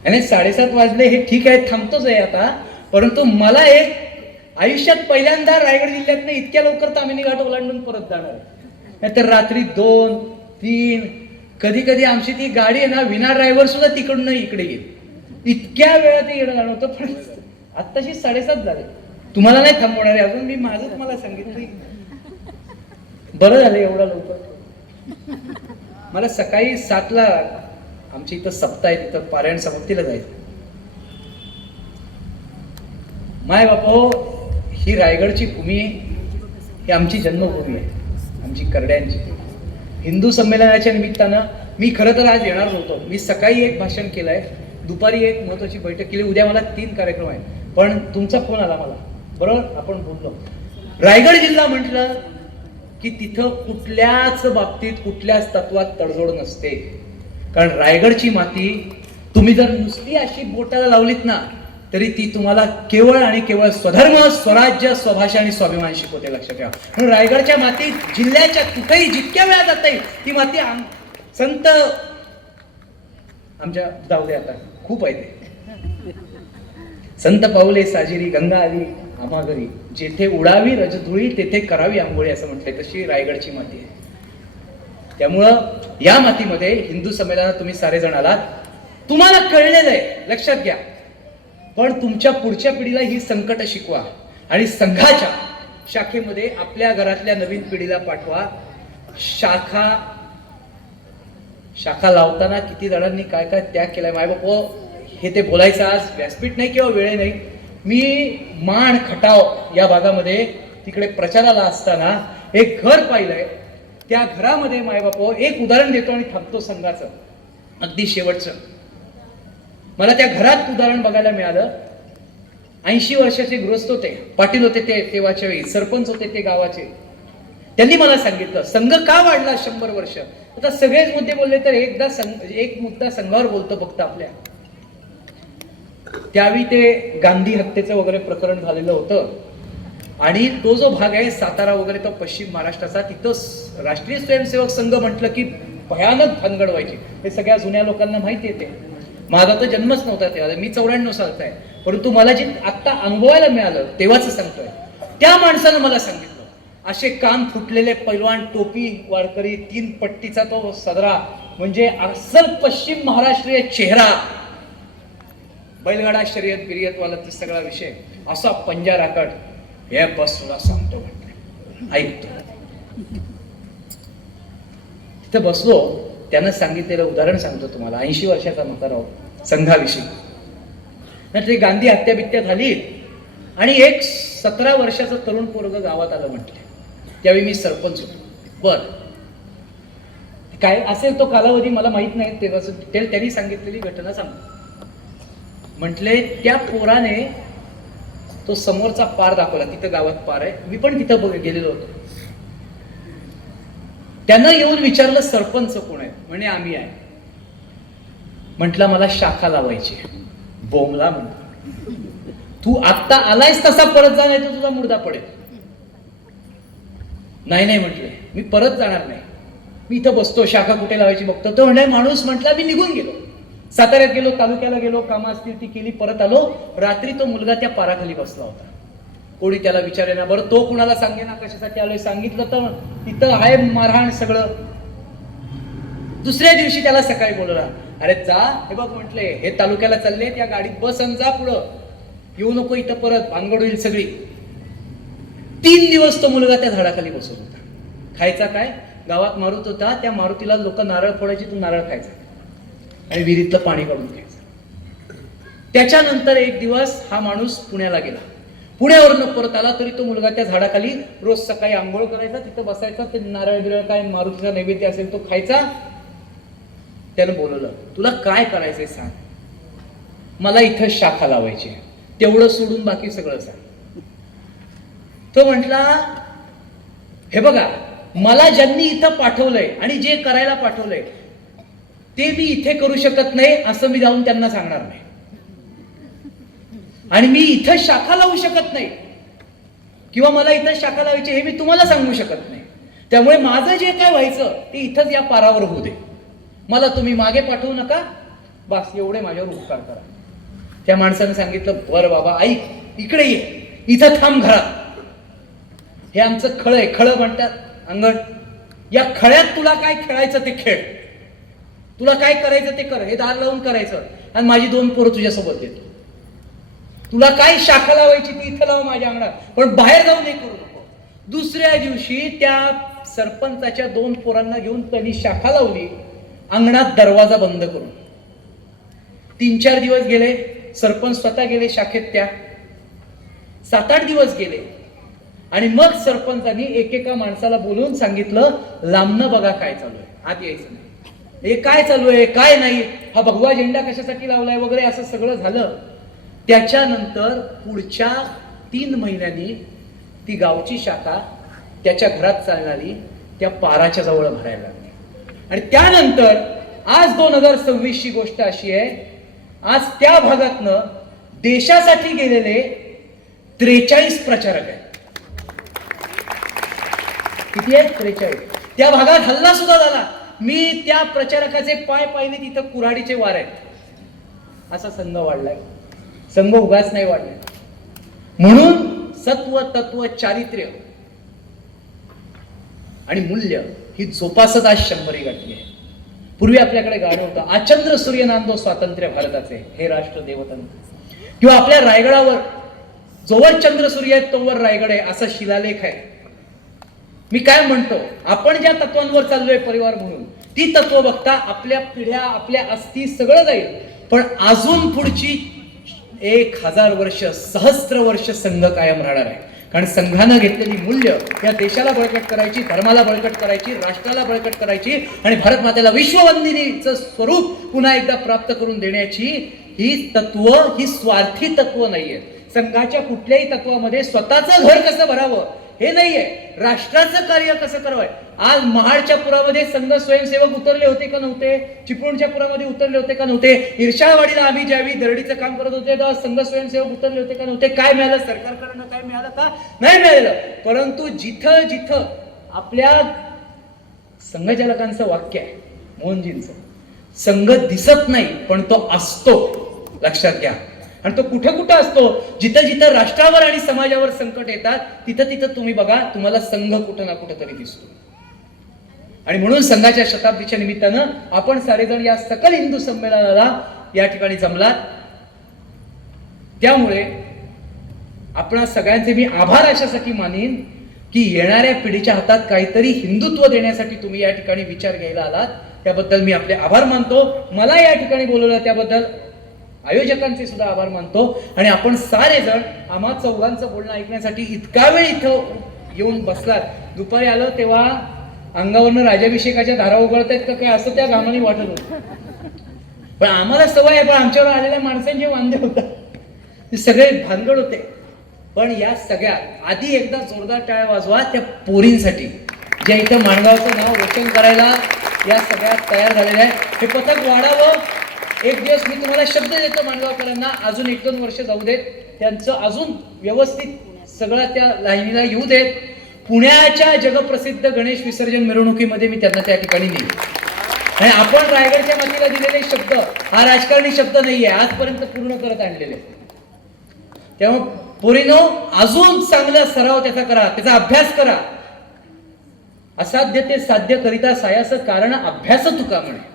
आणि 7:30 वाजले हे ठीक आहे, थांबतोच आहे आता, परंतु मला एक आयुष्यात पहिल्यांदा रायगड जिल्ह्यातनं इतक्या लवकर तामिनी घाट ओलांडून परत जाणार, नाहीतर रात्री 2, 3 कधी कधी आमची ती गाडी आहे ना, विना ड्रायव्हर सुद्धा तिकडनं इकडे येईल, इतक्या वेळात येणं जाणं होतं. पण आत्ताशी 7:30 झाले. तुम्हाला नाही थांबवणार आहे अजून, मी माझं तुम्हाला सांगितलं. बरं झालं एवढा लवकर. मला सकाळी 7ला आमच्या इथं सप्ताह आहे, तिथं पारायण समाप्तीला जायचं. माय बापो, ही रायगडची भूमी, ही आमची जन्मभूमी आहे, आमची करड्यांची. हिंदू संमेलनाच्या निमित्तानं मी खरं तर आज येणार नव्हतो. मी सकाळी एक भाषण केलंय, दुपारी एक महत्वाची बैठक केली, उद्या मला 3 कार्यक्रम आहेत, पण तुमचा फोन आला मला, बरोबर आपण बोललो. रायगड जिल्हा म्हटलं की तिथं कुठल्याच बाबतीत, कुठल्याच तत्वात तडजोड नसते. कारण रायगडची माती तुम्ही जर नुसती अशी बोटाला लावलीत ना, तरी ती तुम्हाला केवळ आणि केवळ स्वधर्म, स्वराज्य, स्वभाषा आणि स्वाभिमान शिकवते. लक्षात ठेवा. म्हणून रायगडच्या मातीत जिल्ह्याच्या कुठेही जितक्या वेळा जाता येईल ती माती संत आमच्या जाऊ दे आता खूप आहे ते. संत पाऊले साजिरी गंगा आली आम्हा घरी, जेथे उडावी रजधुळी तेथे करावी आंघोळी असं म्हटलंय, तशी रायगडची माती आहे. त्यामुळं या मातीमध्ये हिंदू संमेलनात तुम्ही सारे जण आलात, तुम्हाला कळलेलं आहे, लक्षात घ्या. पण तुमच्या पुढच्या पिढीला ही संकट शिकवा आणि संघाच्या शाखेमध्ये आपल्या घरातल्या नवीन पिढीला पाठवा. शाखा लावताना किती जणांनी काय काय त्याग केलाय. माय बापो, हे ते बोलायचं आज व्यासपीठ नाही किंवा वेळ नाही. मी माण खटाव या भागामध्ये तिकडे प्रचाराला असताना एक घर पाहिलंय. त्या घरामध्ये माय बापो, एक उदाहरण देतो आणि थांबतो संघाचं, अगदी शेवटचं. मला त्या घरात उदाहरण बघायला मिळालं. 80 वर्षाचे गृहस्थ होते, पाटील होते ते तेव्हाच्या वेळी, सरपंच होते ते गावाचे. त्यांनी मला सांगितलं संघ का वाढला 100 वर्ष. आता सगळेच मुद्दे बोलले तर एक मुद्दा संघावर बोलतो फक्त आपल्या. त्यावेळी ते गांधी हत्येचं वगैरे प्रकरण झालेलं होतं आणि तो जो भाग आहे सातारा वगैरे, तो पश्चिम महाराष्ट्राचा, तिथं राष्ट्रीय स्वयंसेवक संघ म्हटलं की भयानक भानगड व्हायची. हे सगळ्या जुन्या लोकांना माहिती येते. माझा तर जन्मच नव्हता तेव्हा, मी 94 सालचा आहे, परंतु मला जे आता अनुभवायला मिळालं तेव्हाच सांगतोय. त्या माणसानं मला सांगितलं, असे कान फुटलेले पैलवान, टोपी वारकरी, 3 पट्टीचा तो सदरा, म्हणजे अस्सल पश्चिम महाराष्ट्रीय चेहरा, बैलगाडा शर्यत बिर्यतवाला ते सगळा विषय, असा पंजा राकट. हे बस तुला सांगतो म्हटलं, ऐकतो. तिथं बसलो, त्यानं सांगितलेलं उदाहरण सांगतो तुम्हाला. 80 वर्षाचा म्हातारा संघाविषयी. नंतर गांधी हत्या बित्या झाली आणि एक 17 वर्षाचं तरुण पोरग गावात आलं म्हटले. त्यावेळी मी सरपंच होतो. बर, काय असेल तो कालावधी मला माहित नाही, तेव्हाच डिटेल त्यांनी सांगितलेली घटना सांगतो. म्हटले त्या पोराने तो समोरचा पार दाखवला, तिथं गावात पार आहे, मी पण तिथं गेलेलो होतो. त्यानं येऊन विचारलं सरपंच कोण आहे, म्हणे आम्ही आहे. म्हटलं मला शाखा लावायची. बोमला म्हणतो, तू आत्ता आलायस तसा परत जा, नाही तर तुझा मुर्दा पडेल. नाही म्हटले, मी परत जाणार नाही, मी इथं बसतो, शाखा कुठे लावायची बघतो. तो म्हणजे माणूस म्हटला, मी निघून गेलो, साताऱ्यात गेलो, तालुक्याला गेलो, कामं असतील ती केली, परत आलो. रात्री तो मुलगा त्या पाराखाली बसला होता. कोणी त्याला विचारे ना, बरं तो कुणाला सांगे ना कशासाठी आलोय, सांगितलं तर तिथं आहे मारहाण सगळं. दुसऱ्या दिवशी त्याला सकाळी बोलवला, अरे जा, हे बघ म्हटले, हे तालुक्याला चालले, त्या गाडीत बस आणि जा पुढं. येऊ नको इथं, परत भानगड होईल सगळी. 3 दिवस तो मुलगा त्या झाडाखाली बसत होता. खायचा काय? गावात मारुत होता, त्या मारुतीला लोक नारळ फोडायची, तो नारळ खायचा आणि विहिरीतलं पाणी काढून घ्यायचं. त्याच्यानंतर एक दिवस हा माणूस पुण्याला गेला. पुण्यावरून परत आला तरी तो मुलगा त्या झाडाखाली रोज सकाळी आंघोळ करायचा, तिथं बसायचा, ते नारळ बिरळ काय मारुतीचा नैवेद्य असेल तो खायचा. त्यानं बोलवलं, तुला काय करायचंय सांग, मला इथं शाखा लावायची, तेवढं सोडून बाकी सगळं सांग. तो म्हटला, हे बघा, मला ज्यांनी इथं पाठवलंय आणि जे करायला पाठवलंय ते मी इथे करू शकत नाही असं मी जाऊन त्यांना सांगणार नाही, आणि मी इथं शाखा लावू शकत नाही किंवा मला इथं शाखा लावायची हे मी तुम्हाला सांगू शकत नाही. त्यामुळे माझं जे काय व्हायचं ते इथंच या पारावर होऊ दे, मला तुम्ही मागे पाठवू नका, बस एवढे माझ्यावर उपकार करा. त्या माणसाने सांगितलं, बरं बाबा ऐक, इकडे ये, इथं थांब घरात, हे आमचं खळ आहे, खळ म्हणतात अंगण, या खळ्यात तुला काय खेळायचं ते खेळ, तुला काय करायचं ते कर, हे दार लावून करायचं, आणि माझी 2 पोरं तुझ्यासोबत देतो. तुला काय शाखा लावायची ती इथं लाव माझ्या अंगणात, पण बाहेर जाऊन हे करू नको. दुसऱ्या दिवशी त्या सरपंचाच्या 2 पोरांना घेऊन त्यांनी शाखा लावली, अंगणात दरवाजा बंद करून. 3-4 दिवस गेले, सरपंच स्वतः गेले शाखेत, त्या 7-8 दिवस गेले, आणि मग सरपंचांनी एकेका माणसाला बोलून सांगितलं, लांबनं बघा काय चालू आहे, आत यायचं नाही, हे काय चालू आहे काय नाही, हा भगवा झेंडा कशासाठी लावलाय वगैरे, असं सगळं झालं. त्याच्यानंतर पुढच्या 3 महिन्यांनी ती गावची शाखा त्याच्या घरात चालणारी त्या पाराच्या जवळ भरायला लागली. आणि त्यानंतर आज 2026 ची गोष्ट अशी आहे, आज त्या भागातनं देशासाठी गेलेले 43 प्रचारक आहेत. किती आहेत? 43. त्या भागात हल्ला सुद्धा झाला. मी त्या प्रचारकाचे पाय पाहिले, तिथं कुऱ्हाडीचे वार आहेत. असा संघ वाढलाय. संघ उगाच नाही वाढलाय. म्हणून सत्व, तत्व, चारित्र्य आणि मूल्य ही जोपासत आज 100 गाठली आहे. पूर्वी आपल्याकडे गाणं होतं, आचंद्र सूर्य नांदो स्वातंत्र्य भारताचे, हे राष्ट्र देवतन, किंवा आपल्या रायगडावर जोवर चंद्र सूर्य आहे तोवर रायगड आहे, असा शिलालेख आहे. मी काय म्हणतो, आपण ज्या तत्वांवर चाललोय परिवार म्हणून, ती तत्व बघता आपल्या पिढ्या, आपल्या अस्थी सगळं जाईल, पण अजून पुढची 1000 वर्ष, सहस्त्र वर्ष संघ कायम राहणार आहे. कारण संघानं घेतलेली मूल्य या देशाला बळकट करायची, धर्माला बळकट करायची, राष्ट्राला बळकट करायची, आणि भारत मातेला विश्ववंदिनीचं स्वरूप पुन्हा एकदा प्राप्त करून देण्याची ही तत्व, ही स्वार्थी तत्व नाहीये. संघाच्या कुठल्याही तत्वामध्ये स्वतःचं घर कसं भरावं हे नाहीये, राष्ट्राचं कार्य कसं करावं. आज महाडच्या पुरामध्ये संघ स्वयंसेवक उतरले होते का नव्हते? चिपळूणच्या पुरामध्ये उतरले होते का नव्हते? इर्षावाडीला आम्ही ज्यावेळी दरडीचं काम करत होते तेव्हा संघ स्वयंसेवक उतरले होते का नव्हते? काय मिळालं? सरकारकडनं काय मिळालं का? नाही मिळालं. परंतु जिथं जिथं आपल्या संघचालकांचं वाक्य आहे, मोहनजींचं, संघ दिसत नाही पण तो असतो, लक्षात घ्या. आणि तो कुठं कुठं असतो? जिथं जिथं राष्ट्रावर आणि समाजावर संकट येतात तिथं तिथं तुम्ही बघा, तुम्हाला संघ कुठं ना कुठं तरी दिसतो. आणि म्हणून संघाच्या शताब्दीच्या निमित्तानं आपण सारेजण या सकल हिंदू संमेलनाला या ठिकाणी जमलात. त्यामुळे आपणा सगळ्यांचे मी आभार अशासाठी मानेन की येणाऱ्या पिढीच्या हातात काहीतरी हिंदुत्व देण्यासाठी तुम्ही या ठिकाणी विचार घ्यायला आलात, त्याबद्दल मी आपले आभार मानतो. मला या ठिकाणी बोलवलं त्याबद्दल आयोजकांचे सुद्धा आभार मानतो. आणि आपण सारे जण आम्हा चौघांचं बोलणं ऐकण्यासाठी इतका वेळ इथं येऊन बसलात. दुपारी आलो तेव्हा अंगावरनं राजाभिषेकाच्या धारा उघडत आहेत का काय असं त्या घामाने वाटत होतं, पण आम्हाला सवय आहे. पण आमच्यावर आलेल्या माणसांचे वांदे होतात, ते सगळे भानगड होते. पण या सगळ्यात आधी एकदा जोरदार टाळ्या वाजवा त्या पोरींसाठी, ज्या इथं माणगावचं नाव रोशन करायला या सगळ्यात तयार झालेल्या आहे. हे पथक वाढावं. एक दिवस मी तुम्हाला शब्द देतो माणगावकरांना, अजून 1-2 वर्ष जाऊ देत, त्यांचं अजून व्यवस्थित सगळं त्या लाईनीला येऊ देत. पुण्याच्या जगप्रसिद्ध गणेश विसर्जन मिरवणुकीमध्ये मी त्यांना त्या ठिकाणी नेईन. आणि आपण रायगडच्या मातीला दिलेले शब्द हा राजकारणी शब्द नाहीये, आजपर्यंत पूर्ण करत आणलेले. त्यामुळे पोरीनो, अजून चांगला सराव त्याचा करा, त्याचा अभ्यास करा. असाध्य ते साध्य करिता सायास कारण अभ्यास तुका म्हणे.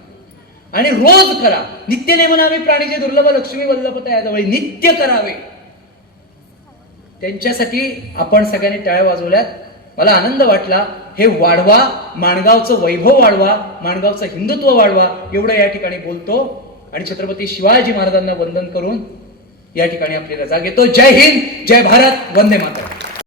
आणि रोज करा. नित्य नेमनावे प्राणीचे दुर्लभ लक्ष्मी वल्लभता याजवळ नित्य करावे. त्यांच्यासाठी आपण सगळ्यांनी टाळ्या वाजवल्यात. मला आनंद वाटला. हे वाढवा, माणगावचं वैभव वाढवा, माणगावचं हिंदुत्व वाढवा, एवढं या ठिकाणी बोलतो आणि छत्रपती शिवाजी महाराजांना वंदन करून या ठिकाणी आपली रजा घेतो. जय हिंद, जय भारत, वंदे मातरम.